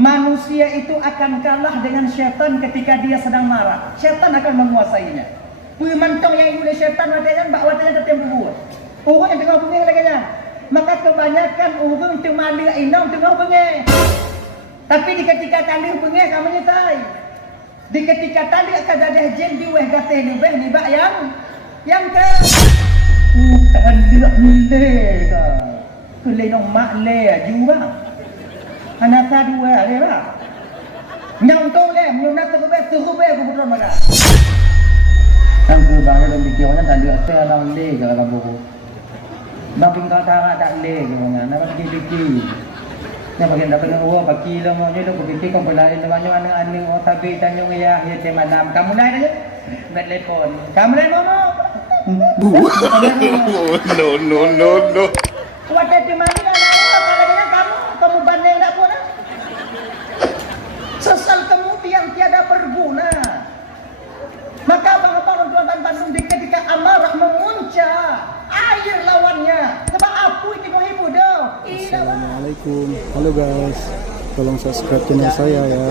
manusia itu akan kalah dengan syaitan ketika dia sedang marah. Syaitan akan menguasainya. Mantong yang ibu syaitan wadahnya, mbak wadahnya tetap bubuh. Urut yang tengah bengeng lagi. Maka kebanyakan urut itu mali inong tengah bengeng. Tapi di ketika tali bengeng kamu nyetai. Di ketika tali akan ada jen di weh gateh ni beh ni bak yang ke. Tak ada le ka. Kule nong mak le aju bang. Anak dua le bang. Nyong tong le, nyong nak suruh be aku betul maka. Kan ke bang dalam pikirannya tak ada saya dalam le ke dalam buku. Bang pingkal tarak tak le ke mana. Nak fikir. Yang bagian dapat dengan uang bagi lah maunya lu berfikir kau berlari dengan anak-anak oh tapi tanya ya dia malam kamu lain aja buat telepon kamu lain mau no. Wadah di mana kalau kamu banding tak pun sesal kemudian tiada berguna. Maka abang-abang tuan Bandung ketika amarah memuncak air lawannya sebab apu itu ibu dah. Assalamualaikum, halo guys, tolong subscribe channel saya ya.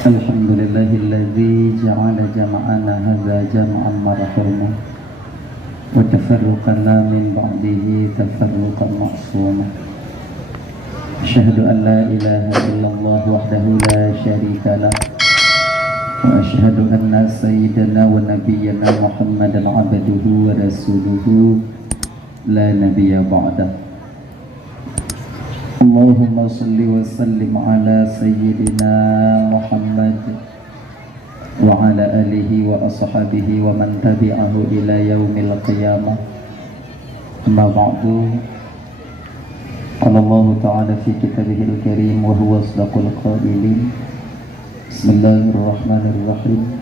Alhamdulillahilladzi ja'ala jama'ana hadza jam'an marhuma wa tafarruqana min ba'dihi tafarruqan ma'suma. Asyhadu an la ilaha illallah wahdahu la syarika lah wa asyhadu anna sayyidana wa nabiyyana Muhammadan 'abduhu wa rasuluhu la nabiyya ba'dah. Allahumma salli wa sallim ala sayyidina Muhammad wa ala alihi wa ashabihi wa man tabi'ahu ila yaumil qiyamah. Amma ba'du. Qala Allah ta'ala fi kitabihil karim wa huwa asdaqul qailin. Bismillahirrahmanirrahim.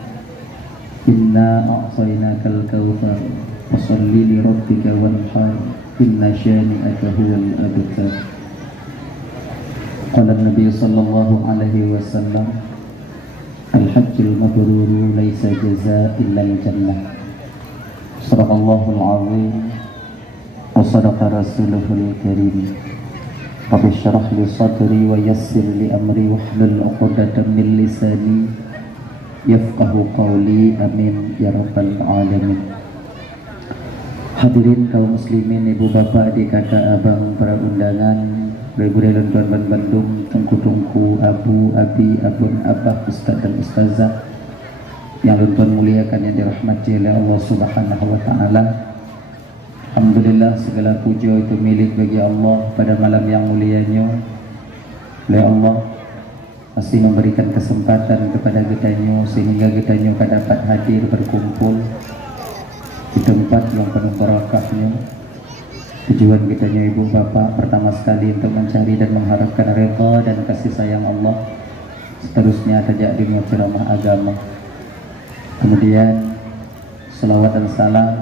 Inna a'tainakal kautsar fashalli li rabbika wanhar inna syani'aka huwal abtar. Qala Nabi sallallahu alaihi wasallam al-hajjul mabrur laisa jazaa illa al-jannah. Sadaqallahul azim wa sadaqa rasuluhul karim. Rabbi shrah li sadri wa yassir li amri wahlul 'uqdatam min lisani yafqahu qawli amin ya rabbal alamin. Hadirin kaum muslimin, ibu bapak, adik kakak, abang, para undangan, ibu dan tuan Bandung, tengku-tengku, abu, abi, abun, abah, ustaz dan ustazah yang tuan muliakan, yang dirahmati oleh Allah Subhanahu wa taala. Alhamdulillah, segala puja itu milik bagi Allah pada malam yang mulianya. Oleh Allah masih memberikan kesempatan kepada kitanya sehingga kitanya dapat hadir berkumpul di tempat yang penuh barakahnya. Tujuan kitanya ibu bapak pertama sekali untuk mencari dan mengharapkan redha dan kasih sayang Allah. Seterusnya tajak dengan ceramah agama. Kemudian selawat dan salam,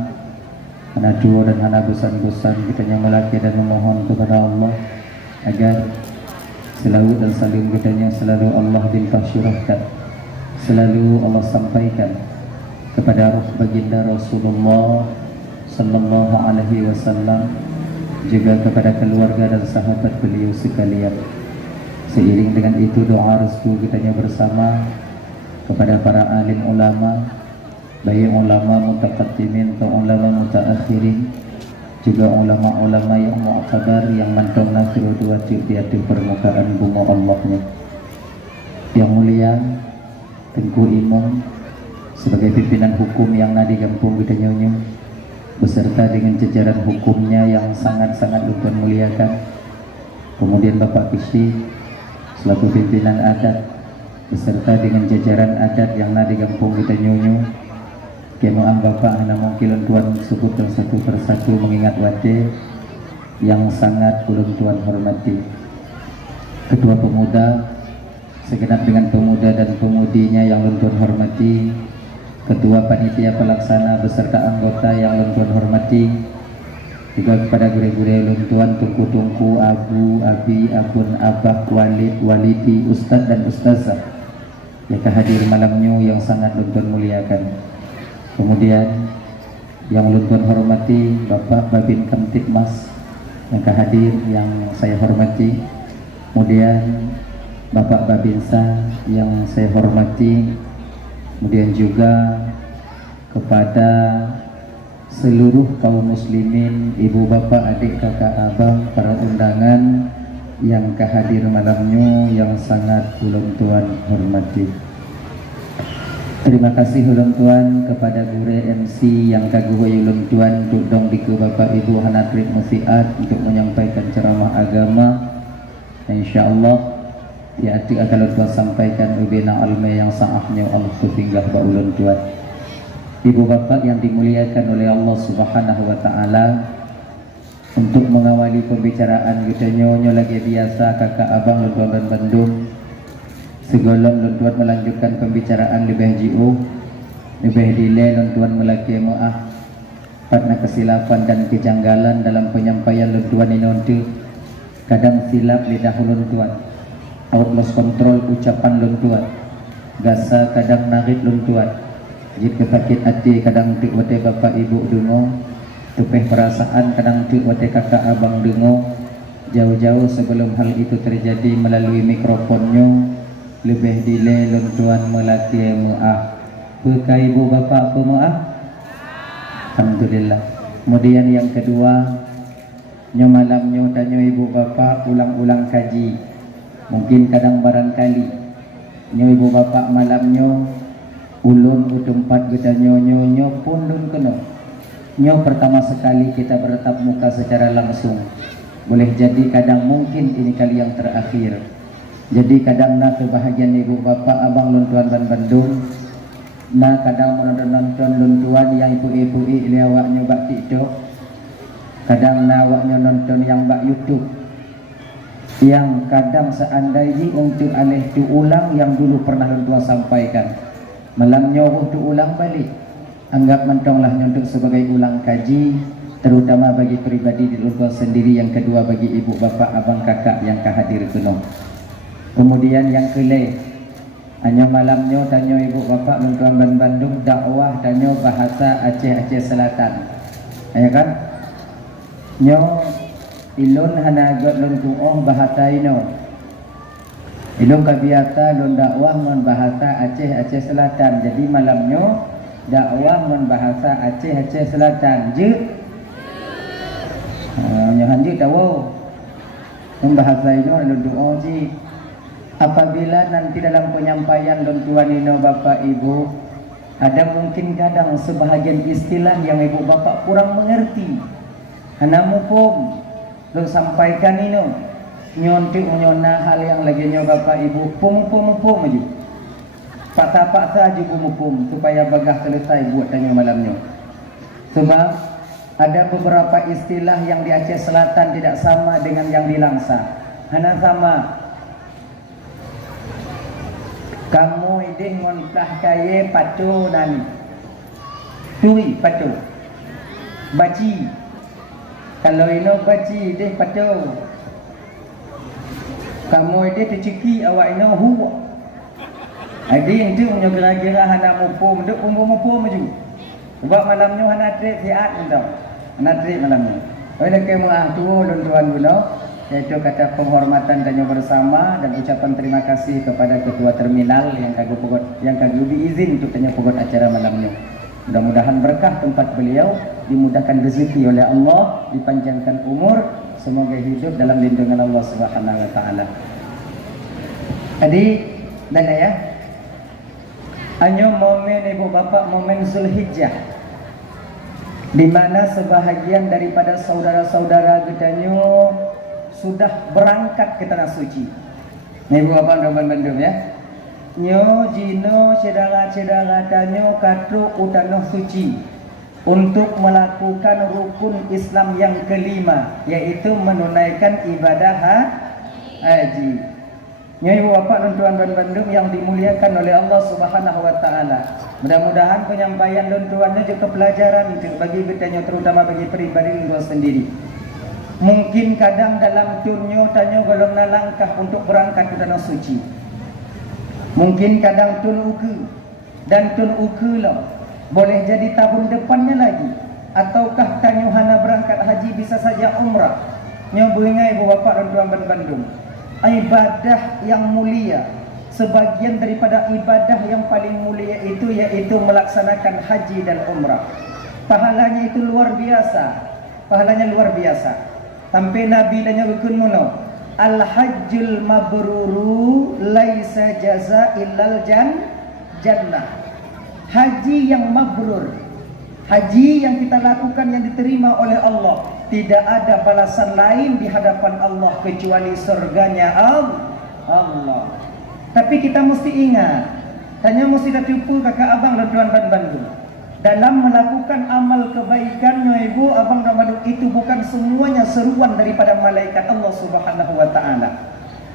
hana dua dan hana bosan-bosan kitanya melaki dan memohon kepada Allah agar selalu dan saling kitanya selalu Allah dimpasyurahkan, selalu Allah sampaikan kepada roh baginda Rasulullah sallallahu alaihi wasallam, juga kepada keluarga dan sahabat beliau sekalian. Seiring dengan itu doa restu kitanya bersama kepada para alim ulama, baik ulama mutaqaddimin atau ulama mutaakhirin, juga ulama-ulama yang mu'tabar yang mantong nasiru dua di atas permukaan bunga Allahnya. Yang mulia Tengku Imam sebagai pimpinan hukum yang nadi kampung kitanya beserta dengan jajaran hukumnya yang sangat-sangat luar muliakan. Kemudian Bapak Kisi selaku pimpinan adat beserta dengan jajaran adat yang nadi kampung kita nyonyo. Kemudian Bapak hanya mungkin tuan sebutkan satu persatu mengingat wajah yang sangat ulun tuan hormati. Ketua pemuda segenap dengan pemuda dan pemudinya yang ulun tuan hormati, Ketua Panitia Pelaksana beserta anggota yang luntuan hormati, juga kepada guru-guru luntuan, tungku-tungku, abu, abi, abun, abah, walid, walidi, ustadz dan ustazah yang hadir malamnya yang sangat luntuan muliakan. Kemudian yang luntuan hormati Bapak Babin Kamtibmas yang hadir yang saya hormati. Kemudian Bapak Babinsa yang saya hormati. Kemudian juga kepada seluruh kaum muslimin, ibu bapak, adik kakak abang, para undangan yang kehadir malamnya yang sangat ulun tuan hormati. Terima kasih ulun tuan kepada guru MC yang kagui ulun tuan dudong di ke bapak ibu Hanatrib Musiat untuk menyampaikan ceramah agama. Insyaallah ya adik akan tuan sampaikan ubina alme yang sa'ahnya Allah tufinggah ba'ulun tuan. Ibu bapak yang dimuliakan oleh Allah subhanahu wa ta'ala, untuk mengawali pembicaraan kita nyonya lagi biasa kakak abang luntuan dan Bandung segolong luntuan melanjutkan pembicaraan lebih jiu lebih dile luntuan melaki maaf karena kesilapan dan kejanggalan dalam penyampaian luntuan ini nanti kadang silap lidah luntuan, out lost control ucapan luntuan, gasa kadang narik luntuan, jika sakit hati kadang tik wate bapak ibu dengo, tupeh perasaan kadang tik wate kakak abang dengo. Jauh-jauh sebelum hal itu terjadi melalui mikrofonnya lebih dile luntuan melati maaf. Bukai ibu bapak aku maaf. Alhamdulillah. Kemudian yang kedua, nyo malamnya tanya ibu bapak ulang-ulang kaji. Mungkin kadang barangkali nyo ibu bapak malamnya ulun utumpat kita nyo pun lun kena. Nyo pertama sekali kita bertatap muka secara langsung. Boleh jadi kadang mungkin ini kali yang terakhir. Jadi kadang na kebahagiaan ibu bapak abang luntuan dan Bandung, na kadang menonton luntuan yang ibu-ibu liawaknya bak TikTok. Kadang nawaknya nonton yang bak YouTube, yang kadang seandainya untuk alih tu ulang yang dulu pernah luntua sampaikan malamnya untuk ulang balik, anggap mentonglah untuk sebagai ulang kaji, terutama bagi pribadi di luntua sendiri. Yang kedua bagi ibu bapak abang kakak yang kehadir kuno. Kemudian yang kelima, hanya malamnya tanya ibu bapak luntuan Bandung dakwah tanya bahasa Aceh Selatan, ya kan? Nyo ilun hanagot lun tuong bahasa ino ilun kabiata lun dakwah mon bahasa Aceh Selatan. Jadi malamnya dakwah mon bahasa Aceh Selatan je nyohan je tahu mon bahasa ino lun tuong ji. Apabila nanti dalam penyampaian lun tuan ino bapak ibu ada mungkin kadang sebahagian istilah yang ibu bapak kurang mengerti, hanamu pun lu sampaikan ini nyontik menyona hal yang lagi nyoba bapak ibu pum aja paksa aja pum supaya bagah selesai buat tanya malamnya. Sebab ada beberapa istilah yang di Aceh Selatan tidak sama dengan yang di Langsa. Hana sama kamu idin ngontah kaya patu nani tui patu baci. Kalau ino baci deh patu, kamu dia terciki awak ino huwa. Adi yang tu punya kira-kira hana mupum, duk mupum maju. Sebab malamnya hana trip siat entau, hana trip malamnya. Oleh kerana tu tuan guna, yaitu kata penghormatan tanya bersama dan ucapan terima kasih kepada ketua terminal yang kagak diizin untuk tanya pogot acara malamnya. Mudah-mudahan berkah tempat beliau, dimudahkan rezeki oleh Allah, dipanjangkan umur, semoga hidup dalam lindungan Allah Subhanahu wa taala. Tadi dan ya. Hanya momen ibu bapak momen Zulhijjah, di mana sebahagian daripada saudara-saudara kitanya sudah berangkat ke tanah suci. Ibu bapak dan Bandung ya. Nyo jino cedara tanyo katu utanah suci untuk melakukan rukun Islam yang kelima, yaitu menunaikan ibadah haji. Nyo ibu bapak dan tuan Bandung yang dimuliakan oleh Allah Subhanahu wa taala. Mudah-mudahan penyampaian dan tuannya juga pelajaran bagi kita terutama bagi pribadi itu sendiri. Mungkin kadang dalam turnyo tanya golong nalangkah untuk berangkat ke tanah suci. Mungkin kadang tun uke dan tun uke lah boleh jadi tahun depannya lagi, ataukah tanya hana berangkat haji bisa saja umrah. Nyobuingai ibu bapa dan tuan Bandung. Ibadah yang mulia, sebagian daripada ibadah yang paling mulia itu yaitu melaksanakan haji dan umrah. Pahalanya itu luar biasa. Pahalanya luar biasa. Sampai Nabi tanya rukun muno, al-hajjul mabruru laisa jaza illal jannah. Haji yang mabrur, haji yang kita lakukan yang diterima oleh Allah, tidak ada balasan lain di hadapan Allah kecuali surganya Allah. Tapi kita mesti ingat, tanya mesti tertipu kakak abang dan tuan Bandung. Dalam melakukan amal kebaikan, ibu abang dan Bandung, itu bukan semuanya seruan daripada malaikat Allah Subhanahu wa taala.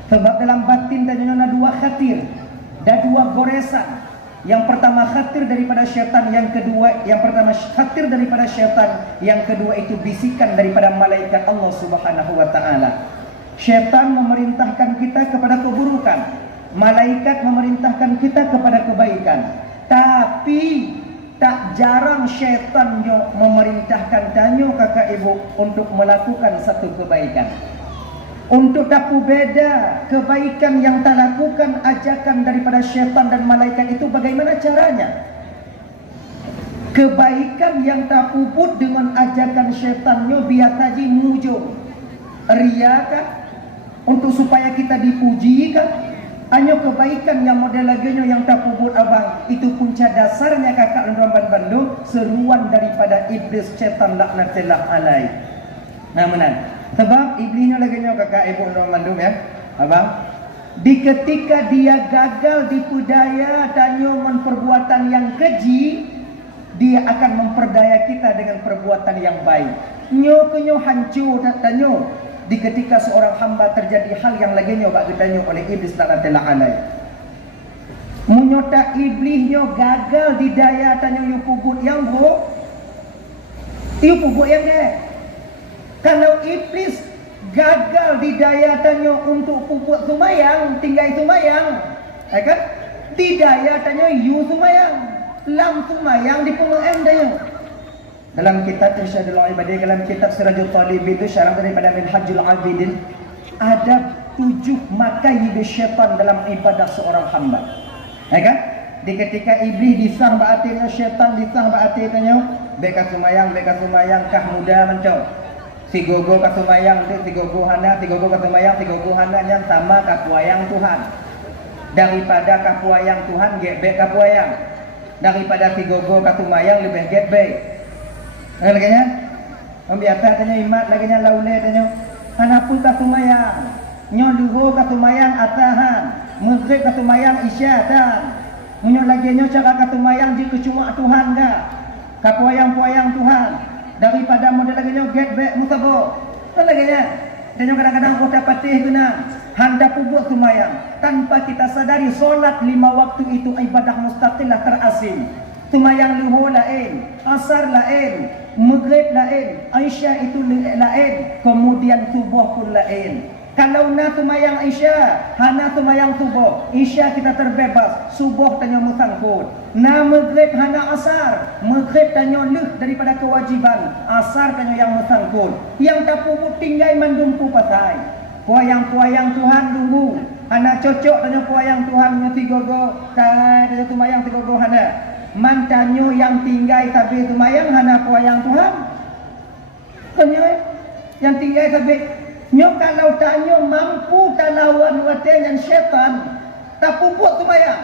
Sebab dalam batin tanya ada dua khatir, ada dua goresan. Yang pertama khatir daripada syaitan, yang pertama khatir daripada syaitan, yang kedua itu bisikan daripada malaikat Allah Subhanahu wa taala. Syaitan memerintahkan kita kepada keburukan, malaikat memerintahkan kita kepada kebaikan. Tapi tak jarang syaitan memerintahkan tanyo kakak ibu untuk melakukan satu kebaikan. Untuk dapat beda kebaikan yang tak lakukan ajakan daripada syaitan dan malaikat itu bagaimana caranya? Kebaikan yang tak puput dengan ajakan syaitannya biar tadi mujung ria kan? Untuk supaya kita dipuji kan? Hanya kebaikan yang model laginya yang tak puput abang, itu punca dasarnya kakak dan tuan Bandung, seruan daripada iblis syaitan laknatillah alaih. Nah menan. Sebab iblisnya laginya kakak ibu dan tuan Bandung ya, abang. Di ketika dia gagal dipudaya tanya perbuatan yang keji, dia akan memperdaya kita dengan perbuatan yang baik. Nyo hancur tanya. Di ketika seorang hamba terjadi hal yang laginya bak ditanya oleh iblis laknatillah alaih. Munyota iblisnya gagal didaya tanya yu pubut yang bro. Yu pubut yang dia. Kalau iblis gagal didaya tanya untuk pubut sumayang, tinggal sumayang, kan? Didaya tanya yu sumayang, lam sumayang di pemuen tanya. Dalam kitab Irsyadul Ibadiyah, dalam kitab Sirajul Talibin itu syarah daripada Minhajul Abidin, ada 7 makai syaitan dalam ibadah seorang hamba. Ya kan? Di ketika iblis disah ba'atirnya syaitan, disah ba'atirnya beka sumayang kah muda mencong. Si gogo ka sumayang tu, si gogo hana yang sama kapuayang Tuhan. Daripada kapuayang Tuhan gebek kapuayang. Daripada si gogo ka sumayang lebih gebek. Laganya, biasa tanya imat laganya laule tanya, hanapu kasumayang, nyoduho kasumayang atahan, muzrik kasumayang isyatan, munyo laganya cara kasumayang jika cuma Tuhan ga, kapuayang Tuhan, daripada model laganya get back musabo, laganya, tanya kadang-kadang kota patih guna, handa pubuk sumayang, tanpa kita sadari solat 5 waktu itu ibadah mustaqilah terasing. Sumayang luhur lain, asar lain, maghrib lain, Aisyah itu lain, kemudian subuh pun lain. Kalau na sumayang Aisyah, hana sumayang subuh, Aisyah kita terbebas, subuh tanya musangkut. Na maghrib hana asar, maghrib tanya leh daripada kewajiban, asar tanya yang musangkut. Yang tak puput tinggal mandumpu patai. Puayang Tuhan tunggu, hana cocok tanya puayang Tuhan nyati gogo, tanya sumayang tigogo hana. Mantanyo yang tinggal tapi sumayang hana puayang Tuhan. Kanyo yang tinggal tapi nyo kalau tanyo mampu talawan wate yang syaitan tak puput sumayang.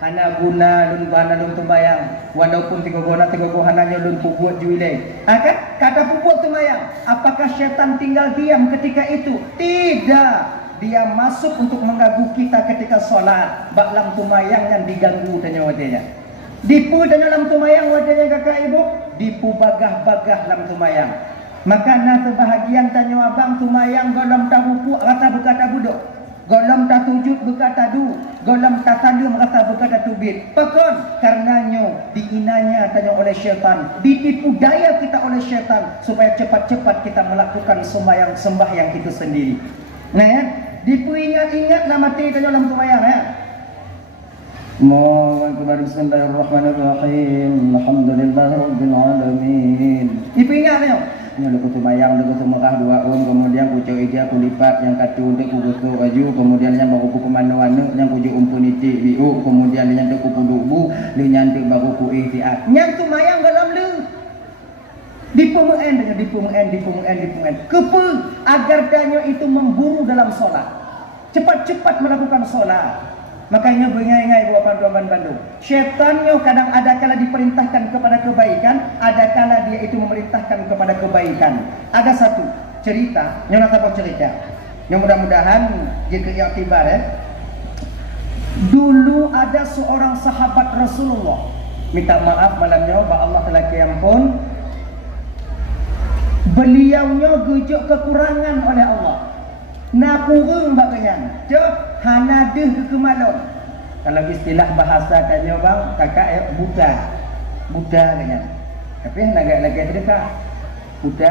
Hana guna lun bana lun sumayang walaupun tiga hana nyo lun puput juile. Akan kata puput sumayang. Apakah syaitan tinggal diam ketika itu? Tidak. Dia masuk untuk mengganggu kita ketika solat. Baklam sumayang yang diganggu tanya watenya. Dipu dan dalam tumayang wadahnya kakak ibu, dipu bagah-bagah dalam tumayang. Maka na sebahagian tanya abang tumayang dalam tabupu rata buka tabuduk. Golam tak tujud berkata du, golam tak tanda merasa berkata tubit. Pakon karenanya diinanya tanya oleh syaitan, ditipu daya kita oleh syaitan supaya cepat-cepat kita melakukan sembahyang itu sendiri. Nah ya, dipu ingat-ingat nama mati tanya dalam sembahyang ya. Allahu akbar, bismillahirrahmanirrahim, alhamdulillahirabbil alamin. Dipu ingat ya. Nya lu kutumayang lu kutumekah 2 kemudian kucau ija kulipat yang katu untuk kugutu aju kemudian yang baru ku pemanduan yang kuju umpuniti biu kemudian yang ku pudubu lu nyantik baru ku ihtiat nyang tumayang dalam lu dipumeen kepe agar danyo itu memburu dalam solat, cepat-cepat melakukan solat. Makanya bengai-ngai buat panduan Bandung. Syaitannya kadang ada kala diperintahkan kepada kebaikan, ada kala dia itu memerintahkan kepada kebaikan. Ada satu cerita, yang nak cerita. Yang mudah-mudahan jika iktibar ya. Dulu ada seorang sahabat Rasulullah. Minta maaf malamnya, bahwa Allah telah kiampun. Beliaunya gejok kekurangan oleh Allah. Nak kurung bagaian. Cok hanadeh kekemalon. Kalau istilah bahasa tanya bang, kakak buta kanya. Tapi agak lagi terdekat. Buta.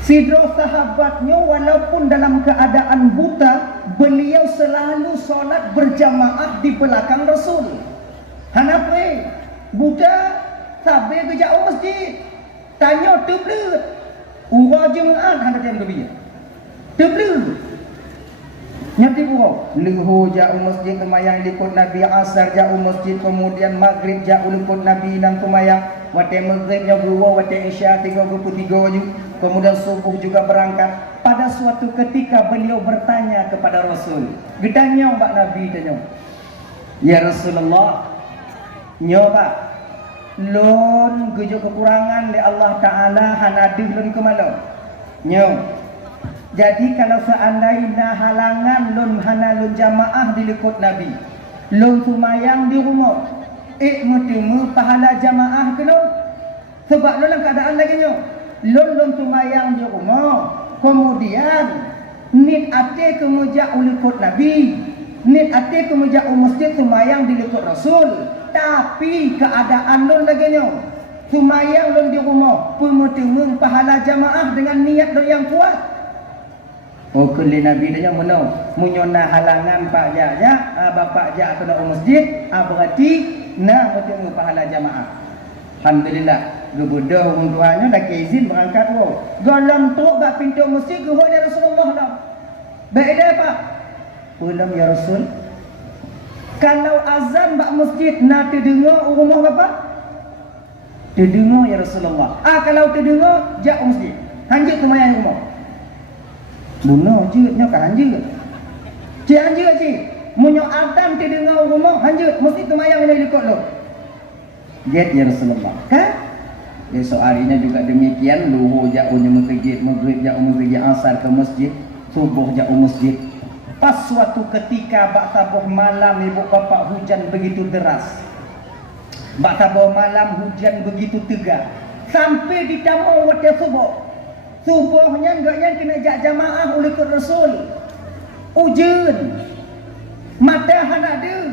Sidro sahabatnya walaupun dalam keadaan buta, beliau selalu solat berjamaah di belakang Rasul. Hanape buta sabe ke jauh masjid. Tanya teblut. Urah jemaat hendak yang berbia. Teblut. Nyati buah. Luhu jauh masjid kemayang likut Nabi asar jauh masjid kemudian maghrib jauh likut Nabi dan kemayang. Waktu maghribnya dua, waktu isya 33 juga. Kemudian subuh juga berangkat. Pada suatu ketika beliau bertanya kepada Rasul. Gedanya Mbak Nabi tanya. Ya Rasulullah. Nyoba. Lon gejo kekurangan di Allah Ta'ala hanadih lon kemalau. Nyo. Jadi kalau seandainya halangan lon hana lon jamaah di likut Nabi, lon sumayang di rumah, mutemu pahala jamaah ke lon. Sebab lon dalam keadaan lagi nyo, lon sumayang di rumah, kemudian nit ate kemuja ulikut Nabi, nit ate kemuja masjid sumayang di likut Rasul, tapi keadaan lon lagi nyo, sumayang lon di rumah, pemutemu pahala jamaah dengan niat lon yang kuat. Oh kali Nabi dia menau munyona halangan pak ja bapak ja kena masjid berarti nah bertemu pahala jamaah. Alhamdulillah gebudah orang tuanya dah izin berangkat wo. Galam tu bak pintu masjid ke ya Rasulullah dah. Baik dah pak. Pulang ya Rasul. Kalau azan bak masjid nak terdengar rumah bapak? Terdengar ya Rasulullah. Kalau terdengar ja masjid. Hanjit tu mayang rumah. Bunuh je, kan hanjut. Cik hanjut cik. Munyo adam ti dengar rumah hanjut, mesti tumayang ini likut lo. Get ya Rasulullah. Kan? Besok harinya juga demikian, luhur jauh masjid, maghrib jauh masjid, asar ke masjid, subuh jauh masjid. Pas suatu ketika bak tabuh malam ibu bapak hujan begitu deras. Bak tabuh malam hujan begitu tegak. Sampai di tamu waktu subuh. Subuhnya enggaknya kena jak jamaah oleh Rasul. Ujian. Matahan ada.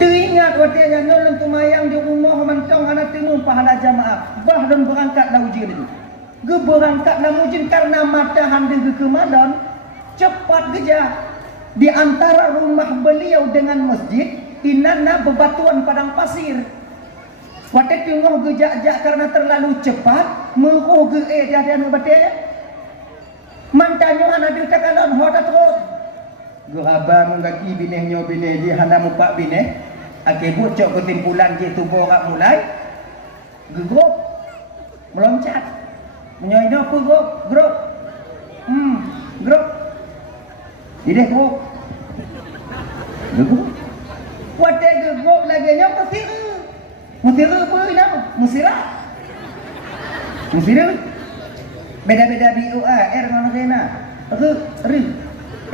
Teringat waktunya nolong tumayang di rumah mantong anak temu pahala jamaah. Bah dan berangkatlah ujian itu. Ge berangkatlah ujian karena matahan dengan kemadon cepat geja. Di antara rumah beliau dengan masjid inana bebatuan padang pasir. Waktu tengok gejak-jak karena terlalu cepat, menguh ge dia batik. Mantannya anak dia takalan hoda terus. Gerabang kaki binehnya bineh di hana mupak bineh. Ake bocok ketimpulan je tubuh orang mulai. Gegrup. Meloncat. Menyoido apa grup? Grup. Grup. Ide grup. Gegrup. Waktu gegrup lagi nya pasti Musira apa nama? Musira. Beda-beda BUA, R mana kena?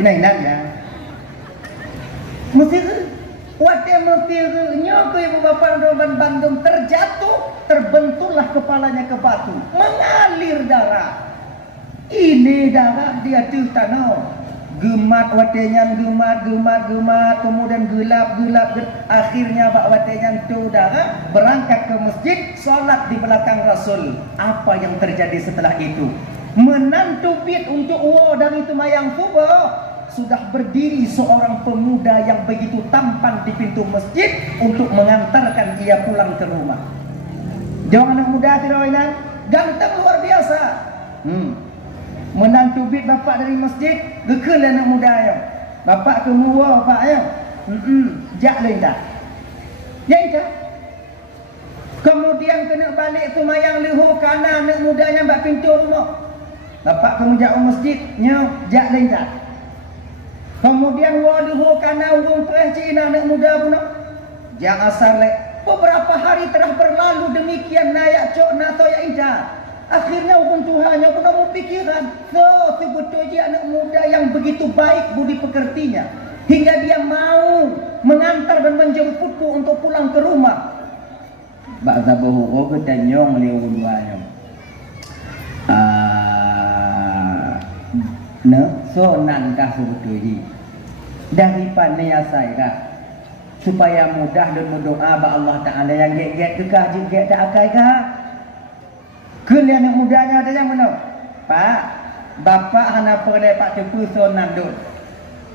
Ini ya. Musira. Waktu musiranya ke ibu bapa Roban Bandung terjatuh, terbenturlah kepalanya ke batu, mengalir darah. Ini darah dia tu tanah. Gemat watenyan, gemat, kemudian gelap, akhirnya bak watenyan tu darah berangkat ke masjid, solat di belakang Rasul. Apa yang terjadi setelah itu? Menantu bid untuk dari Tumayang Kubah, sudah berdiri seorang pemuda yang begitu tampan di pintu masjid untuk mengantarkan dia pulang ke rumah. Jangan anak muda tirawinan, ganteng luar biasa. Menantu bid bapak dari masjid, gekal anak muda ya. Bapak ke muwa bapak ya. Jak lain tak. Ya tak. Kemudian kena balik Tumayang Leho karena anak mudanya bak pintu rumah. Bapak kamu jak masjid, nyo jak lain tak. Kemudian waluhu kana urung tuah Cina anak muda pun. Jak asar lek. Beberapa hari telah berlalu demikian nayak cok nato ya indah. Akhirnya hukum Tuhannya pun mau pikiran, sebetulnya anak muda yang begitu baik budi pekertinya, hingga dia mau mengantar dan menjemputku untuk pulang ke rumah. Bak sabahu ko ketanyong liu duanya. So nankah sebetulnya daripada niasai kah supaya mudah dan berdoa ba Allah Taala yang get kekah juga tak akai kah. Kalian yang mudanya ada yang mana? Pak, bapak hana pernah pak cepu sonan dulu.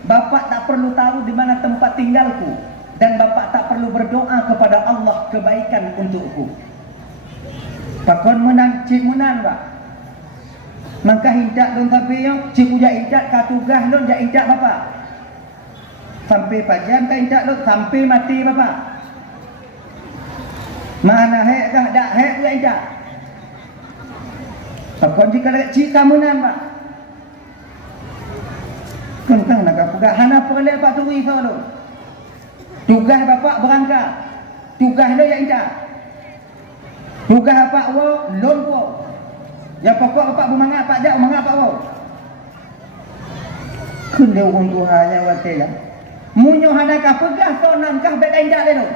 Bapak tak perlu tahu di mana tempat tinggalku dan bapak tak perlu berdoa kepada Allah kebaikan untukku. Pakon menang cik munan pak. Maka hindak don tapi yang cik uja hindak katugah don jak hindak bapak. Sampai pajan ka hindak don sampai mati bapak. Mana hek dah dak hek uja hindak. Pakon jika lek cik kamunan pak. Kentang nak pegak hana perle pak turi solo. Tugas bapak berangkat. Tugas lo yang indah. Tugas bapak wo lon wo. Ya pokok bapak bermangat pak jak mangat pak wo. Kun dia urung Tuhannya wate ya. Munyo hana ka pegah tonan kah bet indah le lo.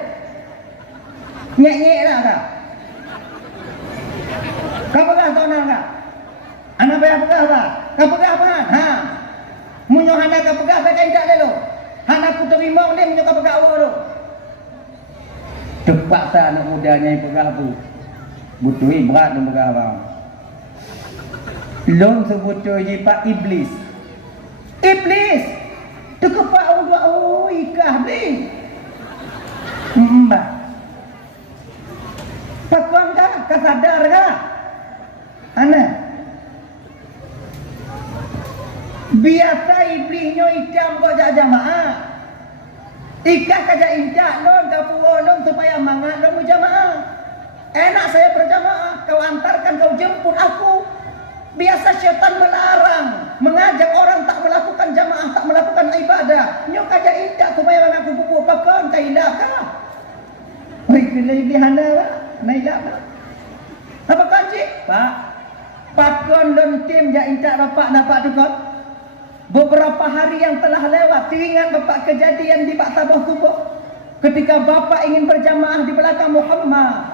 Nyek-nyek lah kah. Kau pegah tonan kah? Anak bayar pegah apa? Kau pegah apa? Ha. Munyo hana kau pegah bet indah le lo. Hana ku terima ni munyo kau pegah awak lo. Terpaksa anak mudanya yang pegah tu. Butuhi berat dan pegah abang. Lon sebetulnya pak iblis. Iblis. Terkepak orang ikah ni. Mbak. Pakuan kah? Kau sadar kah? Anak. Biasa iblisnya ikam kau jak jamaah. Ikah kajak injak non kau puolong supaya mangat non berjamaah. Enak saya berjamaah. Kau antarkan, kau jemput aku. Biasa syaitan melarang, mengajak orang tak melakukan jamaah, tak melakukan ibadah. Nyo kajak injak supaya mangat aku pupuk pakon kau ilah kah? Oi kena iblis hana kah? Nailah kah? Apa kanji? Pak. Pakon dan tim jak injak bapak nampak tu kau. Beberapa hari yang telah lewat, teringat bapak kejadian di Bak Tabah Kubah. Ketika bapak ingin berjamaah di belakang Muhammad,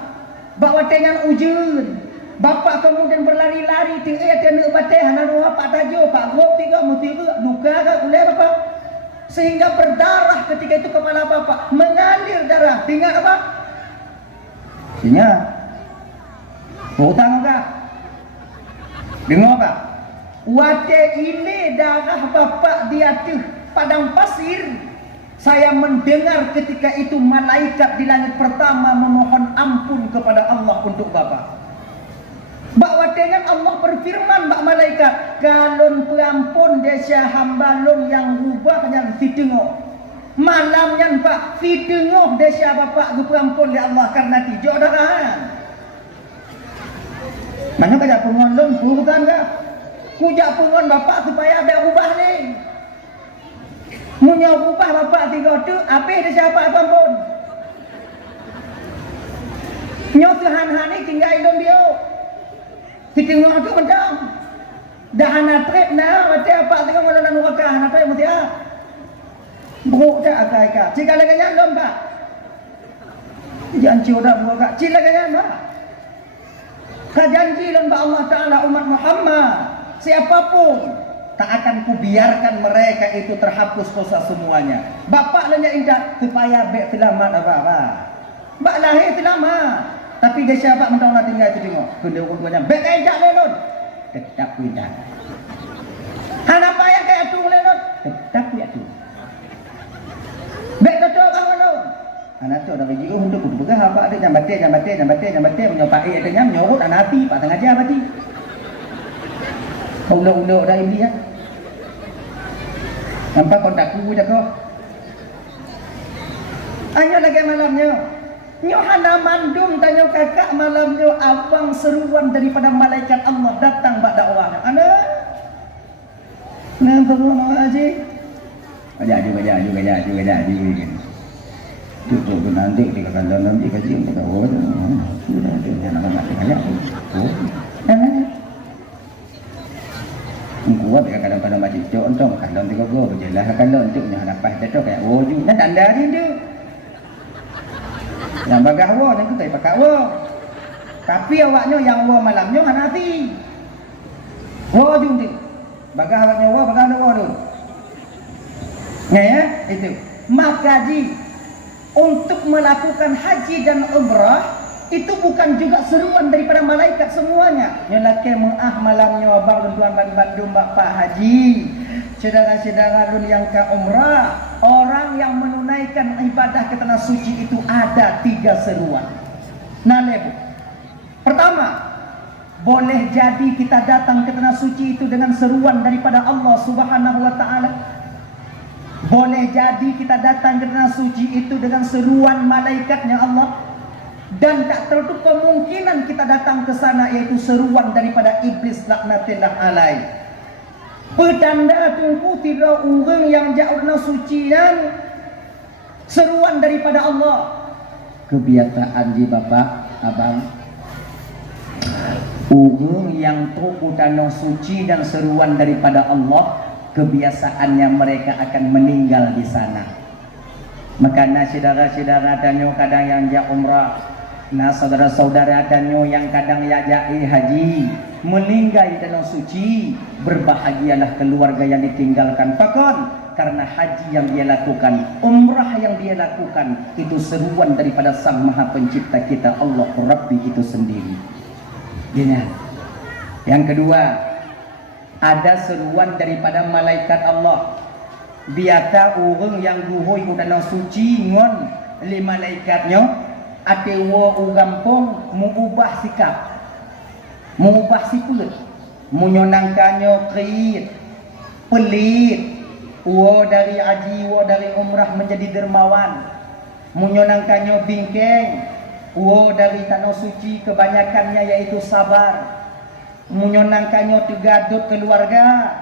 bawa dengan ujun. Bapak kemudian berlari-lari, tiga-tiga bateh, hana pak tajo, pak gop, tiga, mutiga, luka ke boleh bapak. Sehingga berdarah ketika itu kepala bapak, mengalir darah. Ingat apa? Ingat. Hutang apa? Dengar apa? Wate ini darah bapak di atas padang pasir. Saya mendengar ketika itu malaikat di langit pertama memohon ampun kepada Allah untuk bapak. Bahawa dengan Allah berfirman bak malaikat, galon perampun desa hambalun yang rubahnya si tengok. Malamnya pak si tengok desa bapak perampun ya Allah karena tijuk darah. Mana kajak pengon bukan kah? Kujak pengon bapak supaya ada ubah ni. Munya ubah bapak tiga tu, apa dia siapa pun. Nyo sehan-han ni tinggal ilmu dia. Si tengok tu macam. Dah anak trip nah, macam apa tengok kalau nak nurakah anak trip mesti ah. Buruk tak agak-agak. Jika lagi yang lom pak. Jangan curah nurakah. Jika lagi yang pak. Kajanji lom Allah Ta'ala umat Muhammad. siapapun tak akan kubiarkan mereka itu terhapus dosa semuanya. Bapak nanya indah supaya bek selamat apa-apa. Bak lahir selamat. Tapi dia siapa mentaulah tinggal itu tengok. Kena urut-urutnya. Bek indah lelon. Tetap indah. Hanapa yang kayak tu lelon. Tetap ya tu. Bek betul kamu lelon. Anak tu dah bagi untuk kudu begah apa ada jambatai menyopai adanya menyorot anak hati pak tengah jam hati. Ulo-ulo dah ini ya. Nampak kontak ku dah kau. Ayo lagi malamnya. Nyo hana mandum tanya kakak malamnya abang seruan daripada malaikat Allah datang bak dakwah. Ana. Nah perlu aja. Aja. Tuh nanti kita kandang nanti kaji kita tahu. Sudah ada nama macam oh. Kuat ya kadang-kadang macam contoh kadang tiga go berjelas kadang untuk lepas cocok kayak wujud dan tanda dia yang bagah wo dan kita pakai wo tapi awaknya yang wo malamnya kan hati wujud tu bagah awaknya wo bagah wo tu ya itu maka untuk melakukan haji dan umrah itu bukan juga seruan daripada malaikat semuanya. Yang laki malamnya abang tuan Bandung Bapak Haji, saudara-saudara yang ke umrah, orang yang menunaikan ibadah ke tanah suci itu ada 3 seruan. Nah, lebu. Pertama, boleh jadi kita datang ke tanah suci itu dengan seruan daripada Allah Subhanahu wa taala. Boleh jadi kita datang ke tanah suci itu dengan seruan malaikatnya Allah. Dan tak tertutup kemungkinan kita datang ke sana yaitu seruan daripada iblis laknatillah alaih. Petanda tunggu tidak orang yang jauh dari suci dan seruan daripada Allah. Kebiasaan ji bapak abang orang yang tuku tanah suci dan seruan daripada Allah, kebiasaannya mereka akan meninggal di sana. Makanya saudara-saudara danyo kadang yang jak umrah, nah saudara-saudara danyo yang kadang ya jai haji, meninggal di tanah suci, berbahagialah keluarga yang ditinggalkan. Pakon karena haji yang dia lakukan, umrah yang dia lakukan itu seruan daripada Sang Maha Pencipta kita Allah Rabbi itu sendiri. Gini. Yang kedua, ada seruan daripada malaikat Allah. Biasa orang yang guhoi ku tanah suci ngon li malaikatnya atewa ugampong mengubah sikap, mengubah sifat, menyonangkannya krit, pelit, dari haji, dari umrah menjadi dermawan, menyonangkannya bingkeng, dari tanah suci kebanyakannya yaitu sabar, menyonangkannya tegadut keluarga,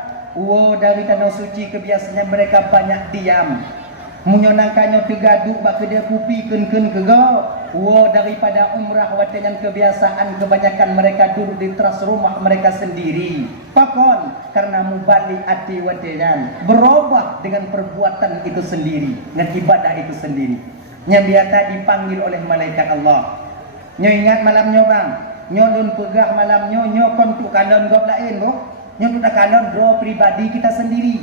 dari tanah suci kebiasaannya mereka banyak diam, menyonangkannya tegadut bak kedai kopi ken-ken kegau. Daripada umrah dengan kebiasaan kebanyakan mereka duduk di teras rumah mereka sendiri. Pakon karena mubalik hati wadenan berubah dengan perbuatan itu sendiri, dengan ibadah itu sendiri. Yang biasa dipanggil oleh malaikat Allah. Nyo ingat malamnya bang, nyo dun pegah malamnya, nyo kontuk kalon gob lain boh. Nyo tu tak kalon bro pribadi kita sendiri.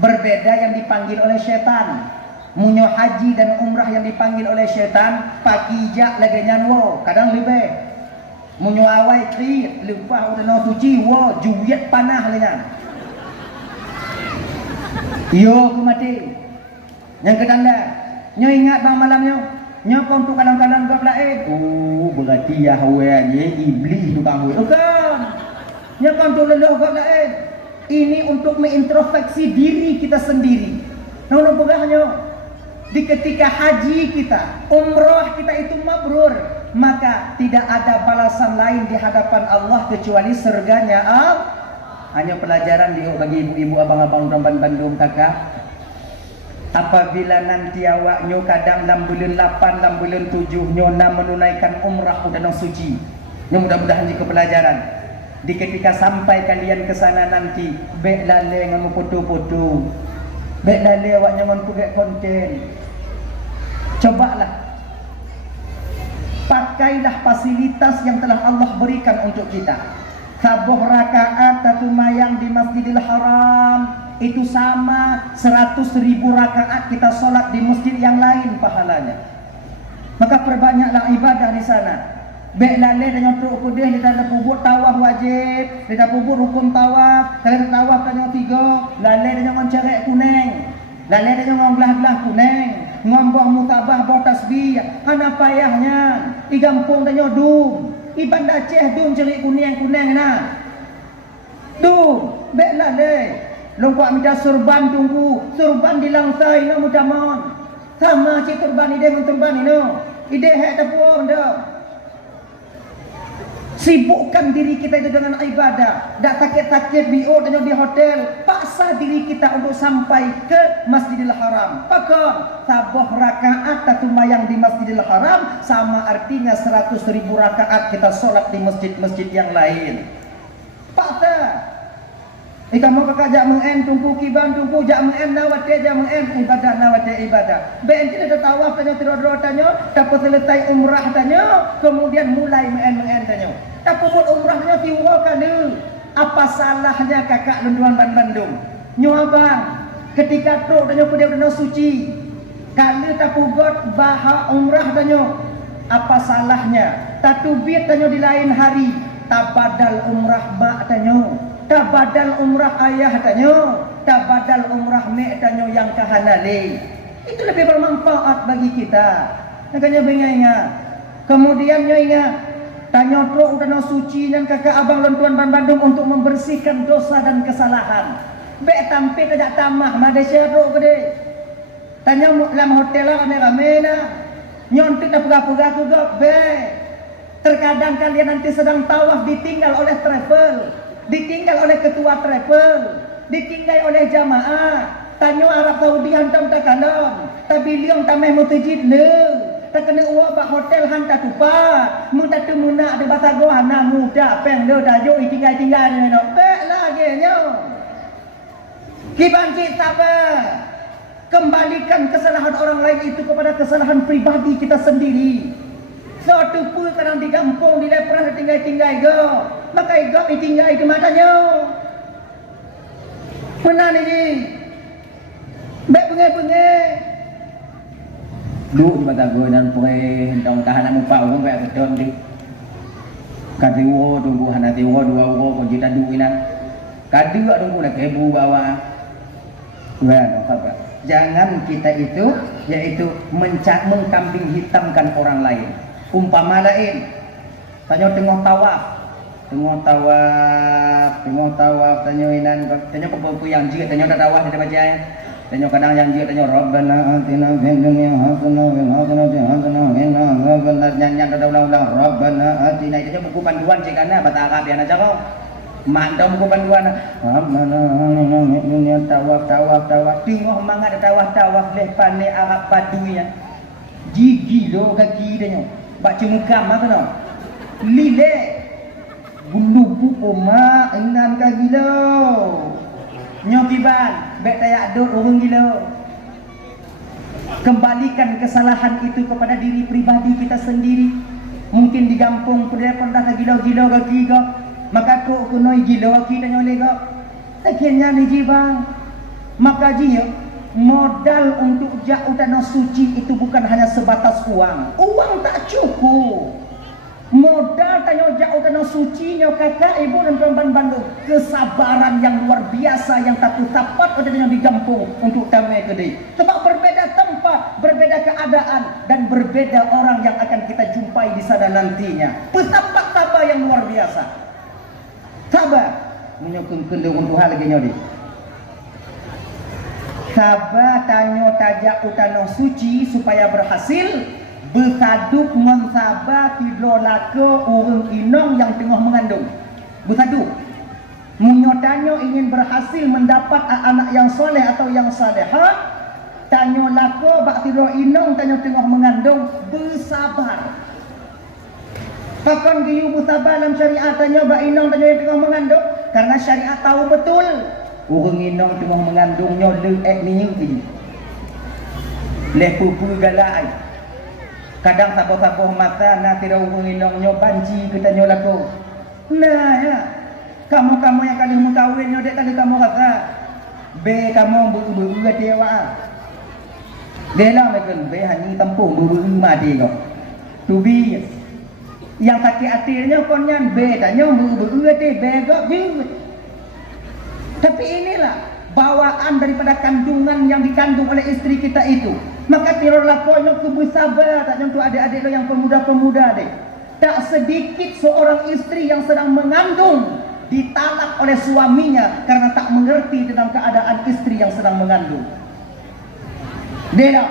Berbeda yang dipanggil oleh syaitan. Munyo haji dan umrah yang dipanggil oleh syaitan pakijak lagi nyanwo kadang lebih munyo awai kri lupa udah suci wo juyat panah lengan yo ku mati yang kedanda nyo ingat bang malamnya nyo kontu kadang-kadang gap lain berarti Yahweh iblis tukang we bukan nyo kontu leluh gap lain ini untuk mengintrospeksi diri kita sendiri nono pegahnya. Di ketika haji kita, umrah kita itu mabrur, maka tidak ada balasan lain di hadapan Allah kecuali surganya. Hanya pelajaran bagi ibu-ibu abang-abang Ramban Bandung kakak. Apabila nanti awaknya kadang 6 bulan 8, 6 bulan 7 nyona menunaikan umrah dan suci. Mudah-mudahan jika pelajaran. Di ketika sampai kalian ke sana nanti, bek lale ngamu foto-foto. Baik lali awak jangan punya konten. Cobalah pakailah fasilitas yang telah Allah berikan untuk kita. Sabuh rakaat satu mayang di Masjidil Haram itu sama 100.000 rakaat kita sholat di masjid yang lain pahalanya. Maka perbanyaklah ibadah di sana. Baik lalai dengan truk kudih di dalam pubuk tawaf wajib, di dalam pubuk rukun tawaf. Kalau tawaf tanya 3, lalai dengan cerek kuning, lalai dengan gelah-gelah kuning, ngombah mutabah bawa tasbih. Hana payahnya, di kampung tanya dum. Iban Aceh dum cerik kuning-kuning na. Dum, baik lalai. Longkak minta surban tunggu, surban di langsai no mutamon. Sama cik turban ide dengan turban ini. Ide hak tapuan dah. Sibukkan diri kita itu dengan ibadah. Tak sakit-sakit biur dan di hotel. Paksa diri kita untuk sampai ke Masjidil Haram. Pakon sabuh rakaat satu mayang di Masjidil Haram sama artinya 100.000 rakaat kita solat di masjid-masjid yang lain. Paksa. Ika mau kakak jak mengen tunggu kiban tunggu jak mengen nawate jak mengen ibadah nawate ibadah. Ben tidak tawaf tanya tidur-tidur tanya, dapat selesai umrah tanya, kemudian mulai mengen tanya. Tapi buat umrahnya tiwa kali. Apa salahnya kakak lunduan Bandung? Nyuabang ketika tu tanya dia benar suci. Kali tak pugot bahak umrah tanya. Apa salahnya? Tatubit tanya di lain hari. Tabadal umrah mak tanya. Tak badal umrah ayah tanya, tak badal umrah mek tanya yang kahanali. Itu lebih bermanfaat bagi kita. Makanya bengainga. Kemudian ingat, tanya truk utana suci dan kakak abang lentuan Bandung untuk membersihkan dosa dan kesalahan. Bek tampil tajak tamah Malaysia truk gede. Tanya dalam hotel lah rame-rame na. Nyontik dah pegah-pegah juga bek. Terkadang kalian nanti sedang tawaf ditinggal oleh travel. Ditinggal oleh ketua travel, ditinggal oleh jamaah. Tanya Arab Saudi hantam tak kalam, tapi liang tameh mutajid le. Tak kena uang bak hotel hantar tupat. Muda tu muna ada bahasa goh anak muda peng le dayo tinggal ni no. Bek lagi nyo. Kiban kita kembalikan kesalahan orang lain itu kepada kesalahan pribadi kita sendiri. Suatu pun kadang di kampung di lepras tinggal go. Maka igap tinggal ke matanya. Pernah ni. Baik pengai-pengai. Duk di mata gue dan pengai hendak tahan muka orang baik betul ni. Kati wo tunggu hanati wo dua wo kau jita duinan. Kadi juga tunggu nak kebu bawa. Well, apa? Jangan kita itu yaitu mengkambing hitamkan orang lain. Umpama lain, tanya tengok tawaf, tanya inan, tanya apa yang jika tanya tawaf tidak baca ya, tanya kadang yang jika tanya Rabbana atina fid dunya hasanah wa fil akhirati hasanah wa qina adzabannar yang ulang-ulang Rabbana atina itu buku panduan jika na bahasa Arab ya aja kau, mantap buku panduan. Rabbana atina fid dunya tawaf, tengok mangga ada tawaf leh pane Arab Badui ya, gigi lo kaki tanya. Baca muka apa no? Lile bulubu poma inan ka gila. Nyokiban bek tayak dot orang gila. Kembalikan kesalahan itu kepada diri pribadi kita sendiri. Mungkin di kampung pernah gila-gila kaki kau. Maka kau kunoi gila kaki tanya oleh kau. Akhirnya ni jibang. Maka jiyo modal untuk jauh tanah suci itu bukan hanya sebatas uang. Uang tak cukup. Modal tanya jauh tanah suci nyo kakak ibu dan tuan Bandung. Kesabaran yang luar biasa yang tak dapat yang di kampung untuk tamai gede. Sebab berbeda tempat, berbeda keadaan dan berbeda orang yang akan kita jumpai di sana nantinya. Pesawat sabar yang luar biasa. Sabar menyokong kendung untuk hal lagi nyodi. Sabar tanya tajak utana suci supaya berhasil bersaduk mensabar tidur laka orang inong yang tengah mengandung. Bersaduk menyotanyo ingin berhasil mendapat anak yang soleh atau yang salehah. Tanya laka bak tidur inong tanya tengah mengandung bersabar. Pakon giyu bersabar dalam syariat tanya bak inong tanya yang tengah mengandung karena syariat tahu betul. Orang inong tengah mengandungnya le'ek ni nyingti. Lepupu galai. Kadang sabar-sabar mata nak tidak orang inongnya banci kita nyolako. Nah ya, Kamu yang kali mu kawin nyo dek kali kamu kata. Be kamu buru-buru dia wa. Delah meken be hani tampung buru-buru mati kau. To be yang sakit hatinya konyan be tanya buru-buru dia be gak jut. Tapi inilah bawaan daripada kandungan yang dikandung oleh istri kita itu. Maka tirorlah kau yang bersabar tak untuk adik-adik lo yang pemuda-pemuda dek. Tak sedikit seorang istri yang sedang mengandung ditalak oleh suaminya karena tak mengerti tentang keadaan istri yang sedang mengandung. Dia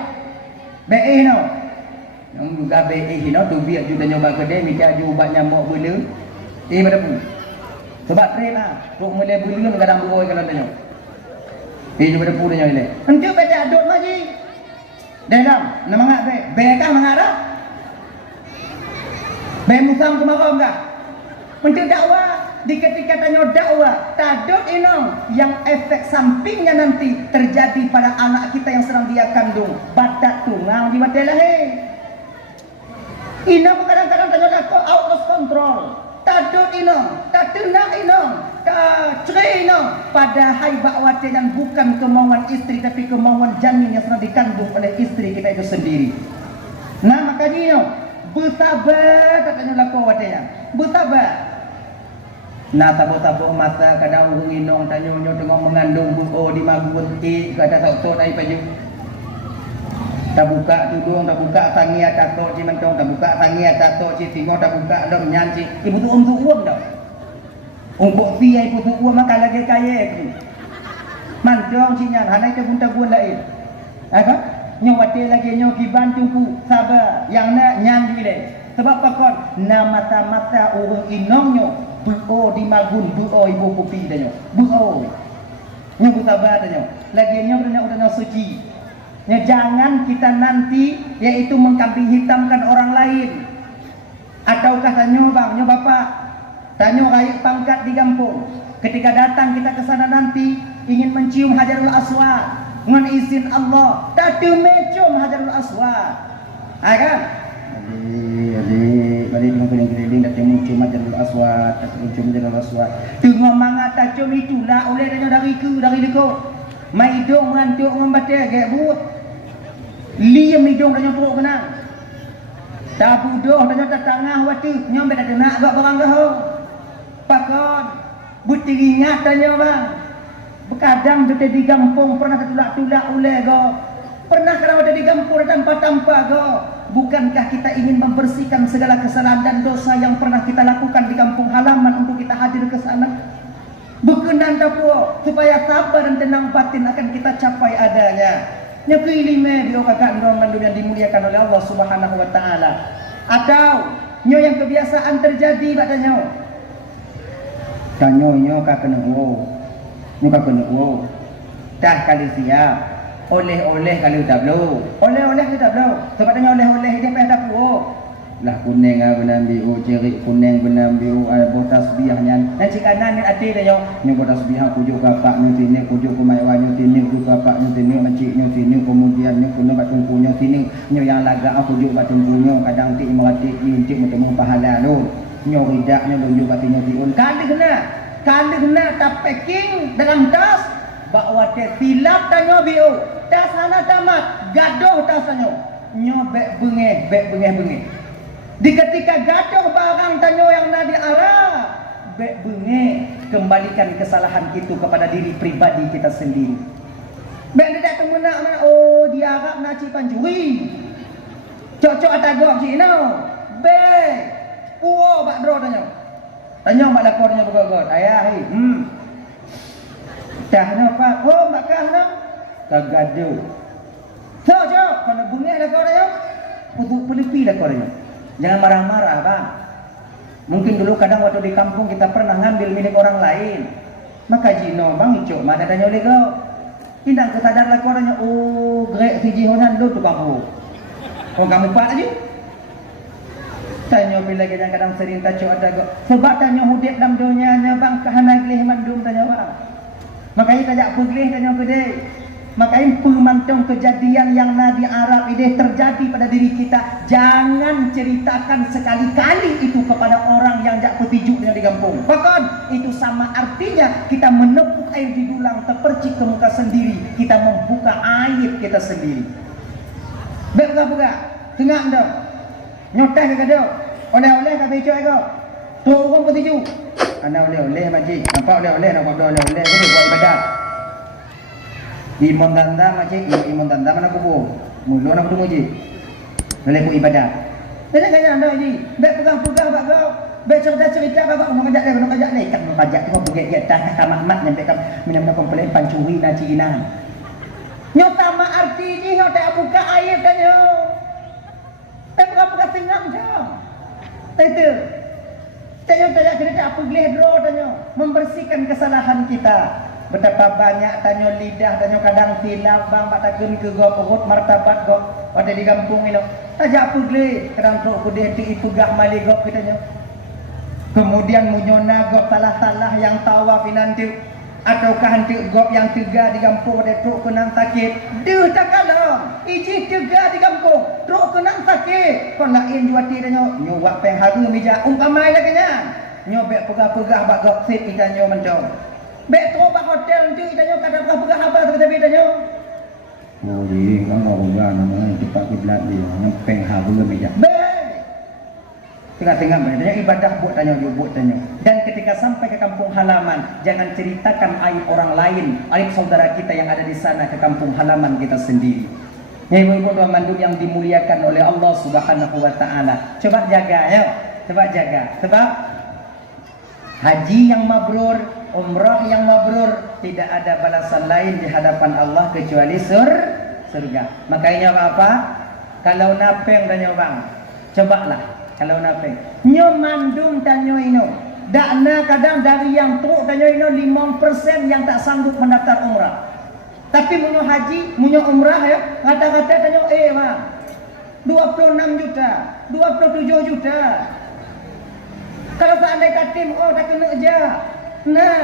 be no. Yang juga be no tu biar juga nyoba kedai mikir ubat nyamuk bela. Pada pun. Sebab train lah. Tok mulai bela kadang beroi kalau tanya. Pada pun dia ni. Henteu baca adut lagi. Dalam nama ngak be kah mangak dah? Be musam kemarau enggak? Henteu dakwah. Di ketika tanya dakwah, tadut inong yang efek sampingnya nanti terjadi pada anak kita yang sedang dia kandung. Badak tungang di mata lahir. Inong kadang-kadang tanya dakwah out of control. Tadut inong, tak tenang inong, tak cerai inong. Padahal bakwate yang bukan kemauan istri tapi kemauan janin yang sedang dikandung oleh istri kita itu sendiri. Nah makanya inong, bersabar tak tanya dakwah watenya. Bersabar. Nah tabuk-tabuk mata kadang urung inong tanya-nyo tengok mengandung buo di magun kata sok-sok ai paju. Tak buka tudung, tak buka tangi atas tok ci mentong, tak buka tangi atas tok ci tengok, tak buka dom nyanci. Ibu tu tu uang dah. Umpuk ti ai putu uang makan lagi kaya tu. Mantong ci nyan hanai te bunta buan lain. Apa? Nyo wate lagi nyo kiban tungku sabar yang nak nyan di sebab pakon na mata-mata urung inongnya buo di magun buo ibu kopi danyo buo nyo sabar danyo lagi nyo udah suci nyo jangan kita nanti yaitu mengkambing hitamkan orang lain ataukah tanyo bang nyo bapak tanyo rakyat pangkat di kampung ketika datang kita ke sana nanti ingin mencium Hajarul Aswad dengan izin Allah tak mencium Hajarul Aswad kan Adik, balik dengan keliling-keliling dah tengok cium Hajarul Aswad, tak cium Hajarul Aswad. Tengok mangat tak cium itulah oleh tanya dari dekut. Mai hidung mengantuk membatal gak but. Liam hidung tanya teruk kenang. Tak budoh tanya tak tangah waktu nyom dak kena gak barang dah. Pakon but teringat tanya bang. Berkadang kita di kampung pernah ketulak-tulak oleh go. Pernah kalau ada di kampung tanpa-tanpa go. Bukankah kita ingin membersihkan segala kesalahan dan dosa yang pernah kita lakukan di kampung halaman untuk kita hadir ke sana? Berkenan tapuo supaya sabar dan tenang batin akan kita capai adanya. Nya kuilime dio kakak roman yang dimuliakan oleh Allah Subhanahu wa taala. Atau nyo yang kebiasaan terjadi pada nyo. Tanyo nyo ka kena wo. Nyo ka kena wo. Dah kali siap. Oleh-oleh kalau tak blow. Oleh-oleh kita blow. Sebab tanya oleh-oleh dia payah tak puo. Lah kuning benar biu, cerik kuning benar biu, botas biahnya. Dan cikanan ni ati dia nyo botas biah kujuk bapak nyo sini, kujuk kumai wanyo sini, kujuk bapak nyo sini, mencik nyo sini, kemudian nyo kuno batungku nyo sini, nyo yang laga kujuk batungku nyo, kadang ti melati incik untuk pahala lo. Nyo ridak nyo tunjuk batin nyo tiun. Kali kena tak packing dalam tas. Bawa te silap tanyo biu. Tas sana tamat, gaduh tas tanyo. Nyo bek bengeh. Di ketika gaduh barang tanyo yang nak diarah, bek bengeh, kembalikan kesalahan itu kepada diri pribadi kita sendiri. Bek dia datang mana oh dia harap nak ci pancuri. Cocok atagok ci no. Bek puo bak dro tanyo. Tanyo mak lakornya begot. Ayah dah nampak, oh makah nak kagadu. So, kalau bunyi lah kau dia, untuk pelipi lah kau dia. Jangan marah-marah bang. Mungkin dulu kadang waktu di kampung kita pernah ngambil milik orang lain. Maka jino bang icok, mana tanya oleh kau. Tidak kesadar lah kau dia, oh grek si jihonan lu tu kamu. Oh kamu pak aja. Tanya bila kadang-kadang sering tacok ada kau. Sebab tanya hudip dalam dunia bang, kahana gelih mandum tanya bang. Makanya tajak pergelih tanya kedai. Makanya pemantau kejadian yang di Arab ini terjadi pada diri kita, jangan ceritakan sekali-kali itu kepada orang yang jak petiju yang di kampung. Bahkan itu sama artinya kita menepuk air di dulang, terpercik ke muka sendiri, kita membuka aib kita sendiri. Buka-buka, tengah dong, nyoteh ke dong, oleh-oleh ke becok ke, tu orang petiju. Anak oleh-oleh makcik, nampak oleh-oleh, nampak oleh-oleh, ini buat ibadat. Imam tanda macam imam tanda mana kubur mulu nak ketemu je boleh buat ibadah jadi kaya anda je baik pegang-pegang bak kau baik cerita bak nak ajak ni kan nak ajak tengok pergi dia dah tamat nyampe kan minum komplain pancuri na cina nyota ma arti je nyota buka air tanya pegang-pegang tinggal je itu tanya cerita apa gledro tanya membersihkan kesalahan kita. Betapa banyak tanyo lidah, tanyo kadang tilap bang batakeun ke go perut martabat go ada di kampung ini. Aja pugle kadang tok kude ti ipugah mali go kita nyo. Kemudian munyona go salah-salah yang tawa pinantu ataukah hantu go yang tega di kampung ada tok kenang sakit. Deuh tak kalong. Iji tega di kampung, tok kenang sakit. Kon lain juati tanyo nyo wak peng haru meja umpamai lah kenya. Nyo bek pegah-pegah bak go sit kita nyo mencong. Bek terobak hotel tu itanyo kadang pegah apa tapi itanyo. Oh iya, kan orang namanya cepat kiblat dia, nyempeng haru meja. Bek. Tengah-tengah itanyo ibadah buat tanyo buat tanyo. Dan ketika sampai ke kampung halaman, jangan ceritakan aib orang lain, aib saudara kita yang ada di sana ke kampung halaman kita sendiri. Ibu-ibu dan manduk yang dimuliakan oleh Allah Subhanahu wa taala. Coba jaga ya. Coba jaga. Sebab haji yang mabrur, umrah yang mabrur, tidak ada balasan lain di hadapan Allah kecuali surga. Makanya apa? Kalau napeng danyo bang, cobalah kalau napeng. Nyo mandum danyo ino. Dakna kadang dari yang truk danyo ino 5% yang tak sanggup mendaftar umrah. Tapi munyo haji, munyo umrah ya, kata-kata danyo bang. 26 juta, 27 juta. Kalau seandainya katim, tak kena aja. Nah,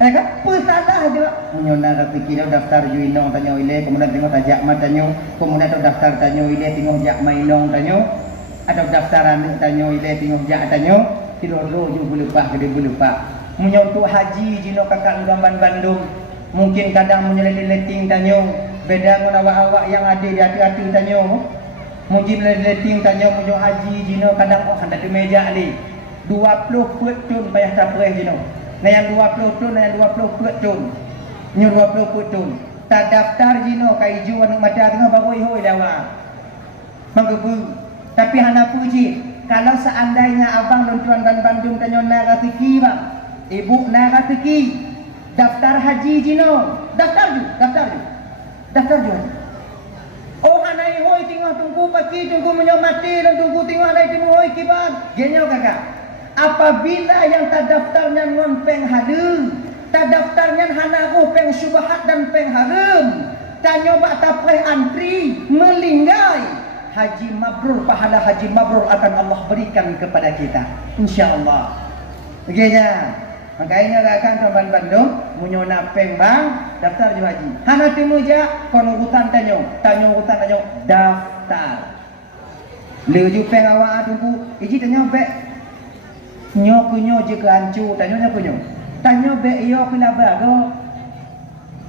kan? Salah juga. Menyona kata kira daftar juinong tanyo ile, kemudian tengok tajak matanyo, kemudian tu daftar tanyo ile tengok jak mainong tanyo, atau daftaran tanyo ile tengok jak tanyo, tidur-tidur ju belupa gede belupa. Menyontu haji jino kakak gamban Bandung, mungkin kadang menyeleting tanyo, beda dengan awak-awak yang ada di hati-hati tanyo. Mungkin leting tanya munyo haji jino kadang hendak di meja ni 20 put tun payah tak perih jino. Nah yang 20 tun, yang 20 put tun. Nyo 20 put tun. Tak daftar jino kai ju anu mata tengah bagoi hoi dawa. Manggebu. Tapi hana puji, kalau seandainya abang dan tuan dan Bandung tanya nak rezeki bang. Ibu nak rezeki. Daftar haji jino. Daftar ju. Oh hanai hoi tengah tunggu pagi tunggu menyamati dan tunggu tengah hanai tunggu hoi kibar. Genyo kakak. Apabila yang tak daftarnya ngon peng harum, tak daftarnya hanaku peng syubhat dan peng harum, tanyo bak tapreh antri melinggai, haji mabrur, pahala haji mabrur akan Allah berikan kepada kita, insyaallah. Begini. Makanya akan Kawan Bandung munyona peng bang daftar je haji. Hana timu je kon urutan tanyo daftar. Leuju peng awak tunggu iji tanyo bek nyo kunyo je ke ancu tanyo nya kunyo. Tanyo bek yo pila bago.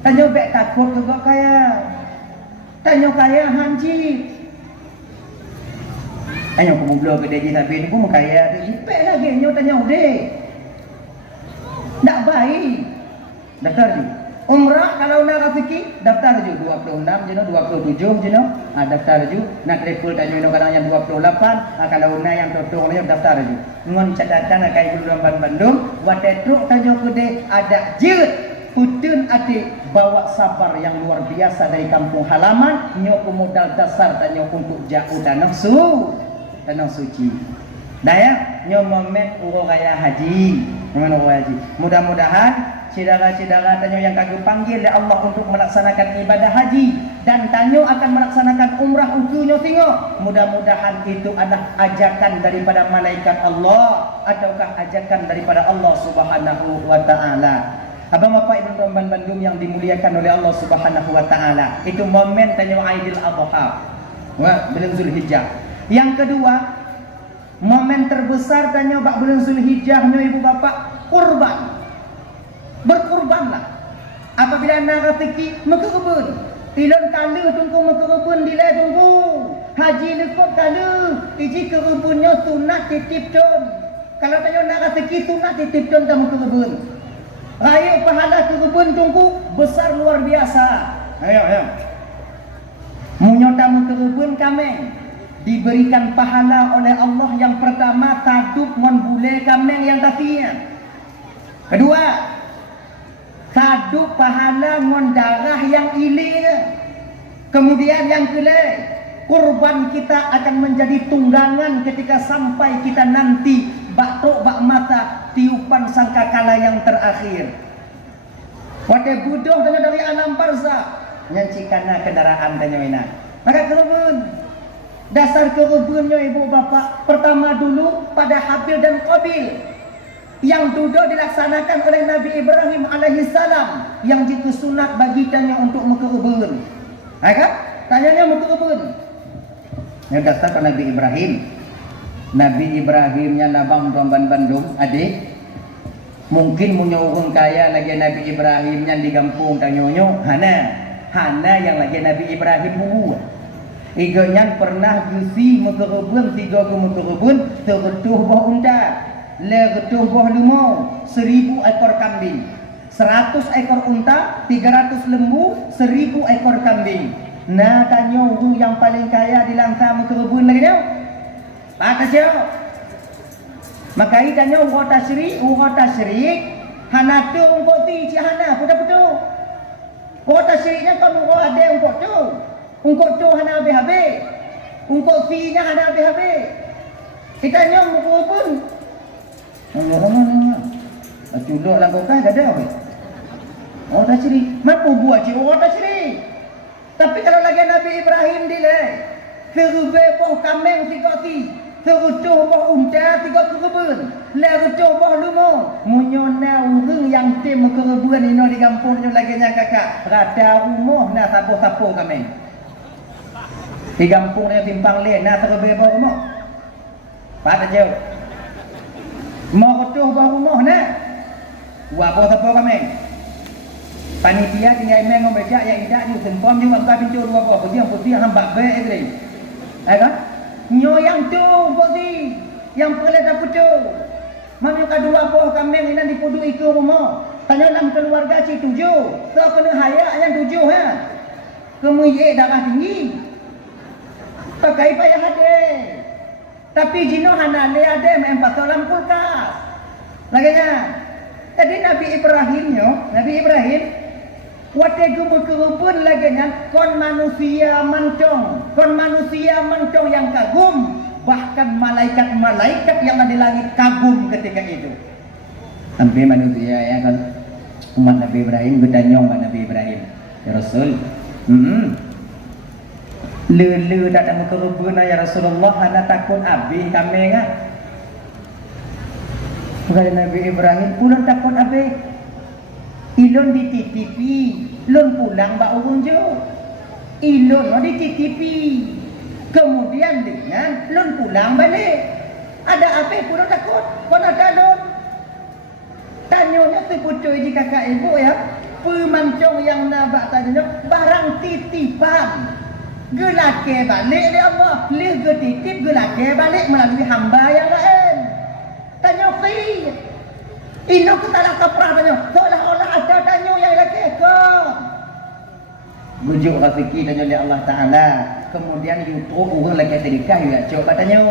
Tanyo bek takut ke gok kaya. Tanyo kaya hanji. Tanyo kumublo ke deji tapi ni ku kaya deji pek lagi nyo tanyo deh. Tak baik. Daftar je. Umrah kalau nak rezeki daftar je 26 jeno 27 jeno. Daftar je. Nak travel tanya no kadang yang 28. Kalau nak yang totong ni daftar je. Ngon catatan kai Guluran Bandung, watetruk tanya kude ada jeut putun adik bawa sabar yang luar biasa dari kampung halaman, nyo modal dasar tanya untuk jauh tanah suci. Daya nyo momen uro kaya haji. Mudah-mudahan saudara-saudara tanyo yang kagum panggil oleh Allah untuk melaksanakan ibadah haji dan tanyo akan melaksanakan umrah utuhnya tengok. Mudah-mudahan itu adalah ajakan daripada malaikat Allah ataukah ajakan daripada Allah Subhanahu wa taala. Abang bapak ibu Ramban Bandung yang dimuliakan oleh Allah Subhanahu wa taala. Itu momen tanya Aidil Adha. Bulan Zulhijjah. Yang kedua, momen terbesar tanya bak bulan Zulhijjahnya ibu bapak kurban. Berkurbanlah. Apabila nak rezeki maka kebun. Tilon kala tunggu maka kebun dilai tunggu. Haji lekop kala iji kebunnya sunat titip ton. Kalau tanya nak rezeki sunat titip ton kamu kebun. Raya pahala kebun tunggu besar luar biasa. Ayo. Munyota kebun kami diberikan pahala oleh Allah yang pertama taduk mon bule kameng yang tafinya. Kedua, taduk pahala mon darah yang ilir. Kemudian yang kelima, kurban kita akan menjadi tunggangan ketika sampai kita nanti batok bak mata tiupan sangkakala yang terakhir. Wadai budoh dengan dari alam barzah nyancikana kendaraan tanya. Maka kebun dasar kebunnya ibu bapak pertama dulu pada Habil dan Qabil yang duduk dilaksanakan oleh Nabi Ibrahim alaihissalam yang jitu sunat bagi tanya untuk mekebun. Kan? Tanyanya mekebun. Yang dasar pada Nabi Ibrahim. Nabi Ibrahimnya nabang Ramban Bandung adik. Mungkin punya orang kaya lagi Nabi Ibrahimnya di kampung tanyonyo Hana yang lagi Nabi Ibrahim buat. Iganyan pernah gusi mekebun 3 mekebun tergetuh bah unta, legetuh bah lemau, 1000 ekor kambing, 100 ekor unta, 300 lembu, 1000 ekor kambing. Nah tanya orang yang paling kaya di langkah mekebun lagi dia. Atas dia. Maka ini tanya orang tasyirik, hana tu orang ti hana betul. Orang tasyiriknya kalau orang ada orang tu. Ungkot tu hana habis-habis. Ungkot fee-nya hana habis-habis. Kita nyong muka pun. Allah. Culuk lah kau kan ada apa? Orang tak ciri. Mampu buat cik orang tak ciri. Tapi kalau lagi Nabi Ibrahim dilai. Serube poh kameng 3 ti. Serucuh poh unta 3 kebun. Lerucuh poh lumur. Munyona urung yang tim kebun ini di kampungnya lagi nya kakak. Rata rumah na sapo-sapo kameng. Di kampung dia timpang lain nak terlebih bawah rumah. Pada jauh. Mau ketuh bawah rumah nak. Buat apa kami? Panitia tinggal mengom becak yang tidak ni sempom juga buka pintu dua apa putih hambak baik ni. Kan? Nyo yang tu putih yang perlu dapat tu. Mana kedua buah kambing ini dipudu ikut rumah. Tanya dalam keluarga cik 7. So kena hayak yang 7 ha. Kemudian darah tinggi. Pakai payah ada. Tapi jino hana le ada empat dalam kulkas. Laganya. Jadi Nabi Ibrahim wate gumukubun laganya kon manusia mancong yang kagum, bahkan malaikat-malaikat yang ada di langit kagum ketika itu. Sampai manusia ya kan umat Nabi Ibrahim gedanyong Nabi Ibrahim. Ya Rasul. Lelu datang ke kebun ya Rasulullah, hana takut habis kami kan. Kata Nabi Ibrahim, pulang takut habis. Ilon dititipi, lon pulang bak urun jo. Ilon dititipi. Kemudian dengan lon pulang balik. Ada apa pulang takut? Kau nak lon? Tanyanya tu pucuk di kakak ibu ya. Pemancong yang nabak tanya barang titipan. Gelake balik dia Allah. Lih getitip gelake balik melalui hamba yang lain. Tanya fi. Ino kita nak kaprah tanya. Seolah-olah ada tanya yang lagi ke. Bujuk rezeki tanya oleh Allah Ta'ala. Kemudian YouTube orang lagi sedekah juga coba tanya.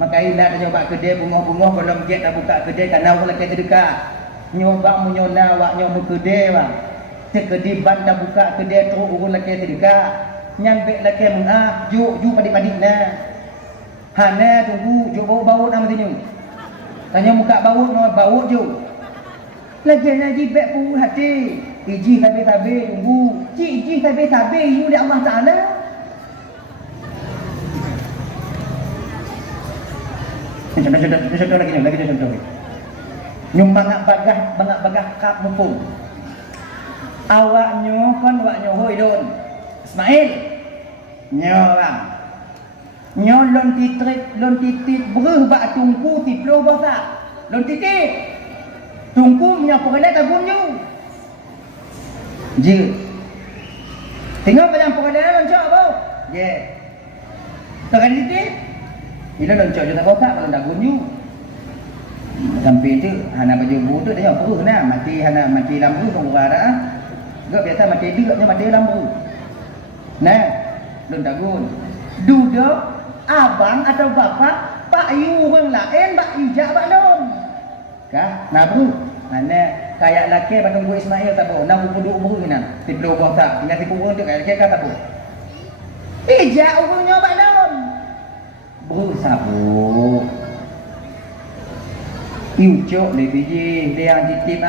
Maka ilah tanya buat kedai bunga-bunga belum get dah buka kedai kerana orang lagi sedekah. Nyobak menyona waknya berkedai bang. Sekedai ban dah buka kedai terus orang lagi sedekah. Nyambek lagi juk padik-padik nah. Hana tunggu juk bau-bau nama sini. Tanya muka bau juk. Lagi ngaji bek pu hati. Iji habis-habis tunggu. Iji habis-habis you oleh Allah Taala. Contoh lagi contoh. Nyum bangak bagah kap mumpung. Awaknyo kon awaknyo hoi don. Ismail. Nyo bang. Nyo lon titit beruh bak tungku tiplo bosa. Lon titit. Tungku nya pengelai tabun nyu. Je. Tengok yang pengelai loncok apa? Ye. Tekan titit. Ila loncok je tak bosa kalau tabun nyu. Sampai tu hana baju budu dia perlu nah mati hana mati lampu tunggu ara. Gak biasa mati dia mati lampu. Nah, don dagun. Duduk abang atau bapak Pak Yu orang lain Pak Ijak Pak Long. Kah? Nah bro, mana kayak laki bandung Bu Ismail tak boleh. Nak duduk buru ni nah. Tiplo botak, tinggal tipu orang tu kayak laki tak boleh. Ijak orangnya Pak Long. Bro sabu. Iucok le biji dia yang titip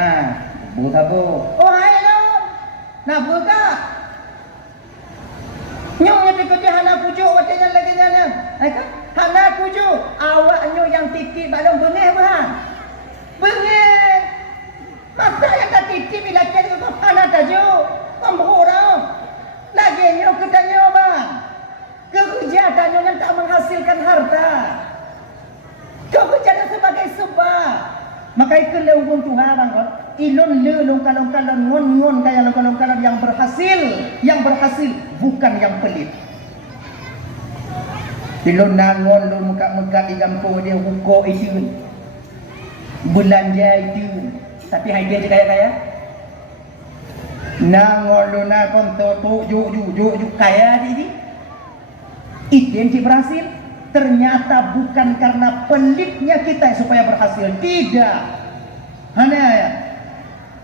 Bu sabu. Oh hai Long. Nak buka. Nyonya kerja hana pujuk wacanya lagi nyana. Kan? Hana pujuk. Awaknya yang titip balong bengih bahan. Bengih. Masa yang tak titip bila kita tu hana tajuk. Pemberurang. Lagi nyo ketanya bang. Kekerjaan yang tak menghasilkan harta. Kekerjaan sebagai sebab. Maka itu lewung Tuhan bang. Ilon le longkalon ngon kaya longkalon yang berhasil bukan yang pelit. Ilon nangon lo muka igampo dia huko itu belanja itu tapi hai dia je kaya nangon lo na konto tu kaya di itu yang berhasil ternyata bukan karena pelitnya kita supaya berhasil, tidak hanya ya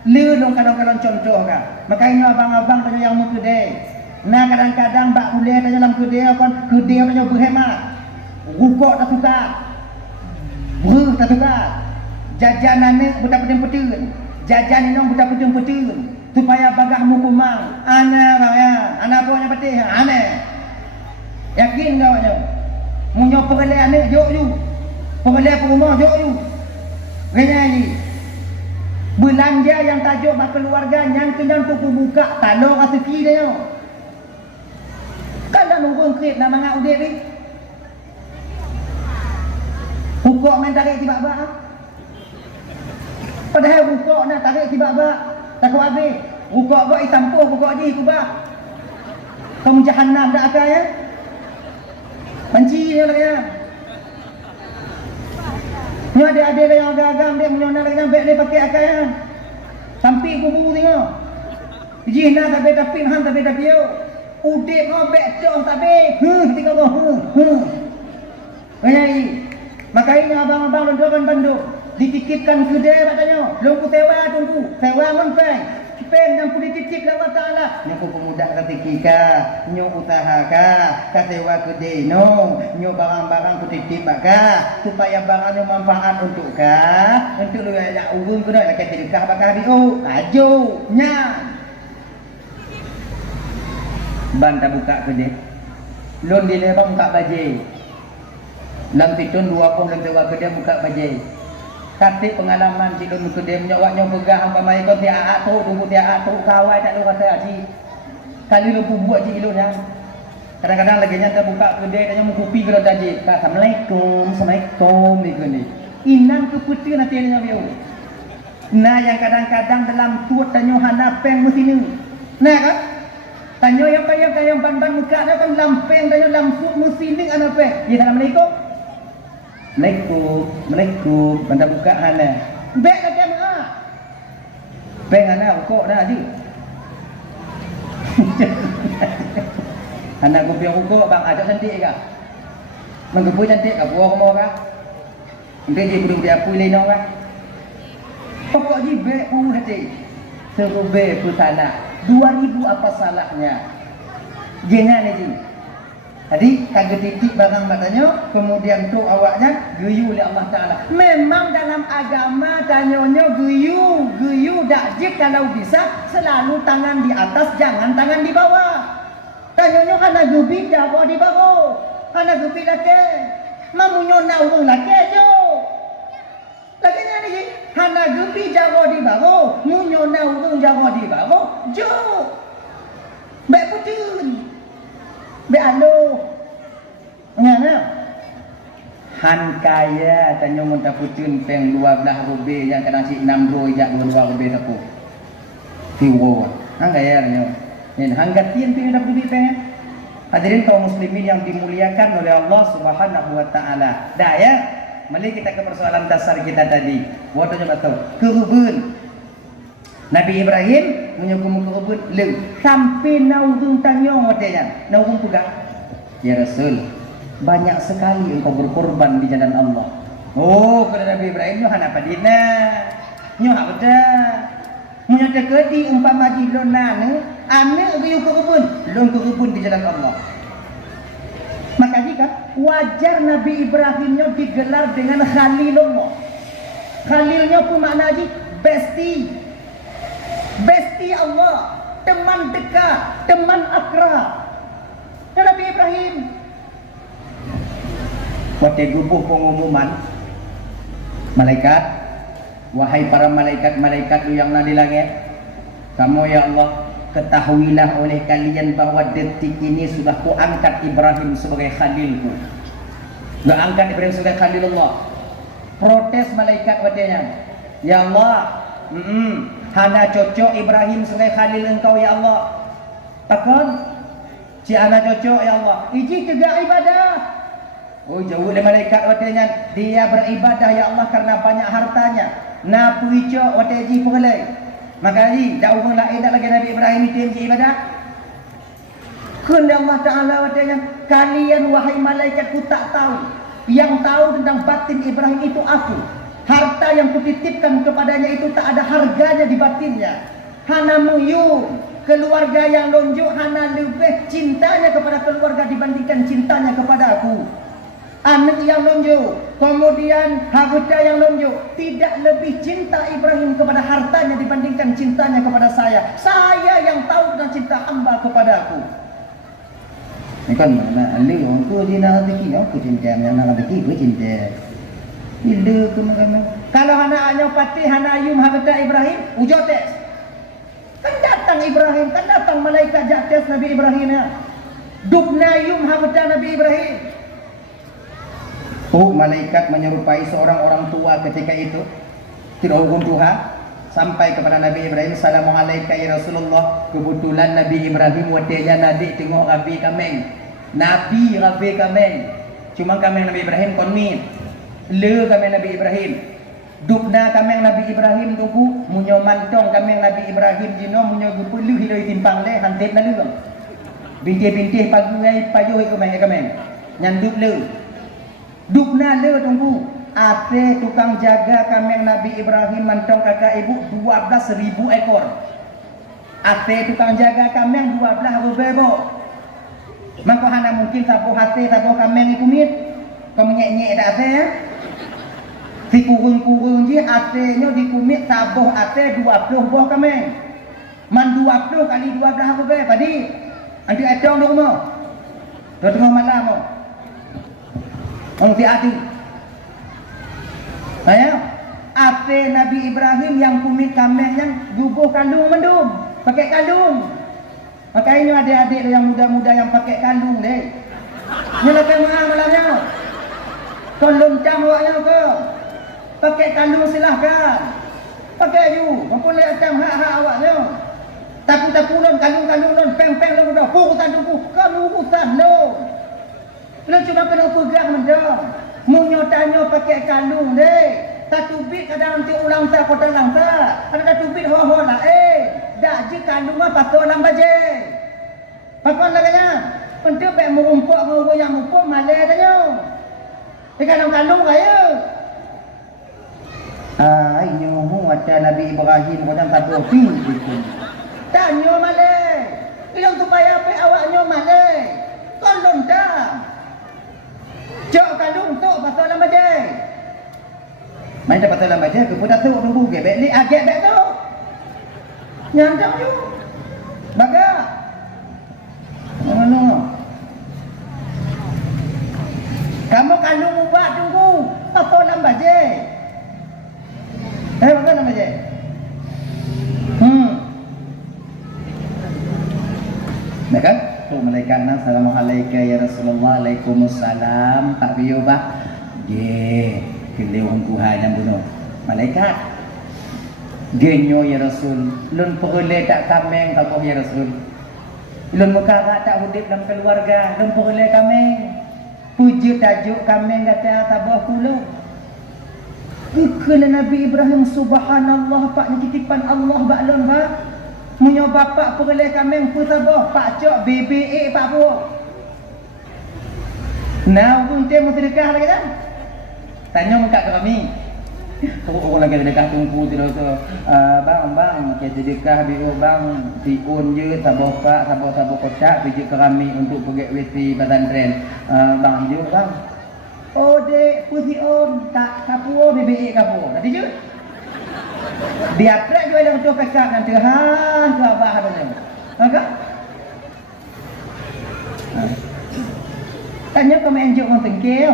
lelong kadang-kadang contoh kan. Makanya abang-abang tanya yang mau kedai. Nah kadang-kadang bak boleh tanya dalam kedai kan, kedai tanya berhemat. Rukuk tak tukar. Ber tak tukar. Jajanan ni budak petun-petun. Jajan ni budak petun-petun. Supaya bagah mukumang. Ana ya, ana apa yang patih? Ana. Yakin kau nya? Munyo pengelai ni jok ju. Pengelai rumah jok ju. Ganya ni. Belanja yang tajuk bak keluarga yang kenyang tu buka talong rezeki dia. Kalau nunggu kredit nak mangak udik ni. Hukuk main tarik tiba-tiba. Padahal hukuk nak tarik tiba-tiba. Tak kau habis. Hukuk kau itampuh hukuk ni kubah. Kamu jahannam dak akal ya? Panci dia lah ya. Ni ada yang agak-agam dia menyona lagi baik dia pakai akal. Sampai kubu tengok. Jina tak beda pin han tak beda piau. Udik ngobek cong tak be. Tengok boh. Ayai. Makanya abang-abang londokan Bandung dititipkan kedai katanya. Lu sewa tunggu. Sewa ngonpeng. Pen yang pun dititip Allah Ta'ala. Nyo pemuda rezeki ka, nyo usaha ka, sewa kedai no, nyo barang-barang ku titip ka, supaya barangnya manfaat untuk ka, untuk lu nak urung ku nak laki sedekah bakal dio, ajo nya. Banta buka kedai. Lon di lebang buka bajai. Lam pitun 20 lam sewa kedai buka bajai. Katik pengalaman cilun kedai menyawaknya pegah umpamai kau tiak tu tunggu tiak tu kawai tak lu kata haji kali lu buat cilun ya kadang-kadang lagi nyata buka kedai tanya mau kopi kalau tajik assalamualaikum ni inang tu putih nanti dia biu nah yang kadang-kadang dalam tuat tanya hana peng mesti ni nah kan tanya yang kaya ban muka dia kan lampeng tanya langsung mesti ni ana peng ya assalamualaikum Assalamualaikum. Benda buka hana. Bek nak kamera. Bek hana kok dah je. Hana kopi rukuk bang ajak cantik ke? Menggebu cantik ke buah rumah ke? Untuk je kudu dia apui lain orang. Pokok je bek pun hati. Seru bek pun tanah. 2000 apa salahnya? Jangan ni je. Jadi kagak titik barang matanya, kemudian tu awaknya geyu oleh Allah Ta'ala. Memang dalam agama tanyanya geyu dakjik kalau bisa selalu tangan di atas, jangan tangan di bawah. Tanyanya hana gubi jawa di bawah, hana gubi laki. Mamunyo na urung laki jo. Lagi ni hana gebi jago di bago, munyo na urung jago di bago, jo. Be putun. Be alo. Ngana. Han kaya tanya mun ta putun peng 12 rubi yang kadang si 6 rubi jak 22 rubi tapu. Tiwo. Hang kaya nyo. Nen hang gatiin peng dapat duit peng. Hadirin kaum muslimin yang dimuliakan oleh Allah Subhanahu wa taala. Dah ya. Mari kita ke persoalan dasar kita tadi. Waduh coba tahu. Kerubun. Nabi Ibrahim menyukum kerubun leng sampai naurung tanyong wadanya. Naurung pegang. Ya Rasul, banyak sekali engkau berkorban di jalan Allah. Oh, kepada Nabi Ibrahim nyo hana padina. Nyo hak beda. Munyo tekedi umpama di lonane, ane riu kerubun, lon kerubun di jalan Allah. Maka jika wajar Nabi Ibrahimnya digelar dengan Khalilullah. Khalilnya pun makna aja besti. Besti Allah, teman dekat, teman akrab. Dan Nabi Ibrahim waktu gubuh pengumuman malaikat, wahai para malaikat-malaikat yang ada di langit, kamu ya Allah, ketahuilah oleh kalian bahwa detik ini sudah ku angkat Ibrahim sebagai khalilku. Gak angkat Ibrahim sebagai khalilullah. Protes malaikat katanya, ya Allah, hana cocok Ibrahim sebagai khalil engkau ya Allah. Takkan si hana cocok ya Allah. Iji tegak ibadah. Oh jauh dari malaikat katanya, dia beribadah ya Allah karena banyak hartanya. Na puico wataji pengelai. Maka ni dak urang lain dak lagi Nabi Ibrahim itu ibadah. Kena Allah Taala wadanya, kalian wahai malaikatku tak tahu. Yang tahu tentang batin Ibrahim itu aku. Harta yang kutitipkan kepadanya itu tak ada harganya di batinnya. Hana muyun, keluarga yang lonjok hana lebih cintanya kepada keluarga dibandingkan cintanya kepada aku. Anak yang lonjok, kemudian harta yang lonjok, tidak lebih cinta Ibrahim kepada hartanya dibandingkan cintanya kepada saya. Saya yang tahu tentang cinta hamba kepada aku. Ini kan mana? Lalu orang tu dia nak rezeki, aku cinta, nak rezeki, aku cinta. Bila ke mana? Kalau anaknya pati, anak ayum harta Ibrahim, ujo tes. Kan datang Ibrahim, kan datang malaikat jates Nabi Ibrahim ya. Dubna ayum harta Nabi Ibrahim. Oh, malaikat menyerupai seorang orang tua ketika itu. Tidak hukum Tuhan. Sampai kepada Nabi Ibrahim, Assalamualaikum ya Rasulullah. Kebetulan Nabi Ibrahim wadanya nadi tengok Rabi kameng. Nabi Rabi kameng. Cuma kameng Nabi Ibrahim konmit. Le kameng Nabi Ibrahim. Dukna kameng Nabi Ibrahim tuku. Munyo mantong kameng Nabi Ibrahim jino. Munyo gupu lu hiloi timpang le. Hantip na lu. Bintih-bintih pagungai pajuh kameng. Nyanduk lu. Dukna le tunggu. Ate tukang jaga kameng Nabi Ibrahim mantong kakak ibu 12.000 ekor. Ate tukang jaga kameng 12 bebo. Maka hana mungkin sapu hati sapu kameng ikumit. Kau menyek-nyek dak ate ya. Si kurung-kurung je ate-nya dikumit sabuh ate 20 buah kameng. Man 20 kali 12 bebo tadi. Nanti acong di rumah. Dah tengah malam mo. Orang si ati. Ayo, ate Nabi Ibrahim yang kumit kameng yang gubuh kalung mendum, pakai kalung. Makanya adik-adik yang muda-muda yang pakai kalung deh. Nyalakan mahal malahnya. Tolong cam awaknya ke. Pakai kalung silahkan. Pakai ju, boleh cam hak-hak awaknya. Takut-takut lon kalung-kalung lon peng-peng lon dah. Urusan tuku, kamu urusan lon. Lo cuma kena pegang mendam. Munyo tanya pakai kalung deh. Tatubit kadang nanti ulang sa kota lang sa. Ada tatubit ho-ho lah dak je kalung mah patut lang baje. Pakon laganya. Pentu baik merumpuk ngurung yang mumpuk malai tanya. Di kalung-kalung kaya. Ini hu ada Nabi Ibrahim kodang tabu pin itu. Tanya malai. Ilang tu payah pe awaknya malai. Kolon dah. Jok kalung tu pasal dalam bajai. Main dapat dalam bajai ke pun datuk tunggu gebek ni agak bek tu. Nyandang tu. Baga. Mana? Kamu kalung ubah tunggu pasal dalam bajai. Makan nama je. Makan? Tu malaikat nak Assalamualaikum ya Rasulullah. Waalaikumsalam. Tak biyo bah. Ye, kele orang Tuhan yang bunuh. Malaikat. Genyo ya Rasul. Lun perle tak kameng kalau ya Rasul. Lun mukara tak hudip dalam keluarga. Lun perle kameng. Puji tajuk kameng kata tabah kula. Kena Nabi Ibrahim subhanallah pak ni titipan Allah baklon ba. Munyo bapak perle kameng pu tabah pak cok BBA pak buah. Nah, pun dia mau sedekah lagi kan? Tanya muka kami. Orang lagi sedekah tunggu terus bang kita sedekah biu bang tiun je sabah pak sabah kotak pergi ke kami untuk pergi WC pesantren. Bang je bang. Oh dek pusi om tak kapuo BBA kapuo. Nanti je. Dia trek juga dalam tu pekak nanti tu abah adanya. Okey? Tanya kau main jok orang tengkel.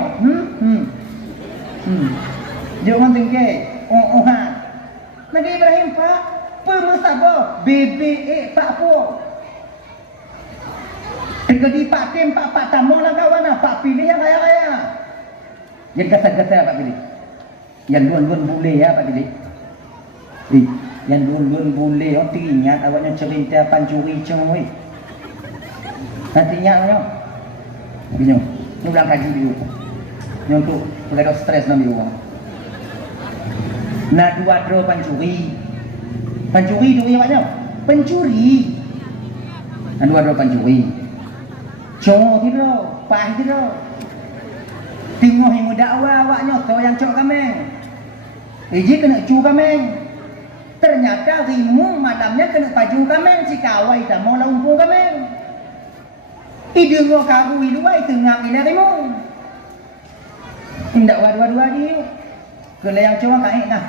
Jok orang tengkel. Nabi Ibrahim pak pemusabah BBA pak puo. Jadi pak tim pak tamu lah kawan pak pilih yang kaya-kaya. Yang gasa-gasa pak pilih. Yang luan-luan boleh ya pak pilih. Yang luan-luan boleh. Oh teringat awaknya cerita pancuri cengoi. Nantinya awaknya. Binyo. Ni ulang kaji dulu. Ni untuk mereka stres nanti orang. Nah dua dro pancuri. Pancuri tu awaknya. Pencuri. Nah dua dro pancuri. Cong tidak, pah tidak. Tengok yang muda awal awaknya kau yang cok kameng. Iji kena cu kameng. Ternyata rimu malamnya kena paju kameng si kawai tak mau lampung kameng. Ide ngok kagu iluai tengah ina rimu. Indak dua-dua dia. Kena yang cok kain nah.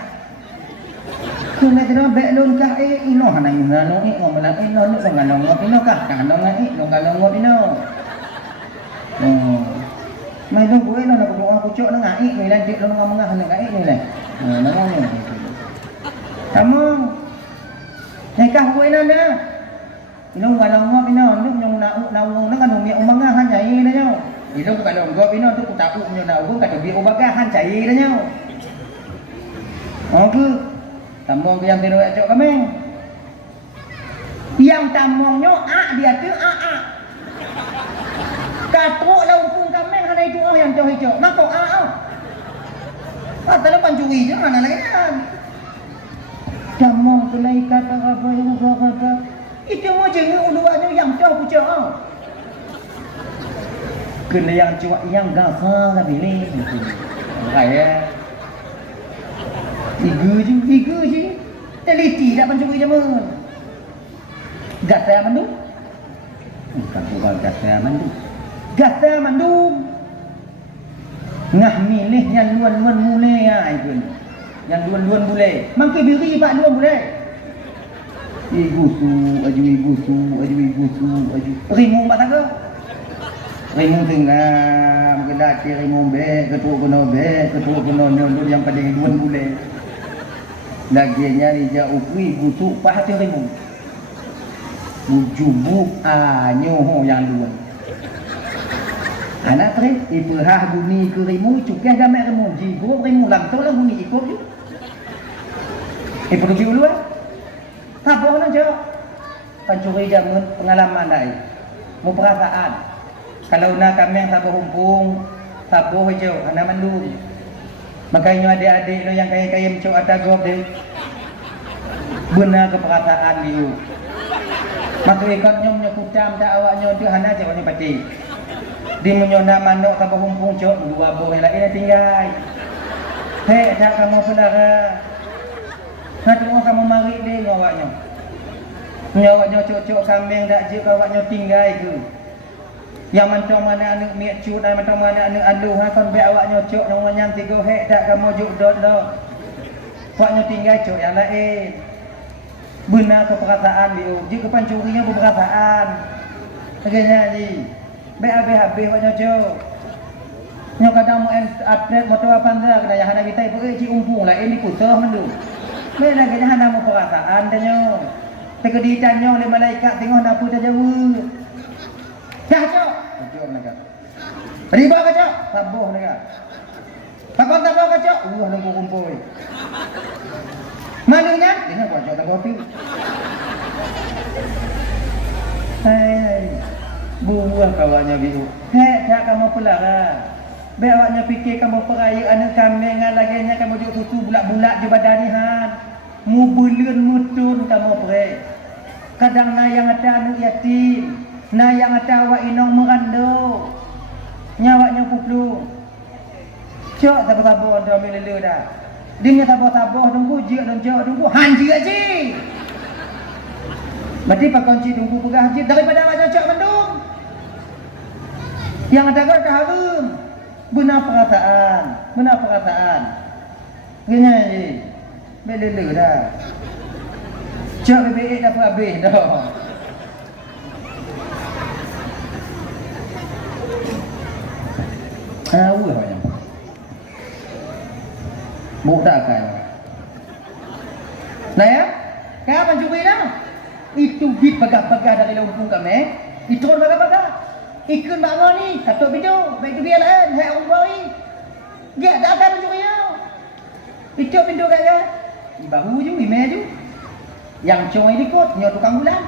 Kena tidak belon kah ino hanai ngano ngomalan ino nu ngano ngop ino kah ngano ngai ngano ngop ino. Mai dong gue nak berdoa kucuk nang ngai ni lanjut lu ngomong nang ngai ni lah. Nang ni. Kamu nikah gue nanda. Ino ngano ngop ino nu nyong naung nang kan mi umang han jai na nyo. Ino ku kalau ngop ino tu ku tahu nyo naung kata bi ubaga han jai na nyo. Oke. Tamong yang tiru acok kami. Yang tamongnya dia tu a. Katuk lampung kami hana itu yang jauh hijau. Maka a. Kalau pancuri je mana lagi kan? Tamong kelai kata apa yang kata. Itu mau jengi uluannya yang jauh hijau. Kena yang cuak yang gasa lah pilih. Kaya. Tiga je. Teliti tak pancuri je pun. Gata mandu. Bukan gata mandu. Gata mandu. Ngah milih yang luan-luan mulai ya itu. Yang luan-luan boleh. Mangke biri pak luan boleh. Ibu su. Rimu mak tangga. Rimu tengah. Kedati rimu be. Ketua kuno nyolur yang paling luan boleh. Laginya ija ukui busuk pahati rimu. Bujubuk nyoho yang luar. Anak teri ipehah bumi ke rimu cukai gamek rimu jigo rimu lanto lah bumi ikut je. Pergi dulu ah. Tabung aja. Pancuri jamun pengalaman dah. Mu perasaan. Kalau nak kami yang sabar humpung, sabar hijau anak mandul. Makanya adik-adik lo yang kaya-kaya mencok ada gob dia. Benar keperasaan dia. Maka ikatnya menyekutam tak awaknya tu hana je orang pati. Di menyonda manok sabar humpung cok dua boh yang lain tinggal. Hei tak kamu saudara. Nak tengok kamu mari dia awaknya. Awaknya cok-cok kambing dak je awaknya tinggal ke. Yang mentong mana anak miak cut dan mentong mana anak aduh kan be awak nyocok nang nyang 3 hek tak kamu juk dot dah. Awaknya tinggal cok yang lain. Benar keperasaan dia. Jika pancurinya berperasaan. Agaknya ni. Be habis awak nyocok. Nyo kadang mau atlet motor apa anda kena yang hana kita pergi ci umpung lah ini kusah mendu. Mana lagi dah nama perasaan tanya. Tegedi tanya oleh malaikat tengok apa dah jawab. Dah cok. Jawab mereka. Riba ke cok? Sabuh mereka. Pakon tabah ke cok? Nunggu kumpul. Malunya? Dengar kau cok tak kopi. Hai. Buah kawannya biru. Hei, tak kamu pelara. Bewaknya fikir kamu peraya anak kami dengan laginya kamu duduk susu bulat-bulat di badan ni han. Mu bulan mutun kamu pere. Kadang na yang ada anak yatim, na yang ada awak inong merando. Nyawaknya kuplu. Cok sabar-sabar dah ambil lele dah. Dia sabar-sabar tunggu je dan cok tunggu han je aje. Berarti pak kunci tunggu pegah je daripada awak cok Bandung. Yang ada kau dah harum. Benar perasaan. Gini je. Belele dah. Cok BBE dah habis dah. Tahu apa? Budak kan. Nah ya, kapan juga dah? Itu bit pegah-pegah dari lumpung kami. Itu orang pegah-pegah. Ikut bangun ni, satu pintu, baik biar lain, hai orang boy. Dia tak ada mencuri ya. Itu pintu kaya. Di bahu je, di meja je. Yang cong ini kot, nyo tukang bulan.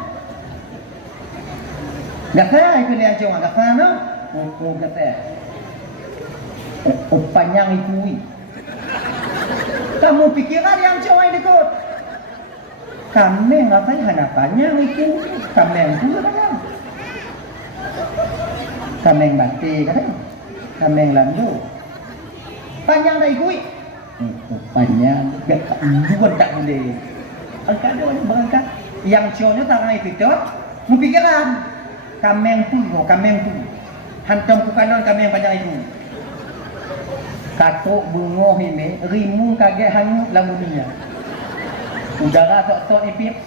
Gata ikut yang cong, gata no. Oh gata. Oh panjang itu. Kamu pikiran yang cong ini kot. Kami ngapain hana panjang itu? Kami yang tu kan? Kameng bati kan? Kameng landu. Panjang dah ikut. Panjang. Biar dua tak boleh. Angkat dia berangkat. Yang cionya tangan itu cot. Mu pikiran. Kameng tu. Hantam pukanon kameng panjang itu. Katuk bunga ini. Rimu kaget hanyut lamuninya. Udara tok-tok ipip.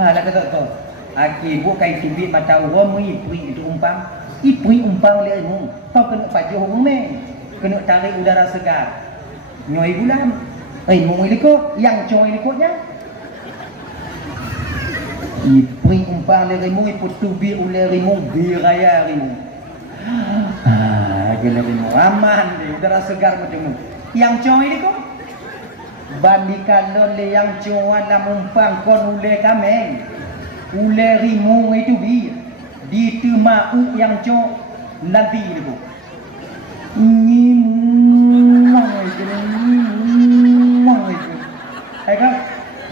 Ha, nak tok-tok. Aki bukai tibit mata orang ipri itu umpang. Ipri umpang oleh ilmu. Kau kena pajuh orang ni. Kena tarik udara segar. Nyoi bulan. Ilmu ilikut. Yang coy ilikutnya. Ipri umpang oleh ilmu. Iputubi oleh ilmu. Biraya ilmu. Gila ilmu. Aman dia. Udara segar macam tu. Yang coy ilikut. Bandikan oleh yang coy dalam umpang. Kon oleh kameng. Oleh ilmu itu bir. Di temau yang cok nanti itu. Ngimang itu. Kan?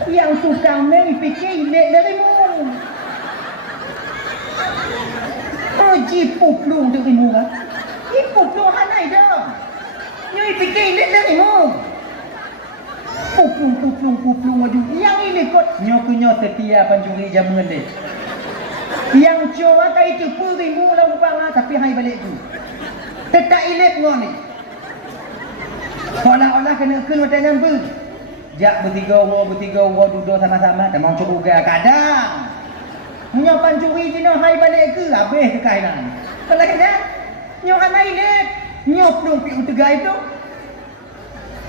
Yang tukang ni fikir lek darimu. Oh jipu plung darimu kan? Jipu plung hanai dah. Nyoi fikir lek darimu. Puplung maju. Yang ini kot nyok setia pancuri jaman deh. Yang coba tak itu pun ribu lah upang tapi hai balik tu. Tetap ilet ngoni. Seolah-olah kena macam apa? Jak bertiga duduk sama-sama tak mau cukup ke kadang. Nyo pancuri je no hai balik ke habis ke kainan. Kalau kena nyo kan ilet. Nyo pelung pi utega itu.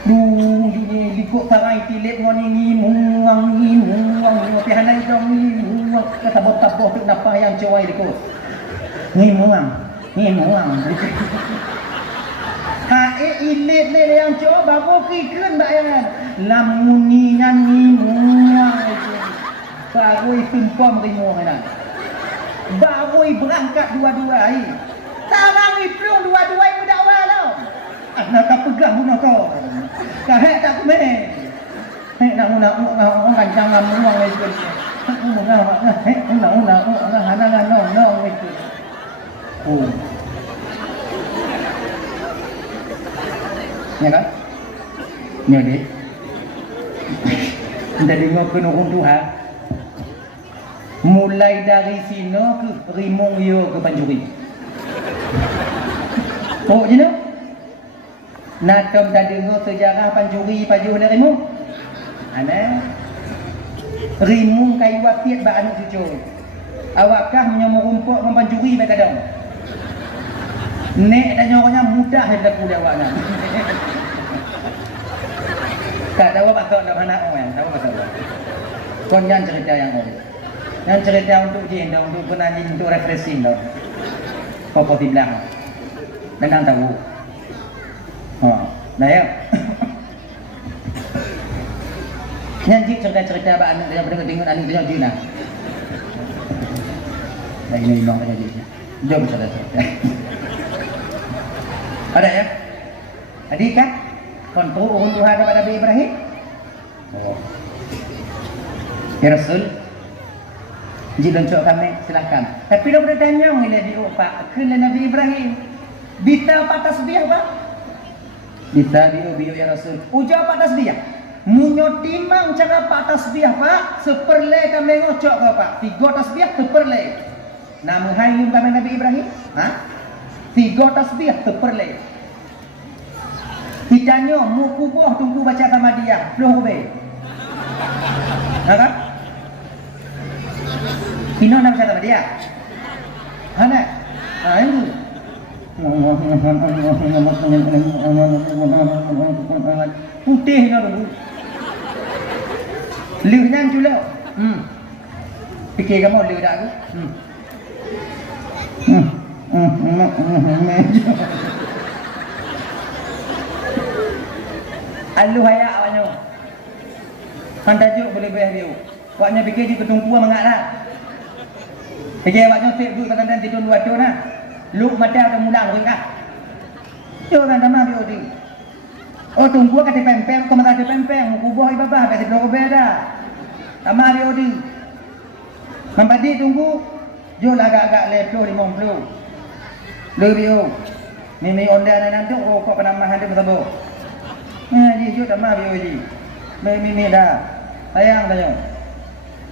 Duh, likut sarai tilik ngoni ngimuang nyopi hanai dong ngimuang tabok tu napa yang cewai likut ngimuang ha ilit le yang cewai baru kikun bayan lamuningan ngimuang itu baru pimpom rimu kana baru berangkat dua-dua ai sarang iplung dua-dua muda awal tau nak pegang bunuh kau. Kahek tak kumeh. Nak kancang ngamuang itu. Nak hanang itu. Oh. Ya kan? Nyadi. Jadi ngokun orang Tuhan. Mulai dari sini ke Rimung yo ke Panjuri. Oh, je nak? Nak dah dengar sejarah pancuri paju oleh Rimung? Ana. Rimung kayu wapiat ba anu cucu. Awakkah menyamur rumput dengan pancuri baik kadang? Nek dan nyoranya mudah hendak kuda awak nak. Tak tahu apa nak anak orang, tahu apa tak. Kon yang cerita yang orang. Yang cerita untuk jin, untuk penanjing, untuk refreshing dah. Apa di belakang. Dengan tahu. Oh, nah ya. Yang cerita-cerita apa anak yang pernah tengok anak dia jin lah. Nah ini memang ada jin. Jom cerita. Ada ya? Adik kan? Kontrol orang Tuhan kepada Nabi Ibrahim. Oh. Ya Rasul. Jika cok kami silakan. Tapi dia boleh tanya bila dia Pak, kena Nabi Ibrahim. Bita apa tasbih Pak? Bita biu ya Rasul. Ujar apa tasbih? Munyo timang cara Pak tasbih Pak, seperle kami ngocok ke Pak. 3 tasbih seperle. Nama hayum kami Nabi Ibrahim? Ha? 3 tasbih seperle. Ditanya mu kubah tunggu baca sama dia. Belum be. Nah kan? Pino nak baca sama dia. Hana. Ah ini. Putih nak dulu. Liu nang juga. Fikir kamu liu dak aku. Alu haya awaknya. Kan tajuk boleh bayar dia. Awaknya fikir di ketungku mengatlah. Fikir awaknya sik duduk kadang-kadang tidur dua tu nah. Lu mata ada mulang ringah. Yo kan sama dia odi. Oh tunggu kata pempeng, kau mata ada pempeng, kubah ibabah kata blok beda. Sama dia odi. Mambadi tunggu. Jo agak-agak lepo 50. Lebih. Mimi onda nanti kok penambahan dia bersabo. Ji ju tak mah bio ji. Mimi dah. Sayang dah yo.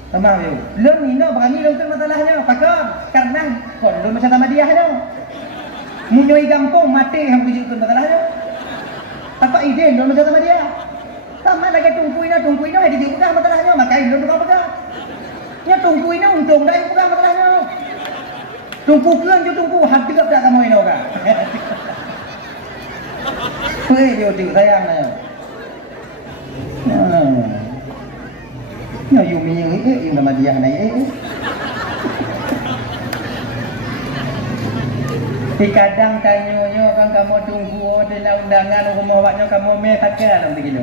Tamah bio. Lem ino berani lem masalahnya. Pakam karena kon lem macam sama dia dah. Munyoi gampang mati hang tujukan masalahnya. Apa ide lem macam sama dia. Sama lagi tunggu ino di juga masalahnya. Makai lem apa pegang. Nya tunggu ino untung dah pegang masalahnya. Tunggu kelan jo tunggu hati tak kamu ino kan. Hei dia tu sayang dah. Nyo yu mi yu nama dia nai Di kadang tanya kan kamu tunggu dalam undangan rumah awaknya kamu me takkan dalam begini.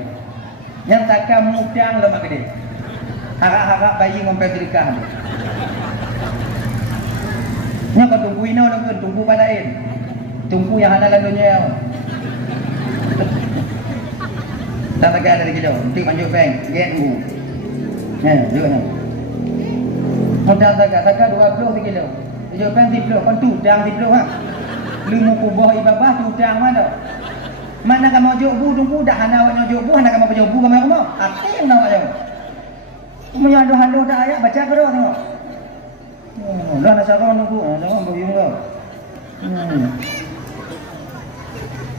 Yang takkan mudang lo mak gede. Harap-harap bayi ngompet sedekah. Nya kau tunggu ino nak tunggu padain. Tunggu yang ada lalunya. Tak pakai dari kita, nanti manjuk bank, get bu. Juga ni. Modal taga 20 kilo. Manjuk bank 10, kon tudang 10 ha. Lu kubah ibabah tudang mana? Mana kamu juk bu tunggu dah hana awak juk bu, hana kamu juk bu kamu. Akhir nak awak juk. Kamu yang ada halu dah ayat baca kau tengok. Dah nak sarong tunggu, jangan boyong kau.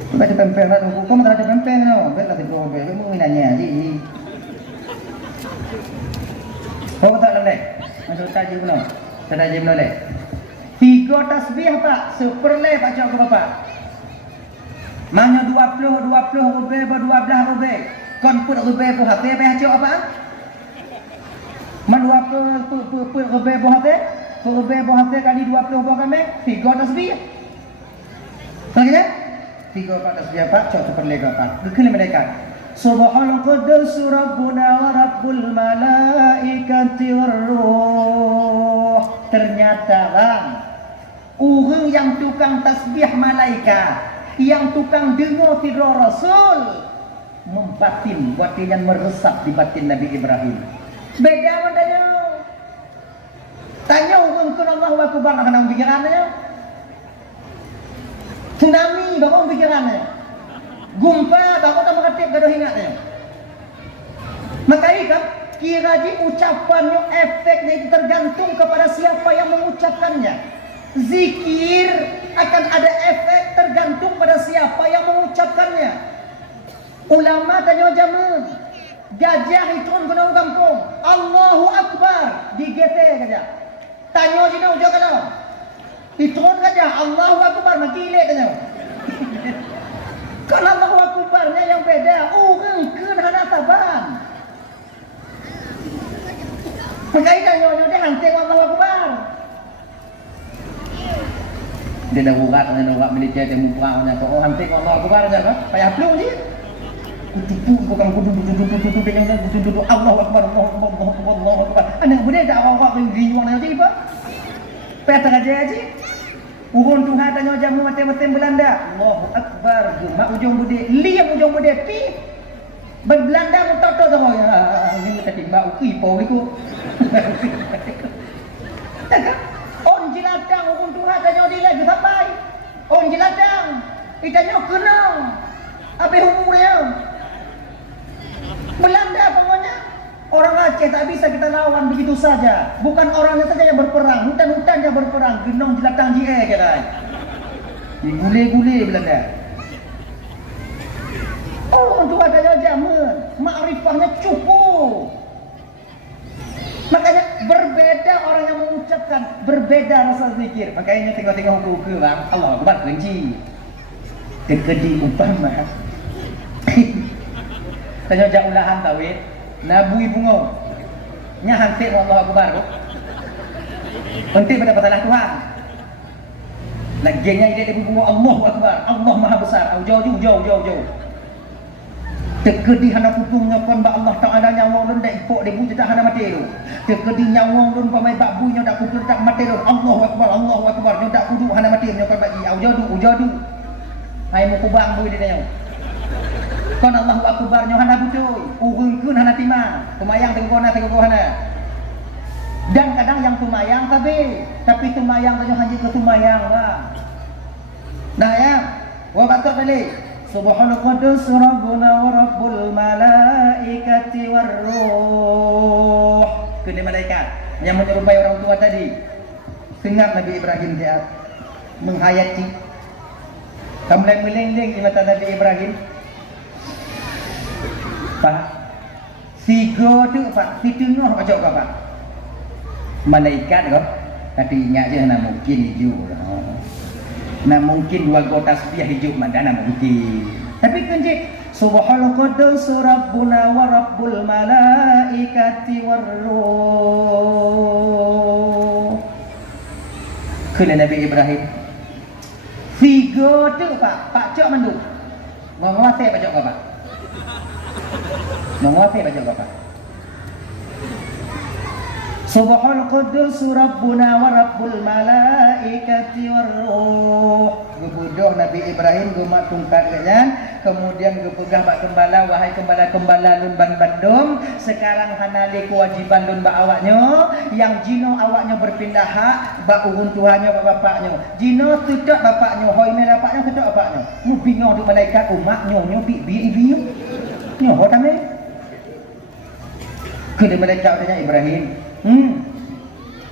Baca pempeng lah tunggu. Kau tak ada pempeng tau. Baiklah tipu pempeng. Kamu nanya je. Kau tak dalam dek? Masuk taji belum? Taji belum dek? 3 tasbih pak. Seperle pak cok ke bapak. Mana 20 rubel ber 12 rubel. Kon put rubel ber hati apa cok apa? Man 20 put rubel ber hati. Rubel ber hati kali 20 ber kami. 3 tasbih. Tahu 3 tasbih pak cok seperle pak. Gekali mereka. Subhanal Quddus Rabbuna wa Rabbul Malaikati Warruh. Ternyata bang, orang yang tukang tasbih malaikat, yang tukang dengar tidur Rasul, membatin batin yang meresap di batin Nabi Ibrahim. Beda madanya. Tanya orang ke Allahu Akbar nak pikirannya. Tsunami baru pikirannya. Gumpa baru tak mengerti gaduh ingatnya. Maka kan kira di ucapannya efeknya itu tergantung kepada siapa yang mengucapkannya. Zikir akan ada efek tergantung pada siapa yang mengucapkannya. Ulama tanya jamu gajah itu guna kampung Allahu Akbar di GT gajah. Tanya jina ujung kana. Itu gajah Allahu Akbar magile tanya. Kalau Allahu Akbarnya yang beda, orang ke hana taban. Pagkaitan nyo dia hanting Allahu Akbar. Dia dah urat dengan orang militer dia mumpang nya oh hanting Allahu Akbar nya kan. Payah plung je. Kudu bukan kudu dengan kudu Allahu Akbar Allahu Akbar. Anak boleh tak orang-orang riuang nanti apa? Peta aja. Urun Tuhan tanya jamu mati-mati Belanda. Allahu Akbar. Mak ujung bude, liam ujung bude pi. Belanda mutok sama ya. Ini kita timbang ukui pau itu. Tak kan? On jilatang urun Tuhan tanya dia lagi sampai. On jilatang. Itanya kenal. Apa hubungnya? Belanda pokoknya. Orang Aceh tak bisa kita lawan begitu saja. Bukan orangnya saja yang berperang, hutan-hutannya berperang. Genong jelatang je kira. Digule-gule Belanda. Oh, tu ada jaman. Makrifahnya cukup. Makanya berbeda orang yang mengucapkan, berbeda rasa zikir. Makanya tengok-tengok hukum bang. Allah Akbar benci. Kekedi umpama. Tanya jak ulahan tawid. Nabui bunga nya hantik Allah Akbar kok penting pada masalah Tuhan laginya ide di bunga Allahu Akbar Allah Maha Besar jauh tekedi hana putungnya kon ba Allah Taala nyawang lun dak ipok debu cetak hana mati tu tekedi nyawang lun pamai bak bunya dak kudu tak mati tu Allahu Akbar nyo dak kudu hana mati nyo kon bagi jauh hai mu kubang bu dia nyo kon Allahu Akbar nyo hana butuy urungkeun hana timang tumayang tenggona hana dan kadang yang tumayang tapi tumayang tanya haji ke tumayang wah nah ya wa batok balik subhanal qudus rabbuna wa rabbul malaikati warruh kene malaikat yang menyerupai orang tua tadi sengat Nabi Ibrahim dia menghayati kamu mulai melengling di mata Nabi Ibrahim. Pak, sigo tu pak, si tengah macam apa pak? Malaikat kau, tapi ingat je nak mungkin hijau, nak mungkin dua gotas tasbih hijau mana nak mungkin. Tapi kunci subhanal qudus rabbuna wa rabbul malaikati warruh. Kena Nabi Ibrahim. Sigo tu pak cok mandu. Menguasai pak cok kau pak. Menguasai baca apa? Subhanal qudus rabbuna wa rabbul malaikati warruh. Gebudoh Nabi Ibrahim gemak tungkat kan, kemudian gepegah bak gembala wahai gembala-gembala lun ban bandung, sekarang hanali kewajiban lun bak awaknya, yang jino awaknya berpindah hak bak urun tuhannya bak bapaknya. Jino tutup bapaknya, hoi me bapaknya tutup bapaknya. Mu bingung tu malaikat umatnya nyo bi nyo ho tame. Kena malaikat tanya Ibrahim.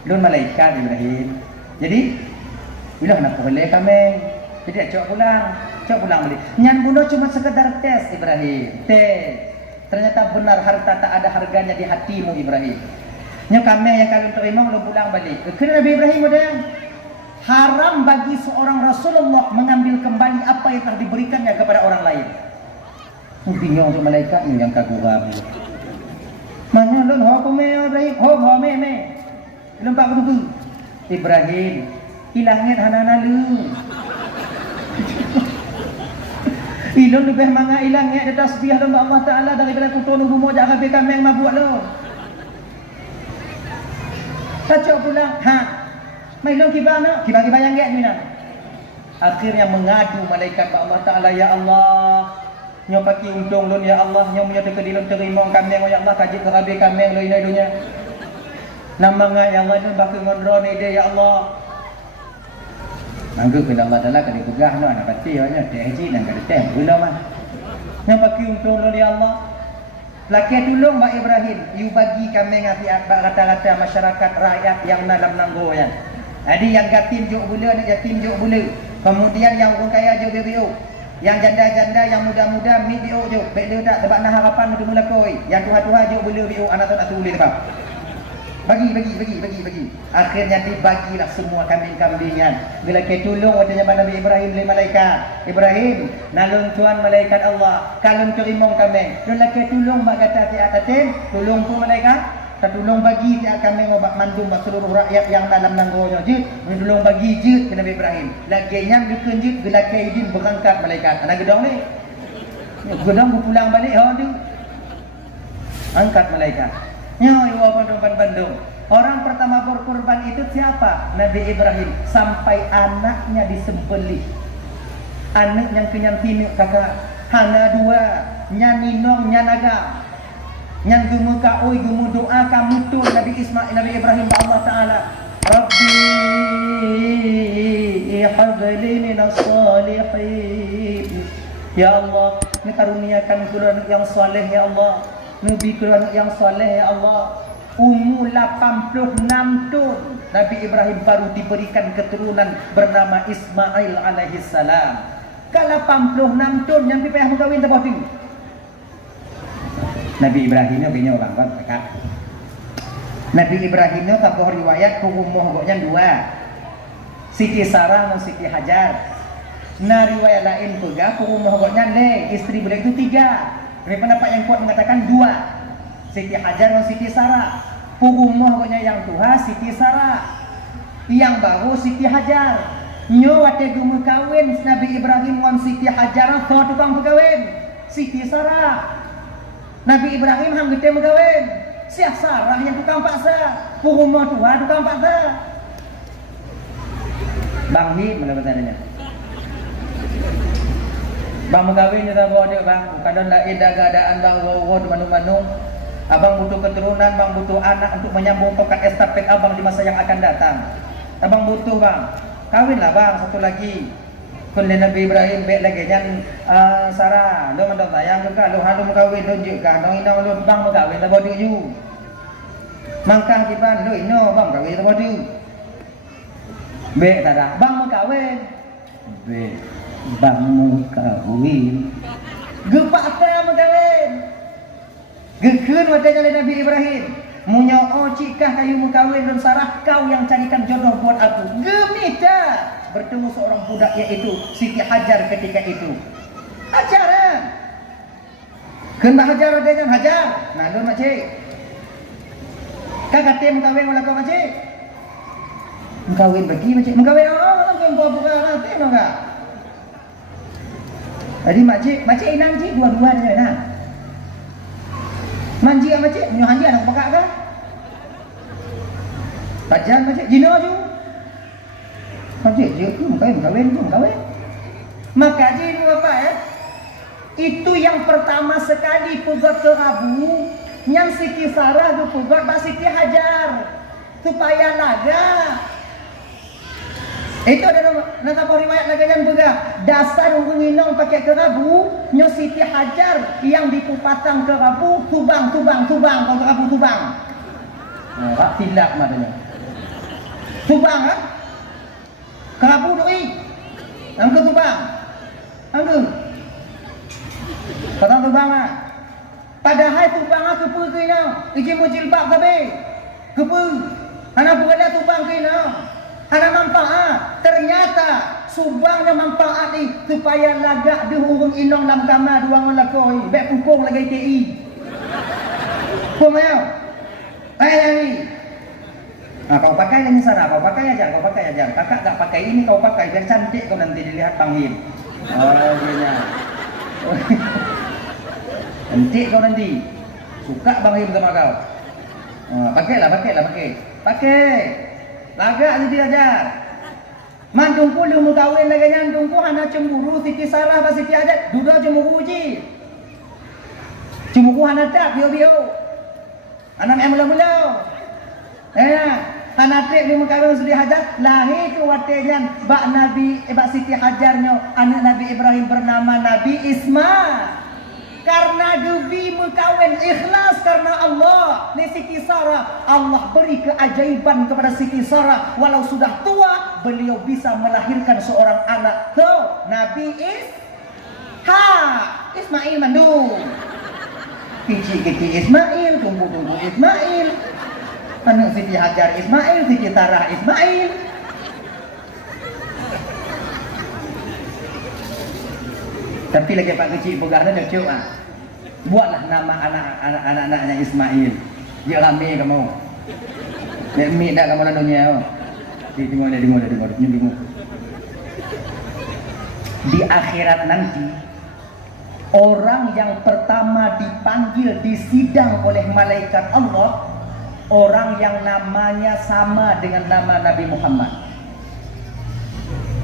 Lun malaikat Ibrahim. Jadi bila nak boleh kami. Jadi cok pulang balik. Nyan bunuh cuma sekedar tes Ibrahim. Tes. Ternyata benar harta tak ada harganya di hatimu Ibrahim. Nya kami yang kalau terima lu pulang balik. Kena Nabi Ibrahim modern. Haram bagi seorang Rasulullah mengambil kembali apa yang telah diberikannya kepada orang lain. Bingung untuk malaikat ni yang kagurab. Mana lun ho me Ibrahim, ho me. Lempak kudu. Ibrahim, ilangit hanana lu. Ilun lebih manga ilangit ada tasbih lembah Allah Taala daripada kutu nubu mo jangan be kameng mabuk lo. Kacau pulang, mai long kibana yang gak ni nak. Akhirnya mengadu malaikat Allah Taala, ya Allah, nyo paki untung lun ya Allah, nyo punya tekedi lun terima kameng ya Allah kaji kerabe kameng lo ini dunia. Namanya ya Allah lun baki ngondro ni dia ya Allah. Manggu kena Allah Taala kena pegah no anak pati nya teh haji dan kada teh gula mah. Nyo paki untung lun ya Allah. Laki tolong Mbak Ibrahim, you bagi kami ngati kata-kata masyarakat rakyat yang dalam nanggoyan. Jadi yang yatim juk bula, yang yatim juk bula. Kemudian yang orang kaya juk BBO. Yang janda-janda, yang muda-muda mi BO juk. Bek dia tak sebab nak harapan untuk mula koi. Yang tuha-tuha juk bula BO anak tu nak tuli depan. bagi. Akhirnya dibagilah semua kambing-kambingan. Bila ke tolong wadanya Nabi Ibrahim le malaikat. Ibrahim, nalung tuan malaikat Allah. Kalun kerimong kambing. Bila ke tolong mak kata ti atatin, tolong tu malaikat. Tolong bagi ti kambing obat mandum bak seluruh rakyat yang dalam nanggonya je. Tolong bagi je ke Nabi Ibrahim. Lagi yang dikenjut bila ke idin berangkat malaikat. Ana gedong ni. Gedong pulang balik ha ni. Angkat malaikat. Nyawa Bandung. Orang pertama berkorban itu siapa? Nabi Ibrahim. Sampai anaknya disembelih. Anak yang kenyang tinuk kakak. Hana dua. Nyaninong nyanaga. Yang gumu kaoi gumu doa kamu tu Nabi Ismail Nabi Ibrahim Allah Taala. Rabbi habli minas salihin. Ya Allah, ni karuniakan kula anak yang soleh ya Allah. Nabi kula yang soleh ya Allah. Umur 86 tahun Nabi Ibrahim baru diberikan keturunan bernama Ismail alaihi salam. Kalau 86 tahun yang dipayah mengkawin tak boleh. Nabi Ibrahimnya bini orang kan dekat. Nabi Ibrahimnya tak boleh riwayat umur goknya dua. Siti Sarah dan Siti Hajar. Nah riwayat lain juga umur goknya le istri beliau itu tiga. Tapi pendapat yang kuat mengatakan dua. Siti Hajar dan Siti Sarah. Umur goknya yang tua Siti Sarah. Yang baru Siti Hajar. Nyo wate gumu kawin Nabi Ibrahim dan Siti Hajar so tukang kawin. Siti Sarah. Nabi Ibrahim hang gede megawin. Siap Sarah yang tukang paksa. Umur tua tukang paksa. Bang Hi mana bertanya? Bang megawin kita bawa dia bang. Kadang dah keadaan bang bawa di manung-manung. Abang butuh keturunan, bang butuh anak untuk menyambung tongkat estafet abang di masa yang akan datang. Abang butuh bang. Kawinlah bang satu lagi. Kun Nabi Ibrahim baik lagi jan Sarah lo mandang sayang ke lo halu kawin lo juga no ino lo bang kawin la bodu you. Mangkang kiban lo ino bang kawin la bodu. Baik tak dah bang kawin. Baik bang kawin. Gepak ta kawin. Gekeun wadanya Nabi Ibrahim. Munyo cikah kayu mukawin dan Sarah kau yang carikan jodoh buat aku. Gemita bertemu seorang budak yaitu Siti Hajar ketika itu. Hajaran. Kena hajar dengan hajar. Nah, lu makcik. Kakak tim kawin wala kau makcik. Mengkawin bagi makcik. Mengkawin orang kau buka nanti enggak. Jadi makcik inang cik dua-dua aja nah. Manji apa cik? Punya hanji anak pakak ke? Pajan macam jino ju. Macam je tu kawin. Maka jino apa ya? Itu yang pertama sekali pugat ke Abu, yang Siti Sarah tu pugat Mbak Siti Hajar supaya laga. Itu ada nak apa riwayat lagi yang juga dasar nginong pakai kerabu nyo Siti Hajar yang dipupatang kerabu tubang kalau kerabu tubang. Nah, tidak matanya. Tubang kan? Kerabu doi. Angke tubang. Angke. Kata tubang ah. Padahal tubang ah kepu kena. Iki mujilbab sabe. Kepu. Ana berada tubang kena. Ada manfaat. Ternyata subangnya manfaat ni supaya lagak dia hurung inong dalam kamar dua orang lakoi. Baik pukung lagi TI. Pukung ya. Ni. Kau pakai lagi Sarah, kau pakai aja. Kakak tak pakai ini kau pakai biar cantik kau nanti dilihat panggil. Dia. Cantik kau nanti. Suka Bang Him sama kau. Pakailah. Pakai. Lagak Siti Hajar. Mandungku lu mengkawin lagi nyandungku hana cemburu Siti Sarah ba Siti Hajar. Duda cemburu ji. Cemburu hana tak bio. Anak mula-mula. Hana trip lu mengkawin Siti Hajar lahir ke watenya bak Siti Hajarnya anak Nabi Ibrahim bernama Nabi Ismail. Karena Dewi mengkawin ikhlas karena Allah. Ni Siti Sarah, Allah beri keajaiban kepada Siti Sarah. Walau sudah tua, beliau bisa melahirkan seorang anak. Tuh, Nabi Ismail mandung. Kecil Ismail, tunggu Ismail. Anak Siti Hajar Ismail, Siti Sarah Ismail. Tapi lagi Pak kecil pegahnya dah cuk ah. Buatlah nama anak-anaknya Ismail. Dia rame kamu. Nek mi dak kamu dalam dunia. Tengok. Di akhirat nanti orang yang pertama dipanggil disidang oleh malaikat Allah, orang yang namanya sama dengan nama Nabi Muhammad.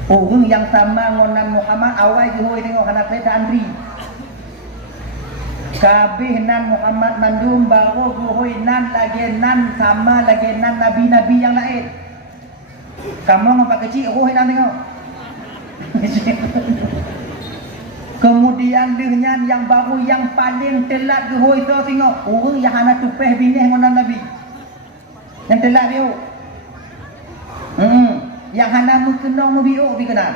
Orang yang sama dengan Muhammad awal juhoi tengok anak kereta Andri. Kabeh nan Muhammad mandum baru juhoi nan lagi nan sama lagi nan nabi-nabi yang lain. Kamu ngapa kecil juhoi nan tengok. Kemudian dengan yang baru yang paling telat juhoi tu tengok orang yang anak tupeh binih dengan Nabi. Yang telat dia. Yang hana mukenong mubiuk dikenal.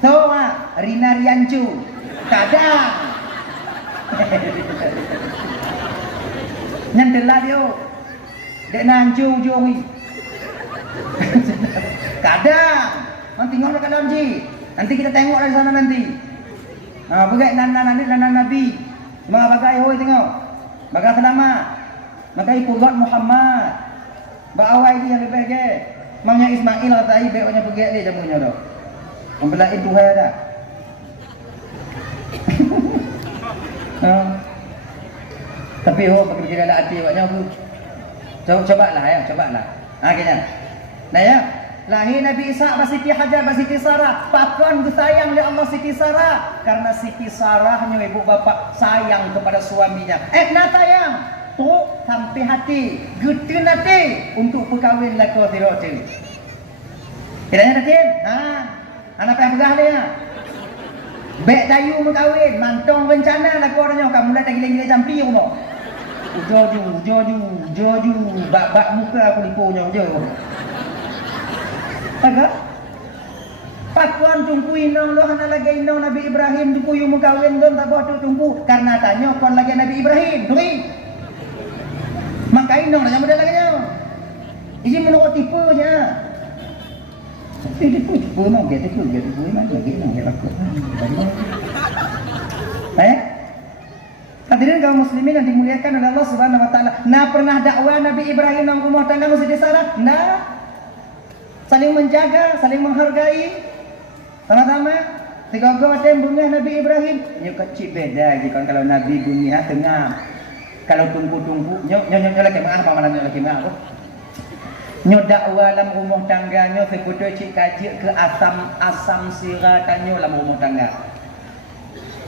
So Rina Riancu. Kadang. Yang telah dia. Dek nancu jowi. Kadang. Nanti tengok dekat dalam ji. Nanti kita tengok dari sana nanti. Bagai nana Nabi. Mga bagai hoi tengok. Bagai selamat. Bagai kugat Muhammad. Baawai dia yang lebih ke. Mamnya Ismail kata ai baiknya pergi dia jamunya dah. Membelain Tuhan dah. Tapi bagi kita ada hati awaknya tu. Cobalah ya, cobalah. Kena. Nah ya. Lahir Nabi Isa Siti Hajar Siti Sarah. Pakon disayang oleh Allah Siti Sarah karena Siti Sarahnya ibu bapa sayang kepada suaminya. Nata yang tu sampai hati, gede nanti untuk perkahwin lako tirote. Kiranya nanti, anak yang pegah dia. Bek dayu berkahwin, mantong rencana lako orangnya. Kamu dah tak gila-gila jampi aku mau. Joju, bak muka aku lipunya je. Agak? Pakuan tunggu inong lo hana lagi inong Nabi Ibrahim tunggu yung mukawin doon tak boleh tunggu karena tanya kon lagi Nabi Ibrahim, tunggu. Maka inong nanya modal lagi nyo. Isi menurut tipu je. Tipu mau dia tipu memang lagi nong dia laku. Hadirin kaum muslimin yang dimuliakan oleh Allah Subhanahu wa taala. Nah pernah dakwah Nabi Ibrahim nang rumah tangga Siti Sarah? Nah. Saling menjaga, saling menghargai. Sama-sama. Tiga ada bunga Nabi Ibrahim. Nyo kecil beda lagi kan kalau Nabi bunga tengah. Kalau tunggu-tunggu, nyo lagi maaf pamalan nyo lagi maaf. Nyo dakwah dalam rumah tangga nyo sebutu cik kaji ke asam sirah tanyo dalam rumah tangga.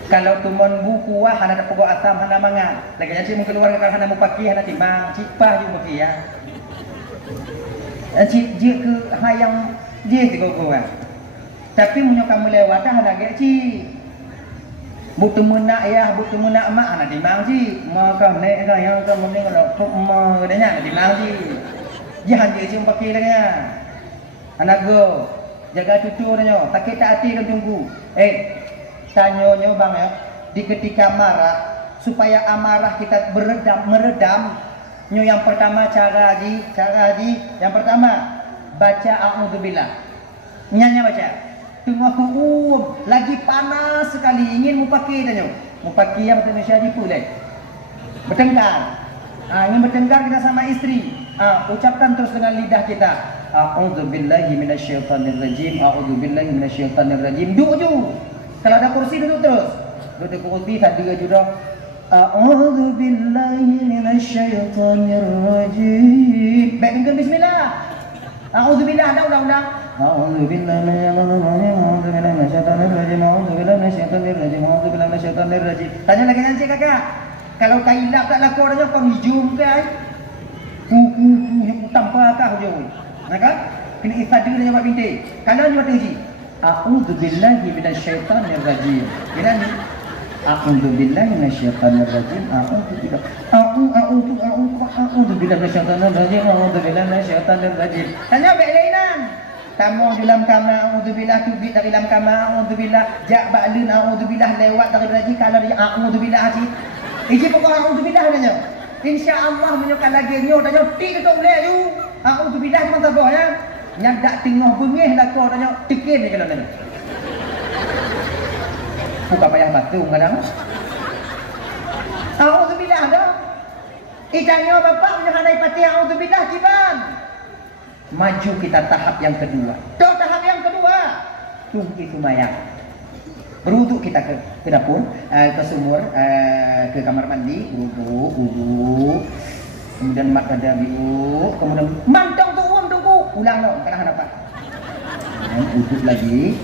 Kalau tumun buku wah hana tak pokok asam hana manga. Lagi cik mungkin keluar kalau hana mau pakai hana timbang, cipah juga pakai ya. Cik je ke hayang je tiga orang. Tapi munyo kamu lewat dah lagi cik. Bertemu nak ayah, bertemu nak mak nak timbang cik. Maka nek dah yang kamu ni kalau ma kadanya nak timbang cik. Jangan je cik pakai lagi. Anak go jaga tutur nyo, tak kita hati kan tunggu. Tanya nyo bang ya, di ketika marah supaya amarah kita meredam. Nyo yang pertama cara haji. Yang pertama baca a'udzubillah. Nyanya baca. Tengok lagi panas sekali ingin mau pakai tanya. Mau pakai yang Indonesia di pulai. Bertengkar. Ingin bertengkar kita sama istri. Ucapkan terus dengan lidah kita. A'udzubillahi minasyaitonirrajim. A'udzubillahi minasyaitonirrajim. Duduk. Kalau ada kursi duduk terus. Duduk kursi tadi juga. A'udzu billahi minasyaitonir rajim. Baik dengan bismillah. A'udzu billah ulang. A'udzu billahi minasyaitonir rajim. A'udzu billahi minasyaitonir rajim. A'udzu billahi minasyaitonir rajim. Tanya lagi nanti kakak. Kalau kailap tak laku orangnya kau hijum kan? Yang tanpa kah hujung. Nakah? Kena istighfar dengan buat bintik. Kalau ni tinggi. A'udzu billahi minasyaitonir rajim. Kira ni A'udzu billahi minasyaitonir rajim. A'udzu billahi minasyaitonir rajim. A'udzu billahi minasyaitonir rajim. Tanya baik lainan. Tamu dalam kamar a'udzubillah tubik dari dalam kamar a'udzubillah jak ba'lun a'udzubillah lewat dari beraji kalau dia a'udzubillah haji. Iji pokok a'udzubillah nanya. InsyaAllah menyokkan lagi nyo tanya tik tu boleh tu. Auzubillah memang tak boleh ya. Nyadak tengah bengih lah kau tanya tikin ni kalau tanya. Bukan payah batung kadang. Auzubillah dah. Ikannya bapak menyokkan pati auzubillah kiban. Maju kita tahap yang kedua. Tahap yang kedua. Tunggu mayang. Beruduk kita ke dapur, ke sumur, ke kamar mandi, uduk, kemudian mak ada biu, kemudian mantong tunggu, ulang dong, karena apa? Uduk lagi,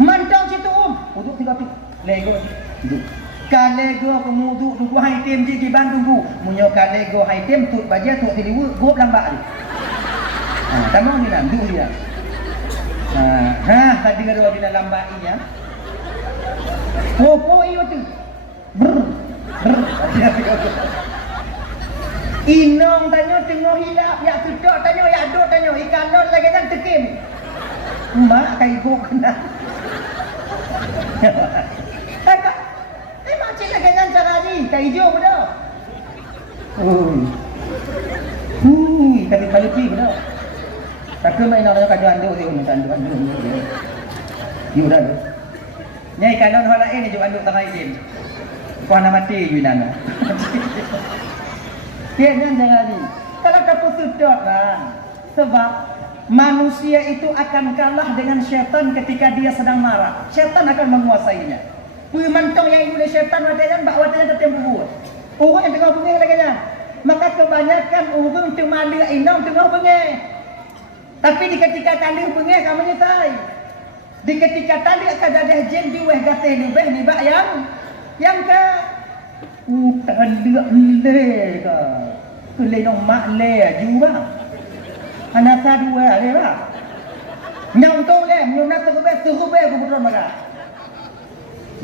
mantong situ uduk 3 pik, lego, uduk. Kalego pemuduk tunggu hai tem di Bandung, munyo kalego hai tem tut baja tut di gop lambat ni. Tamang ni nandu dia. Tadi kalau di dalam lambat ya. Popo iyo tu. Inong tanyo tengok hilap ya sedok tanyo ya aduk tanyo ikan non lagi kan tekim. Mak kai go kena. Macam lagi kan cara ni kai jo bedo. Kati balik bedo. Takkan main orang kado anduk dia minta anduk. Dia dah. Nyai kanon hala ini jo anduk tengah izin. Kau nak mati Yunana. Dia jangan ni. Kalau kamu sedot lah. Sebab manusia itu akan kalah dengan syaitan ketika dia sedang marah. Syaitan akan menguasainya. Pemantong yang oleh syaitan wadanya bak wadanya tertembu. Orang yang tengah bengih lagi kan. Maka kebanyakan orang temali inong tengah bengih. Tapi di ketika tali bengih kamu nyetai. Di ketika tali akan ada jin diweh gatih lebih ni bak yang ke tali le ke. Kulai nong mak le juga. Anak sa dua le ba. Nyong tu le, nyong nak terube ku betul maka.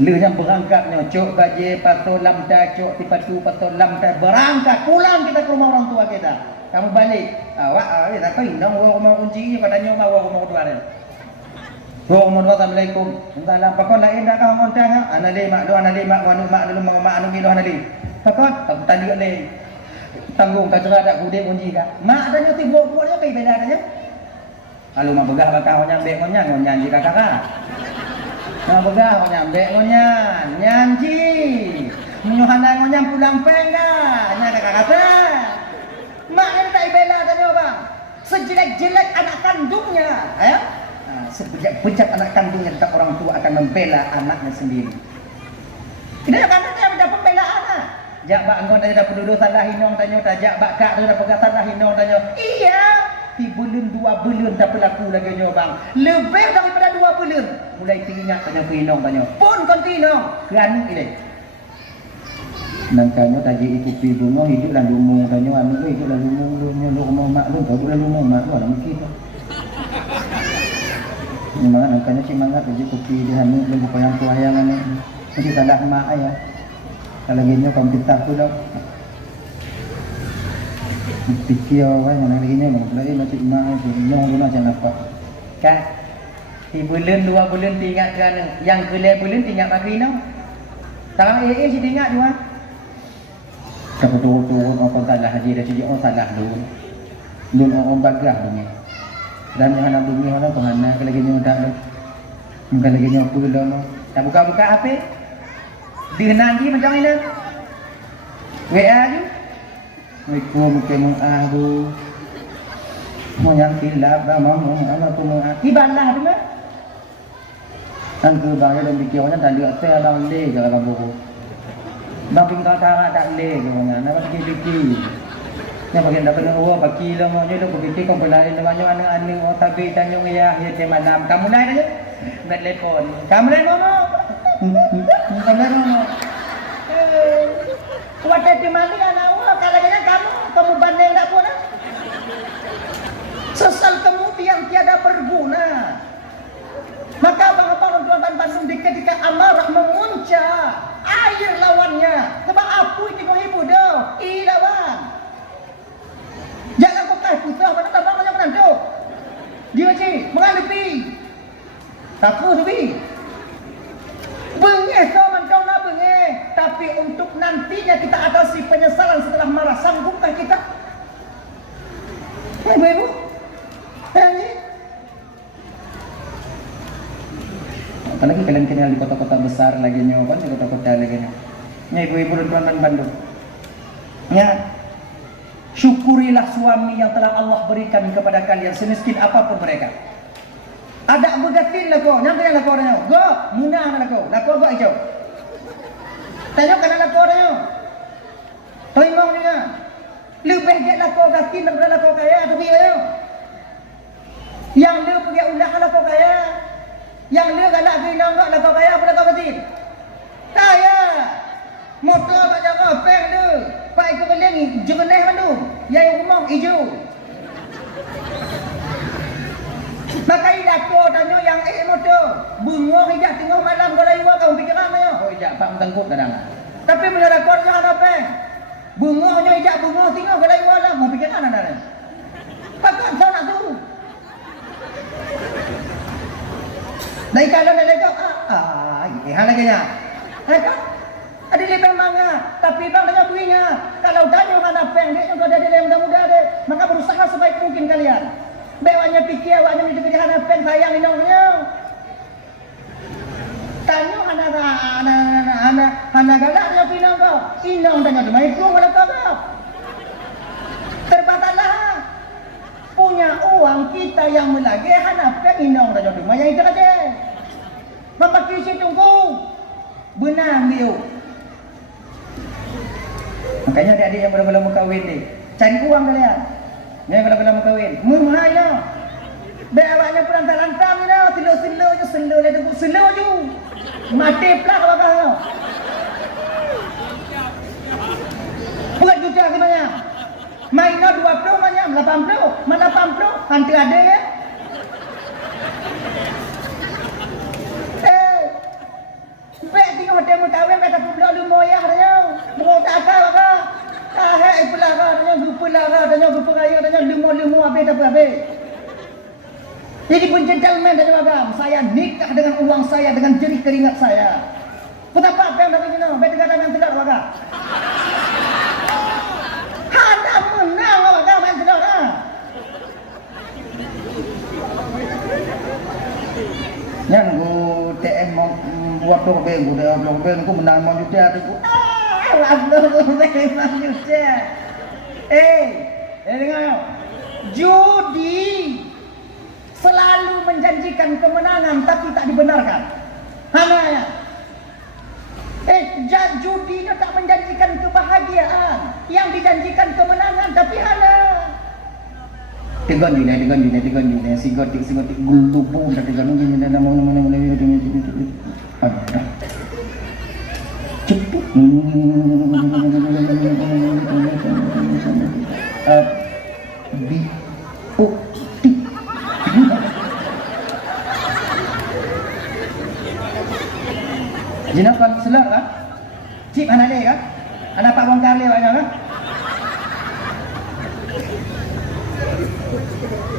Le yang berangkatnya cok gaje pato lamda cok tipatu pato lamda berangkat pulang kita ke rumah orang tua kita. Kamu balik. Awak tak tahu nong rumah kunci katanya mau rumah dua ni. Assalamualaikum. Entahlah pakon lain dah kau ngontang ha. Anali mak wanu mak dulu mak anu milu anali. Pakon tak tadi le. Tanggung tak cerah dak kudip kunci ka. Mak adanya ti buat dia kai beda aja. Kalau mak begah bakal nyambe ngonyan di kakak. Mak begah nyambe nyanji. Menyuhana ngonyan pulang penga. Nya kakak kata. Mak dia tak bela tanya bang. Sejelek-jelek anak kandungnya, ya. Sebejak anak kandungnya tetap orang tua akan membela anaknya sendiri. Kenapa kan dia ada pembelaan ah? Jak bak engkau tanya dah penduduk salah hinong tanya tajak bak kak tu dah pegang salah hinong tanya. Iya, di bulan 2 bulan tak berlaku lagi nyo bang. Lebih daripada 2 bulan mulai teringat tanya ke hinong tanya. Pun kontinong kerana ini. Nangkanya taji ikuti bunga hidup dan lumung tanya anu hidup dan lumung lu rumah mak lu kau dan lumung mak lu orang kita. Memang nangkanya semangat taji ikuti di anu lu payang puayangan ni. Mesti salah mak ayah. Kalau gini kau pintar tu dah. Pikir orang yang lagi ni lagi macam mak tu nyong lu macam apa. Kan? Di bulan 2 bulan tinggal kerana yang kelih bulan tinggal pagi no. Sekarang si tinggal juga. Kalau turun orang salah haji dah jadi orang salah dulu. Dulu orang bagrah bunyi. Dan yang anak bunyi orang penghana kalau lagi nyoba dah. Mungkin lagi nyoba pula no. Tak buka HP. Dihenangi macam ini. WA je. Assalamualaikum warahmatullahi mau yang kilap dah mau apa tu mau ibadah tu mah. Angku bang dalam pikirannya tak ada saya dalam le dalam buku. Bang pingkau tara tak le katanya. Nak fikir. Nya bagian dapat orang bagi lah mau je lu fikir kau berlari banyak anak-anak orang tabi tanya ya dia malam. Kamu naik aja. Nak telefon. Kamu naik mana? Kamu naik mana? Kuat di mana anak awak kalanya kamu banding tak pun ah. Sesal kemudian tiada berguna. Maka abang-abang tuan Bandung ketika amarah memuncak air lawannya. Sebab apa itu kau ibu dah? Lawan. Jangan kau kai pusah pada tabang banyak menantu. Dia cik menghadapi. Tapu sebi. Bengih so mentong nak bengih. Tapi untuk nantinya kita atasi penyesalan setelah marah. Apalagi kalian kenal di kota-kota besar lagi nyo, kan di kota-kota lagi nyo. Nya ibu-ibu dan teman-teman Bandung. Ya, syukurilah suami yang telah Allah berikan kepada kalian semiskin apapun mereka. Ada begatin lah kau, nyampe lah kau nyo. Go, munah lah kau, go hijau. Tanya kan lah kau nyo. Toimong ni lebih dia lah kau gatin daripada lah kau kaya tu biar. Yang lu pergi ulah lah kau kaya. Yang lu galak gina enggak lah kau kaya pada kau gatin. Kaya. Motor tak jaga peng tu. Pak ikut kalian ni jerneh Bandung. Yang rumah hijau. Makai dako tanya yang motor. Bunga hijau tengah malam kalau iwa kau pikiran ayo. Oh hijau pak mentangkut kadang. Tapi bila dako jangan ada peng. Bunga hanya hijau bunga tengah kalau iwa lah mau pikiran ada. Pakat kau nak tu. Dari kalau nak lekok hal lagi nya. Lekok ada lebih manga, tapi bang dengan buinya. Kalau tanya mana peng dia juga ada yang muda-muda deh. Maka berusaha sebaik mungkin kalian. Bewanya pikir awaknya menjadi kerjaan peng sayang inongnya. Tanya anak galak dia pinang kau. Inong tanya tu mai kong kalau kau. Terbatallah. Punya uang kita yang melagi hana peng inong tanya tu mai yang itu aja. Memakai si tunggu. Benang dia. Makanya adik-adik yang belum kahwin ni, cari uang kalian. Yang belum kahwin, murah ya. Biar awaknya pulang lantang ni dah, selo je, selo je. Mati pula kalau kau. Buat juta ke mana? Mainnya 20 macam 80, mana 80, hantu ada ya. Baik tengok hotel mu kahwin kata pula lu moyang dia. Mau tak apa. Pula katanya grup raya katanya lemu habis tak habis. Jadi pun gentleman dari agam. Saya nikah dengan uang saya dengan jerih keringat saya. Betapa apa yang dah begini? Betul kata yang tidak waga. Hana menang waga main tidak ah. Yang gua TM mau buat blog aku menang mau juga tu. Memang juga. Dengar. Judi selalu menjanjikan kemenangan tapi tak dibenarkan. Hana ya. Judi itu tak menjanjikan kebahagiaan. Yang dijanjikan kemenangan tapi hana. Tegan juga. Sigotik gulubung dah tegan ni dah mana. Cepet. Jinakan selak kan? Cip anak dia kan? Anak Pak Bongkar dia kan?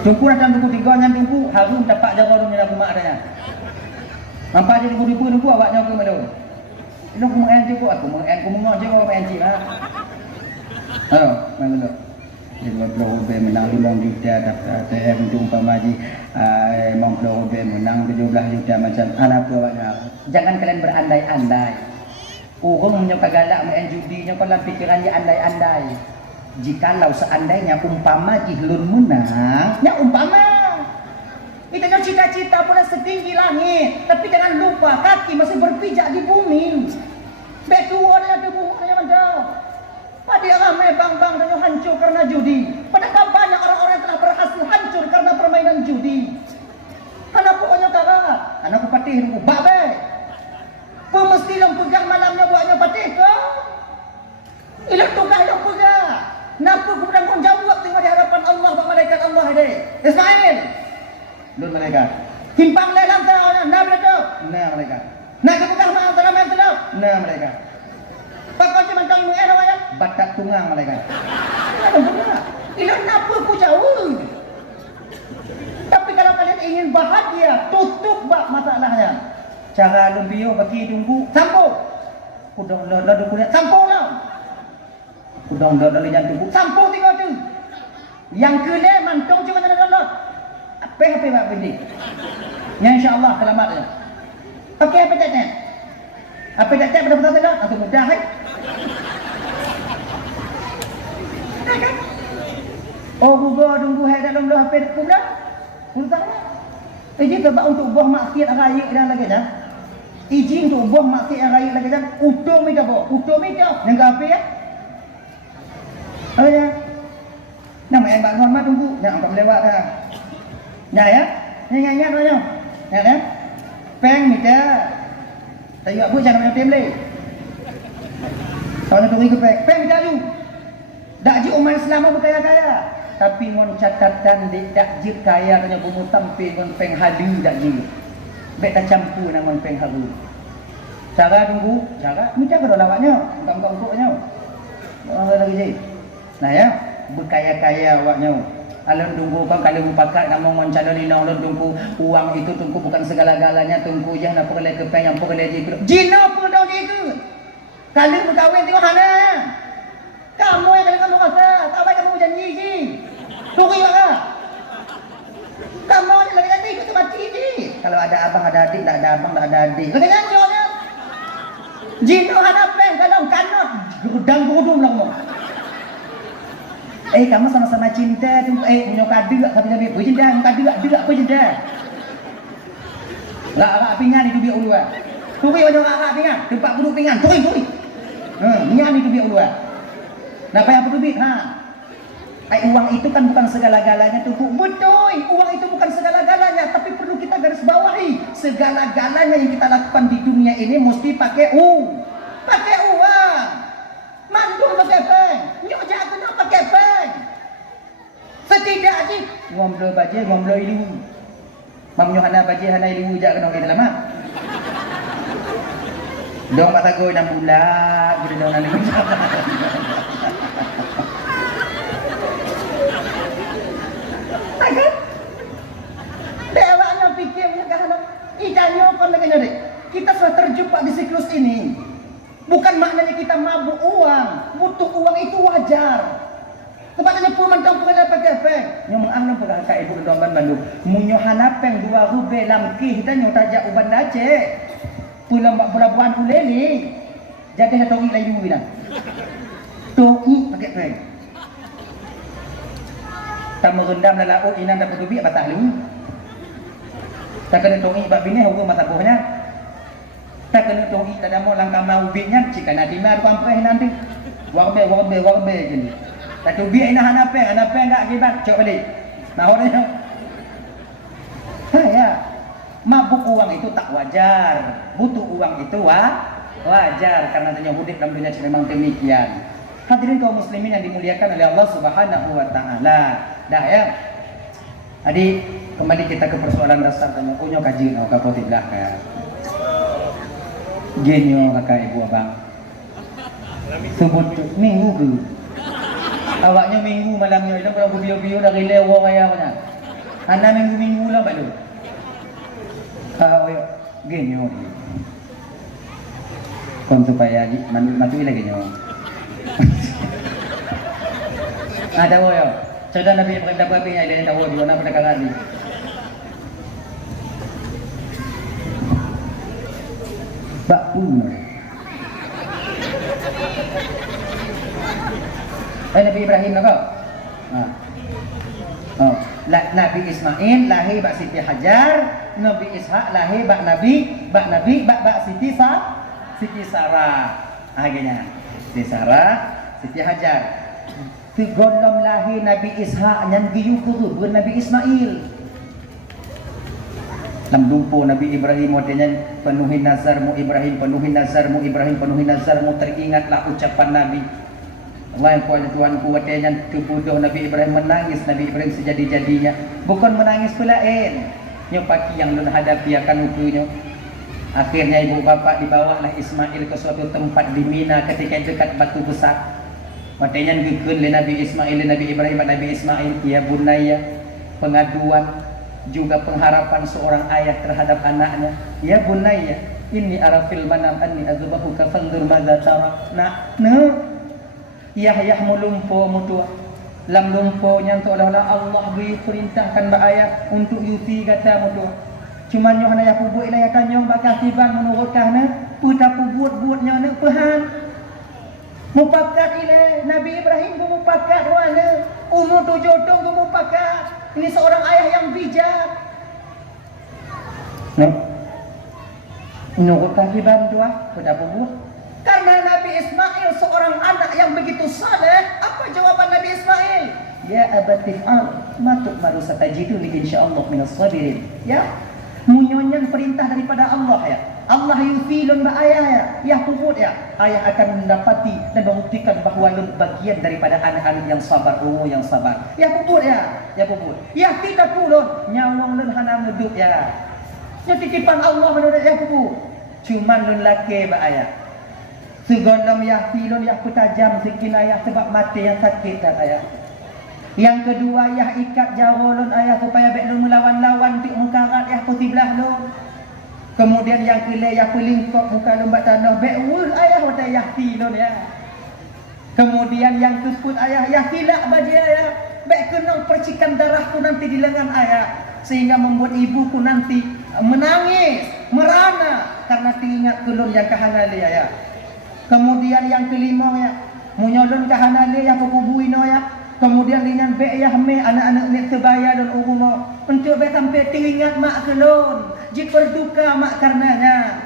Tungku datang tungku tiga nyan tungku harum dapat jaga dunia aku mak adanya. Mampa jadi budi tungku awaknya aku melu. Ini aku mengen je aku mengen je orang mengen ha. Mana tu? Dia belum menang 5 juta dapat TM jumpa maji mau belum menang 17 juta macam anak awaknya. Jangan kalian berandai-andai. Orang punya kagalak main judinya kalau pikirannya andai-andai. Jikalau seandainya umpama jihlun menang, ya umpama. Kita nak cita-cita pula setinggi langit, tapi jangan lupa kaki masih berpijak di bumi. Betul ada bunga macam. Pada ramai bang-bang dan hancur karena judi. Padahal banyak orang-orang yang telah berhasil hancur karena permainan judi. Anak pokoknya kakak, anakku patih nunggu babe. Pemesti yang pegang malamnya buatnya patih ke? Ilah tukar yang pegang. Napa aku bertanggung jawab tengok di hadapan Allah dan malaikat Allah ini. Ismail. Lun malaikat. Timpang lelang tahu na berapa? Na malaikat. Nak kepegang maaf dalam main telur? Na malaikat. Pakau cuma kau mengen awak batak tungang malaikat. Ada bunga. Ilah napa aku jauh. Tapi kalau kalian ingin bahagia, tutup bab masalahnya. Cara lembio bagi tunggu sampul. Udang lalu kuliah sampul lah. Udang lalu jangan tunggu sampul tengok tu. Yang kele mantung cuma nak. Apa bak beli. Ya insya-Allah selamat ya. Pakai apa tak? Apa tak betul-betul tak? Atau mudah kan? Kan? Oh, gua tunggu hai dalam dah apa aku dah? Kurang lah. Izin sebab untuk buah maksiat raya dan lagi dah. Izin untuk buah maksiat raya lagi dah. Utum itu apa? Utum itu yang apa ya? Apa ya? Nama yang bak hormat tunggu. Nak angkat lewat dah. Ya. Ingat doanya. Ya kan? Peng minta. Tengok bu jangan macam template. Kalau nak tunggu ke peng minta ju. Dak ji umat Islam berkaya-kaya. Tapi ngon catatan dak ji kaya kena bumu tampi ngon peng hadu dak ji. Bek tak campur nama peng haru. Cara tunggu, cara minta ke lawaknya, engkau-engkaunya. Orang lagi je. Nah ya, berkaya-kaya awaknya. Alun tunggu kau kalau pakai nama mencalon ini alun tunggu uang itu tunggu bukan segala-galanya tunggu jah nak pergi ke peng yang pergi je. Jina pun dah gitu. Kalau berkahwin tengok hana. Kamu yang kamu rasa, tak baik kamu janji je. Tunggu juga. Kamu ni lagi nanti ikut mati je. Kalau ada abang ada adik, tak ada abang tak ada adik. Kau tengok jawabnya. Jino hana peng kalau kanot gudang gudung lah kamu. Kamu sama-sama cinta tu punya kadu tapi nabi apa cinta kadu apa cinta rak pinggan itu biar uluan turi banyak rak pinggan tempat duduk pinggan turi minyak itu biar uluan napa yang perlu duit uang itu kan bukan segala-galanya tu betul uang itu bukan segala-galanya tapi perlu kita garis bawahi segala-galanya yang kita lakukan di dunia ini mesti pakai uang mandul pakai peng nyok jago nak pakai peng setidaknya ngomblo baje ngomblo ilu mamnyo hana baje hana ilu jak kena kita lama dong mata go 6 bulan gitu dong nang dewanya pikirnya kan ikannya pun lagi nyari kita sudah terjebak di siklus ini. Bukan maknanya kita mabuk uang, butuh uang itu wajar. Tempatnya pun mentang pengen pakai peng. Nyo menganggap pegang kak ibu domban Bandung. Munyo hanapeng 2 rube lamki kita nyo tajak uban dace. Pulang berabuan uleli. Jadi hatongi layu bilang. Tongi pakai peng. Tamu rendam lalau inan dapat duit batah lu. Tak kena tongi bab bini hukum mata bohnya. Tak kena tongi tak ada mau langkah mau ubiknya jika nak dimar pampres nanti warbe gini tak ubik ina hanape enggak akibat cok balik nah orangnya saya mabuk uang itu tak wajar butuh uang itu wajar karena tanya hidup dalam dunia memang demikian. Hadirin kaum muslimin yang dimuliakan oleh Allah Subhanahu wa taala. Dah ya. Adik, kembali kita ke persoalan dasar tanya kunyo kaji no kapoti belakang. Genyo kakak ibu abang sebut minggu ke awaknya minggu malamnya itu kalau bio-bio dari lewa kaya mana anda minggu lah baru genyo kon supaya mati lagi genyo ada woyo sudah nabi berkata apa yang ada tahu di mana pada kali bakun. Nabi Ibrahim apa? Nabi Ismail lahir bak Siti Hajar, Nabi Ishak lahir bak Siti Sarah. Akhirnya Siti Sarah, Siti Hajar. Tigolom lahir Nabi Ishak yang giyu ke Nabi Ismail. Lam dumpo Nabi Ibrahim wadanya penuhi nazarmu Ibrahim teringatlah ucapan Nabi Allah yang kuat Tuhanku wadanya kebuduh Nabi Ibrahim menangis Nabi Ibrahim sejadi-jadinya bukan menangis pelain nyopaki yang nun hadapi akan ukunya akhirnya ibu bapa dibawahlah Ismail ke suatu tempat di Mina ketika dekat batu besar wadanya gekeun le Nabi Ismail Nabi Ibrahim Nabi Ismail ya bunaya pengaduan juga pengharapan seorang ayah terhadap anaknya ya bunayya inni arafil manam anni azbahuka fanzur madza tara yah mulumpo mutua lam lumpo yang seolah-olah Allah beri perintahkan ba ayah untuk yuti kata mutua Cuma nyo hana ya pubut ila ya tanyong bakal tiban menurut kahna puta pubut-buatnya nak pehan. Mupakat ila Nabi Ibrahim tu mupakat wana. Umur 7 tahun tu mupakat. Ini seorang ayah yang bijak. No. Menurut kahiban tu puta pubut. Karena Nabi Ismail seorang anak yang begitu saleh, apa jawaban Nabi Ismail? Ya abatif'al matuk maru satajiduni insyaallah minas sabirin. Ya, munyonyan perintah daripada Allah ya. Allah yufilun ba ayah ya puput ya. Ayah akan mendapati dan membuktikan bahawa lun bagian daripada anak-anak yang sabar, yang sabar. Ya puput ya, ya puput. Ya kita pulun nyawang lun hana ngeduk ya. Ya titipan Allah menurut ya puput. Cuman lun laki ba ayah. Segondom ya filun ya kutajam sikit ayah sebab mati yang sakit tak ayah. Yang kedua ayah ikat jawolun ayah supaya belum melawan-lawan tik mukarat ayah putih belah lu. Kemudian yang kelai ayah pelingkok muka lombat tanah beul ayah wata ayah filun ya. Kemudian yang keseput ayah tilak baju ayah. Baik kenal percikan darahku nanti di lengan ayah sehingga membuat ibuku nanti menangis, merana karena teringat kelun yang kahanali ayah. Kemudian yang kelima ya, munyolon kahanale ya pukubui no ya. Kemudian dengan be ya me anak-anak ni sebaya dan urumo. Untuk be sampai teringat mak kelon, jik berduka mak karenanya.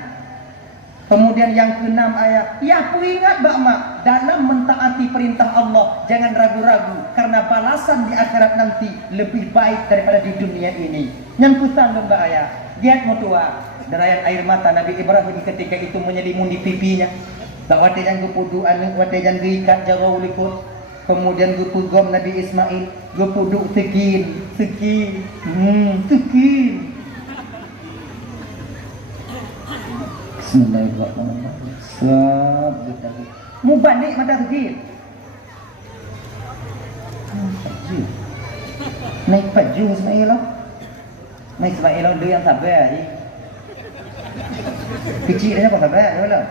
Kemudian yang keenam ayat, ya aku ingat bak mak dalam mentaati perintah Allah, jangan ragu-ragu karena balasan di akhirat nanti lebih baik daripada di dunia ini. Yang pesan lomba ayat, giat mutua, derayan air mata Nabi Ibrahim ketika itu menyelimuni pipinya. Tak wate yang gupudu anak wate yang diikat jauh likut. Kemudian gupugom Nabi Ismail, gupuduk sekin. Bismillahirrahmanirrahim. Mubalik mata sekin. Naik baju Ismail lah. Naik Ismail lah dia yang sabar ni. Kecil dia apa sabar dia lah.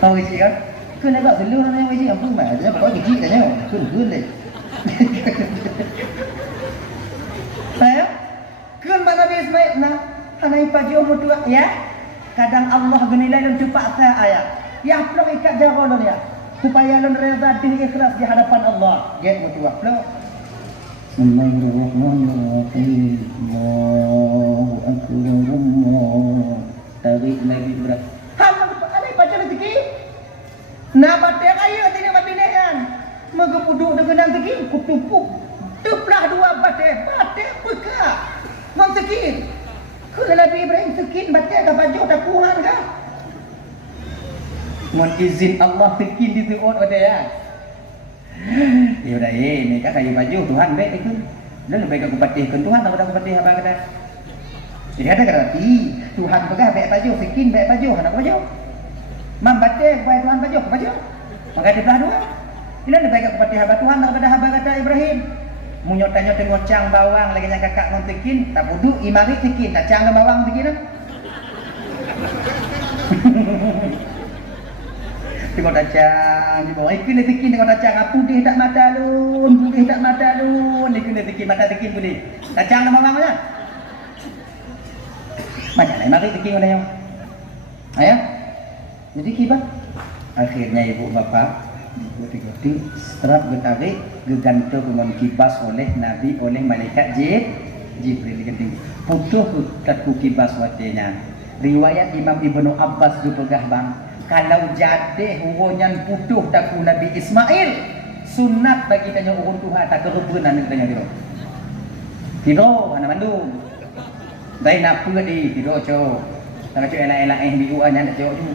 Tahu kecil kan? Kena tak seluruh yang kecil ampun mak. Dia pakai kecil tanya. Kun leh. Saya kun mana Nabi Ismail nah hanai pagi umur tua ya. Kadang Allah genilai dan cepat saya ayat. Ya pelok ikat jarolon ya. Supaya lon reza din ikhlas di hadapan Allah. Get mutua pelok. Bismillahirrahmanirrahim. Allahu akbar Allah. Tarik Nabi Ibrahim. Hanai baca rezeki. Nak batik kaya tidak babinaan. Megepuduk dengan rezeki kutupuk. Teplah dua batik pekak. Mang sekin. Kalau Nabi Ibrahim sekin batik ke baju tak kurang kah? Mohon izin Allah sekin di tuan ada ya. Ya udah ni kan kayu baju Tuhan baik itu. Dan baik aku batihkan Tuhan tak aku batih apa kata. Jadi ada kata Tuhan pegang baik baju sekin baik baju anak baju. Mam batik baik Tuhan baju ke baju. Maka dia belah dua. Bila dia baik aku batih haba Tuhan kepada haba kata Ibrahim. Munyotanya tengok cang bawang lagi yang kakak ngontekin tak buduk imari tekin tak cang bawang tekin lah. Tengok tacang di bawah ikin tekin tengok tacang putih tak mata lun ikin tekin mata tekin putih tacang bawang aja. Macam mana imari tekin katanya. Ayah. Jadi kibat. Akhirnya ibu bapak Goti setelah getarik gegantung dengan kibas oleh Nabi oleh malaikat Jibril keting putuh katku kibas watenya. Riwayat Imam Ibnu Abbas du pegah bang kalau jadeh huronyan putuh taku Nabi Ismail sunat bagi tanya urun Tuhan tak kerebenan tanya tiro. Tiro anak Bandung. Dai napa di tiro co. Tak cak elak-elak di uanya nak cok tu.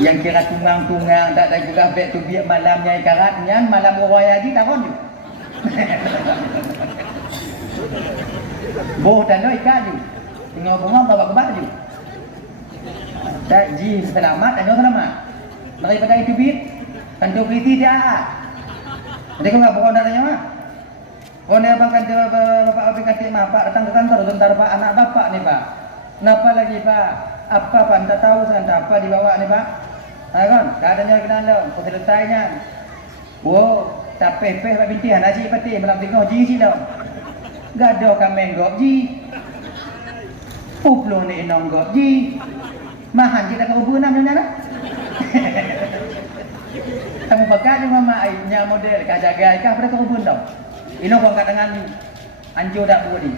Yang kira tungang-tungang tak ada juga bet tu biar malamnya ikaratnya malam orang haji tahun tu. Boh tanda ikat tu. Tengok bunga bawa ke baju. Tak ji selamat dan selamat. Daripada itu bit kantor peliti dia. Jadi kau enggak bukan datanya mah. Oh ni abang kantor bapak abang kantor mah pak datang ke kantor sebentar pak anak bapak ni pak. Kenapa lagi pak? Apa pak anda tahu saya apa dibawa ni pak? Kan, dah adanya kenalan, selesainya. Wow, tak peh pak binti haji pati malam tengok ji dah. Gado kameng gok ji. Uplo ni inong gok ji. Mahan je dah kau nam nyonya na. Kamu pakai je mama nya model ka jaga ka pada kau dong. Inong kau kat dengan anjo dak bu ni.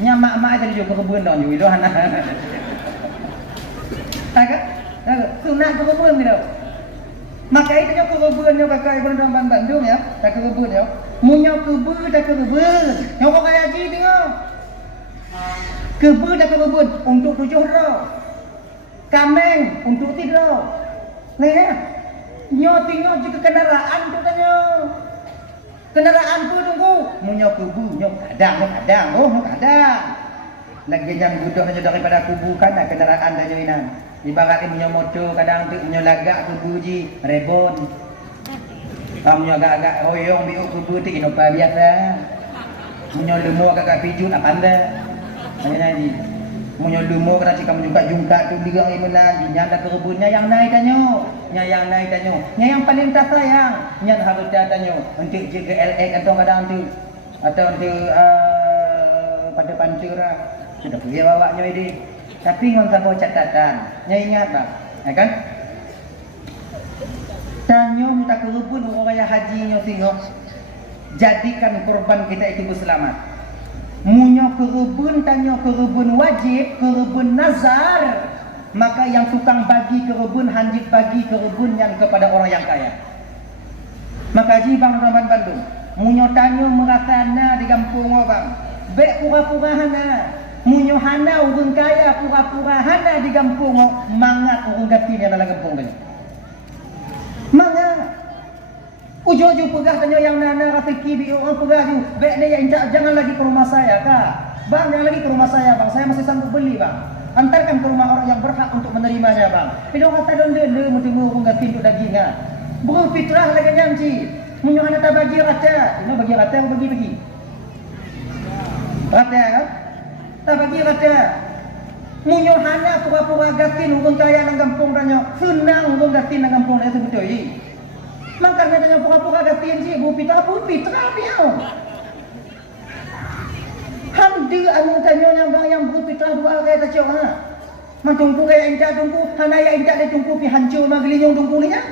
Nya mak-mak tadi jo kebun dong ju idohan. Tak kan? Sunat kebun ni dah. Maka itu nyo kebun nyo kakak ibu orang Bandung ya, tak kebun ya. Munyo kebun tak kebun. Nyo kau kaya ji tengok. Kebun tak kebun untuk 7 roh. Kameng untuk 3 roh. Leh. Nyo tengok juga kendaraan tu tanya. Kendaraan tu tunggu. Munyo kebun nyo kadang oh kadang. Lagi yang butuh hanya daripada kubu kan kendaraan tanya inan. Ibarat punya motor kadang tu punya lagak kubu ji rebon. Kamu agak-agak royong biuk kubu tu inopa biasa. Punya lemu agak pijun apa anda? Hanya ni. Punya lemu kena kamu jungkat tu ligang imenan nyanda kebunnya yang naik tanyo. Nya yang naik tanyo. Nya yang paling tak sayang. Nya harus tanyo untuk jaga LX atau kadang tu atau untuk pada pantura. Sudah pergi bawanya ini. Tapi ngon sama catatan, nya ingat bang, ya kan? Tanyo minta kerubun orang kaya haji nyo tengok, jadikan korban kita itu berselamat. Munyo kerubun tanyo kerubun wajib, kerubun nazar, maka yang tukang bagi kerubun hanjit bagi kerubun yang kepada orang yang kaya. Maka haji bang Rahman Bandung, munyo tanyo merakana di kampung bang, bek pura-pura hana. Munyo hana urang kaya pura-pura hana di kampung mangat urang gatin yang dalam kampung tadi. Mangat. Ujo-ujo pegah tanya yang nana ratiki bi orang pegah tu. Baik dia yang jangan lagi ke rumah saya kah? Bang jangan lagi ke rumah saya bang. Saya masih sanggup beli bang. Antarkan ke rumah orang yang berhak untuk menerimanya bang. Bila orang kata donde mesti urang gatin tu daging ah. Bro fitrah lagi nyanci. Munyo hana tak bagi rata. Ini bagi rata bagi. Rata kan? Tak bagi rata. Munyo hana pura-pura gatin urang kaya nang kampung tanya. Senang urang gatin nang kampung itu betul ni. Mang karena tanya pura-pura gatin si bu pitra dia. Hamdi anu tanya yang bu pitra dua kaya tacok ha. Mang tunggu kaya inta tunggu hana ya inta dia tunggu pi hancur magelinyong tunggu ni ya.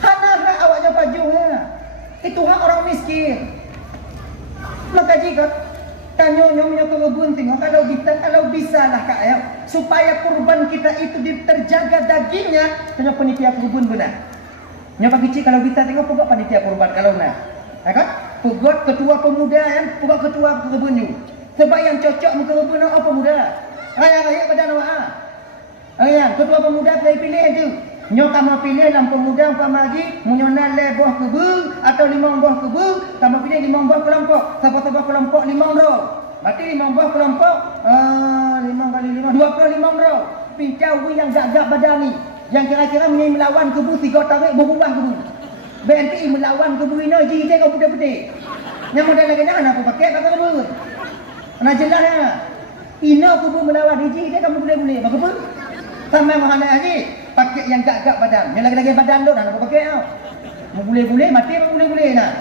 Hana awaknya paju ha. Itu hak orang miskin. Maka jika tanya-nya kebun tengok kalau bisa lah kak ya supaya kurban kita itu terjaga dagingnya tanya panitia kurban benar. Nya bagi cik kalau kita tengok pokok panitia kurban kalau nah. Ya kan? Pokok ketua pemuda kan, pokok ketua kebun ni. Sebab yang cocok muka kebun apa pemuda? Raya-raya pada nama ayah, ketua pemuda pilih tu. Nyo kamu pilih dalam pemuda umpama lagi menyonal buah kebu atau 5 buah kebu, kamu pilih 5 buah kelompok. Siapa-siapa kelompok 5 roh. Berarti 5 buah kelompok 5 kali 5 25 roh. Pincau yang gagak badan ni. Yang kira-kira melawan kebu 3 tarik berubah kebu. BNPI melawan kebu ini ji dia kau putih-putih. Yang model lagi jangan aku pakai kata kebu. Nak jelas ya. Ino kebu melawan ji dia kamu boleh-boleh. Bagaimana? Sampai mana haji? Pakai yang gagak badan. Yang lagi-lagi badan tu dah nak pakai tau. Boleh-boleh mati apa boleh-boleh nak.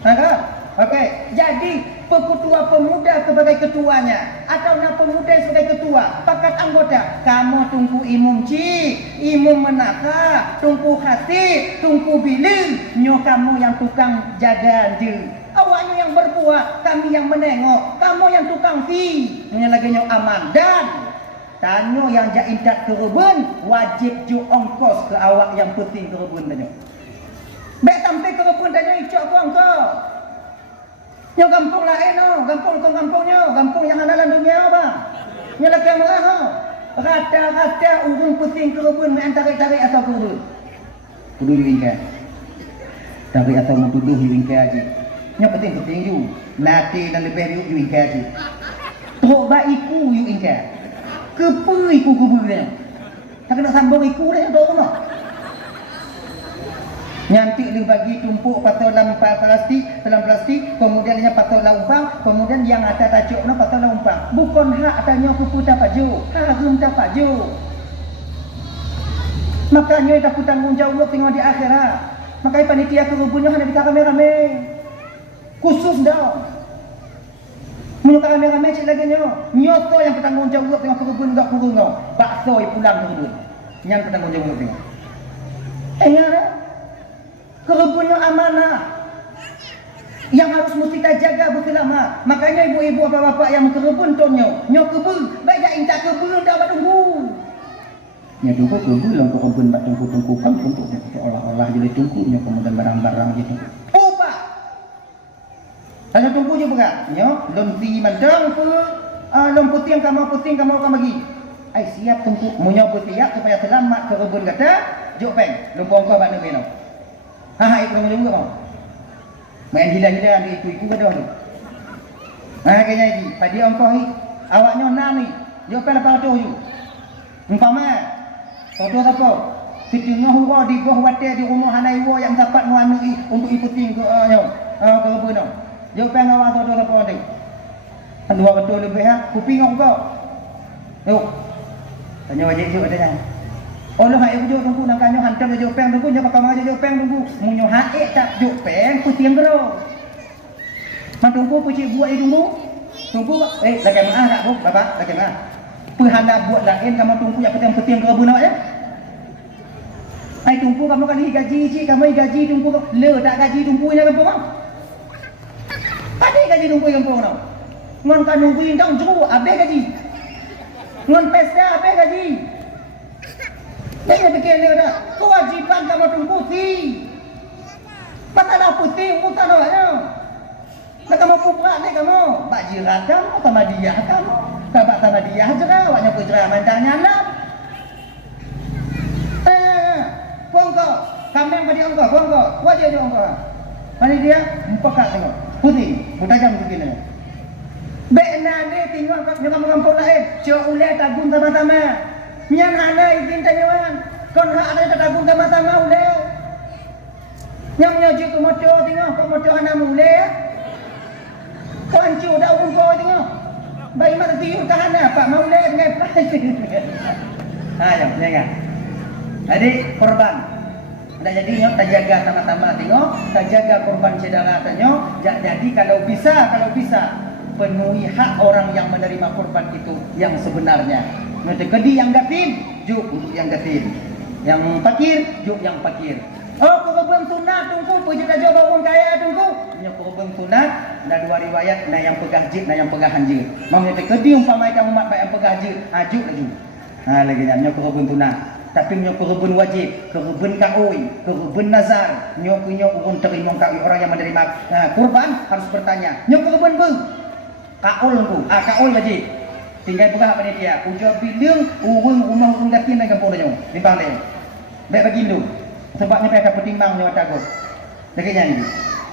Kan? Okey. Jadi ketua pemuda sebagai ketuanya atau nak pemuda sebagai ketua, pakat anggota. Kamu tunggu imum cik, imum menaka, tunggu khatib, tunggu biling. Nyo kamu yang tukang jaga je. Awaknya yang berbuat, kami yang menengok. Kamu yang tukang fi. Nyo lagi nyo aman dan tanyo yang jaintat kerubun wajib ju ongkos ke awak yang penting kerubun tanyo. Baik sampai kerubun tanyo icok ku angko. Nyo kampung lain no, kampung yang andalan dunia bang. Nyo laki merah no. Rata-rata urung penting kerubun main tarik-tarik atau kerubun. Kudu diingkat. Tarik atau mau tuduh diingkat aja. Nyo penting ju. Nanti dan lebih ju ingkat aja. Tok ba iku ju ingkat. Kepu iku kubur dia. Tak kena sambung iku dia tu no. Nyantik dia bagi tumpuk patol dalam plastik, kemudian dia patol laumpang, kemudian yang atas tajuk no patol laumpang. Bukan hak tanya kupu tak paju, harum tak paju. Makanya kita tanggung jawab tengok di akhirat. Makanya panitia kerubunnya hanya bisa rame-rame. Khusus dah. Menukar rame-rame cik lagi nyoto yang bertanggungjawab tengah kerubun enggak kurung kau. Bakso pulang kerubun. Yang bertanggungjawab tengah. Dah. Kerubunnya amanah. Yang harus mesti kita jaga betul lama. Makanya ibu-ibu bapak-bapak yang kerubun tonyo, nyok kebun, baik dah intak kebun dah bat tunggu. Nya tunggu kebun lang ko kebun bat tunggu kan untuk olah-olah jadi tunggunya kemudian barang-barang gitu. Oh pak. Tanya tunggu je berat. Nyo, lom ti mandang pe, lom puting kamu bagi. Ai siap tunggu, munyo bertiap supaya selamat kerubun kata, jok peng, lom bongko bat nebe no. Ha itu juga mau. Main gila-gila di itu ke dah ni. Kayaknya lagi. Pada ongkau ni, awaknya nami. Dia apa tu ju. Umpama, foto apa? Setengah hura di bawah water di rumah hanai wa yang dapat nuanui untuk ikutin ke ke beno. Dia apa ngawak tu apa tu? Dua betul lebih ha. Kuping ongkau. Yuk. Tanya wajib ju ada jangan. Orang hai ujo tunggu nak kanyo hantam jo peng tunggu nya pakam aja jo peng tunggu munyo hae tak jo peng putiang gero. Man tunggu puci buat tunggu. Tunggu lagi maah tak bu bapak lagi maah. Perhanda buat lain kamu tunggu yang putiang gero bu nak ya. Ai tunggu kamu kali gaji cik kamu gaji tunggu le tak gaji tunggu nya kampung kau. Ada gaji tunggu kampung kau. Ngon kan tunggu indang jo abe gaji. Ngon pesta abe gaji. Dia fikir dia dah kewajiban kamu tunggu si. Matalah putih mutan awaknya. Nak kamu puprak ni kamu, bak jirat kamu sama dia kamu. Kabak sama dia aja awaknya pujra mandangnya lah. Pongko, kambing pada ongko, pongko, wajib dia ongko. Mana dia? Empakak tengok. Putih, tajam begini. Bekna dia tengok kat kampung lain. Cok ulai tabung sama-sama. Yang ada izin tanyaan, kon hak ada tabung sama-sama ulai. Yang nyaju ke motor tengok, ke motor anak mulai. Koncu dah umpo tengok. Bayi mak tiu tahan pak maulai dengan plastik. Yang jangan. Jadi korban. Dah jadi nyok tak jaga sama-sama tengok, tak jaga korban saudara tanyok. Jadi kalau bisa penuhi hak orang yang menerima korban itu yang sebenarnya. Nanti kedi yang gatin, juk untuk yang gatin. Yang pakir, juk yang pakir. Oh, korban sunat tunggu, pujuk dah jawab orang kaya tunggu. Punya korban sunat, ada dua riwayat, na yang pegah jid, na yang pegah hanjir. Mam nanti kedi umpama yang umat baik yang pegah jid, juk lagi. Lagi namanya korban sunat. Tapi punya korban wajib, korban kaui, korban nazar, punya orang terima kaui orang yang menerima korban harus bertanya. Korban bu, kaul ku, kaul wajib. Tinggal pegah panitia. Ujar bilang rumah urung gatin dan kampung dia. Timbang dia. Baik bagi lu. Sebabnya mereka pertimbang nyawa takut. Dagingnya ni.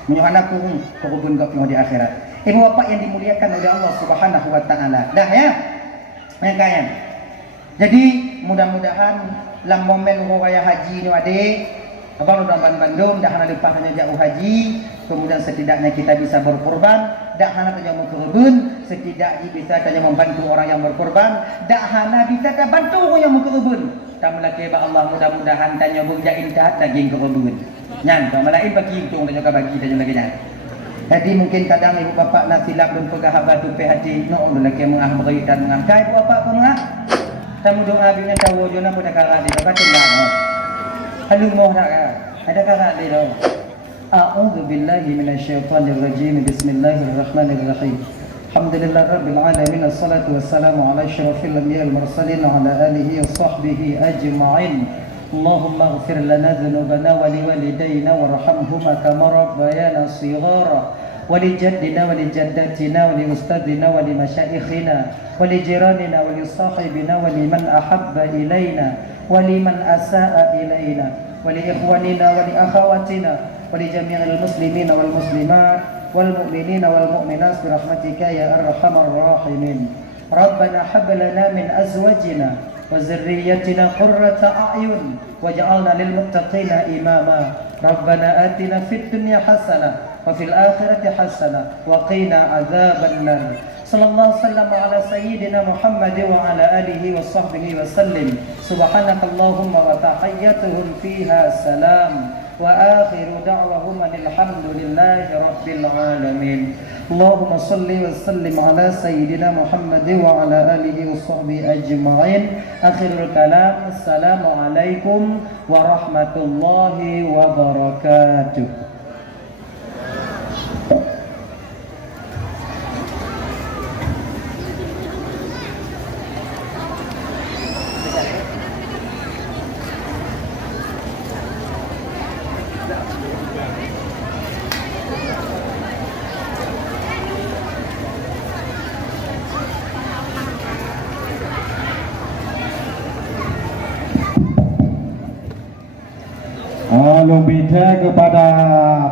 Menyuhana kurung kerubun kau di akhirat. Ibu bapa yang dimuliakan oleh Allah Subhanahu wa taala. Dah ya. Yang kaya. Jadi mudah-mudahan dalam momen raya haji ni adik, abang udah Bandung dah hana lepas hanya jauh haji, kemudian setidaknya kita bisa berkorban. Dak hana saja berkorban, setidaknya bisa saja membantu orang yang berkorban. Dak hana bisa saja bantu orang yang berkorban. Tamlaki ba Allah mudah-mudahan tanya berjain dah daging korban. Nyan, malain bagi untung dan juga bagi dan juga nyan. Jadi mungkin kadang ibu bapa nak silap dan pegah habis tu hati no lelaki mengah beri dan mengangkai ibu bapa pun mengah. Tamu doa dengan tahu jona pun kara di lepas tu lah. Halu mau nak ada kara di lo. A'udzu billahi minasyaitonir rajim. Bismillahirrahmanirrahim. Alhamdulillah rabbil alamin. Assalatu wassalamu ala asyrafil anbiya'il mursalin wa ala alihi wa sahbihi ajma'in. Allahumma ighfir lana dhunubana wa liwalidayna warhamhuma kama rabbayana shighara. ولجدنا ولجداتنا ولأستاذنا ولمشايخنا ولجيراننا ولصاحبنا ولمن أحب إلينا ولمن أساء إلينا ولإخواننا ولأخواتنا ولجميع المسلمين والمسلمات والمؤمنين والمؤمنات برحمتك يا أرحم الراحمين. ربنا هب لنا من أزواجنا وذريتنا قرة أعين واجعلنا للمتقين إماما. ربنا آتنا في الدنيا حسنة وفي الآخرة حسنة وقنا عذاب النار. صلى الله وسلم على سيدنا محمد وعلى آله وصحبه وسلم. سبحانك اللهم وتحياتهم فيها سلام وآخر دعوهم أن الحمد لله رب العالمين. اللهم صل وسلم على سيدنا محمد وعلى آله وصحبه أجمعين. آخر الكلام السلام عليكم ورحمة الله وبركاته. Lumbita kepada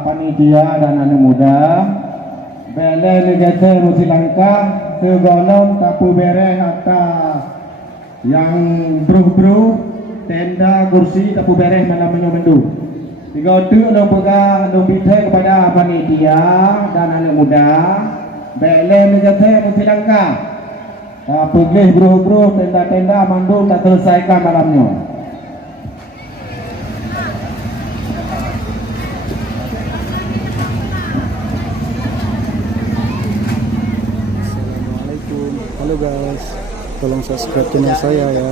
panitia dan anak muda, bela negara Rusi Lanka segolong tapu bereh atas yang bro tenda kursi tapu bereh malam mendu. Tiga tu lumbita kepada panitia dan anak muda, bela negara Rusi Lanka pergi bro tenda mandu tak selesaikan malamnya. Halo guys, tolong subscribe channel saya ya.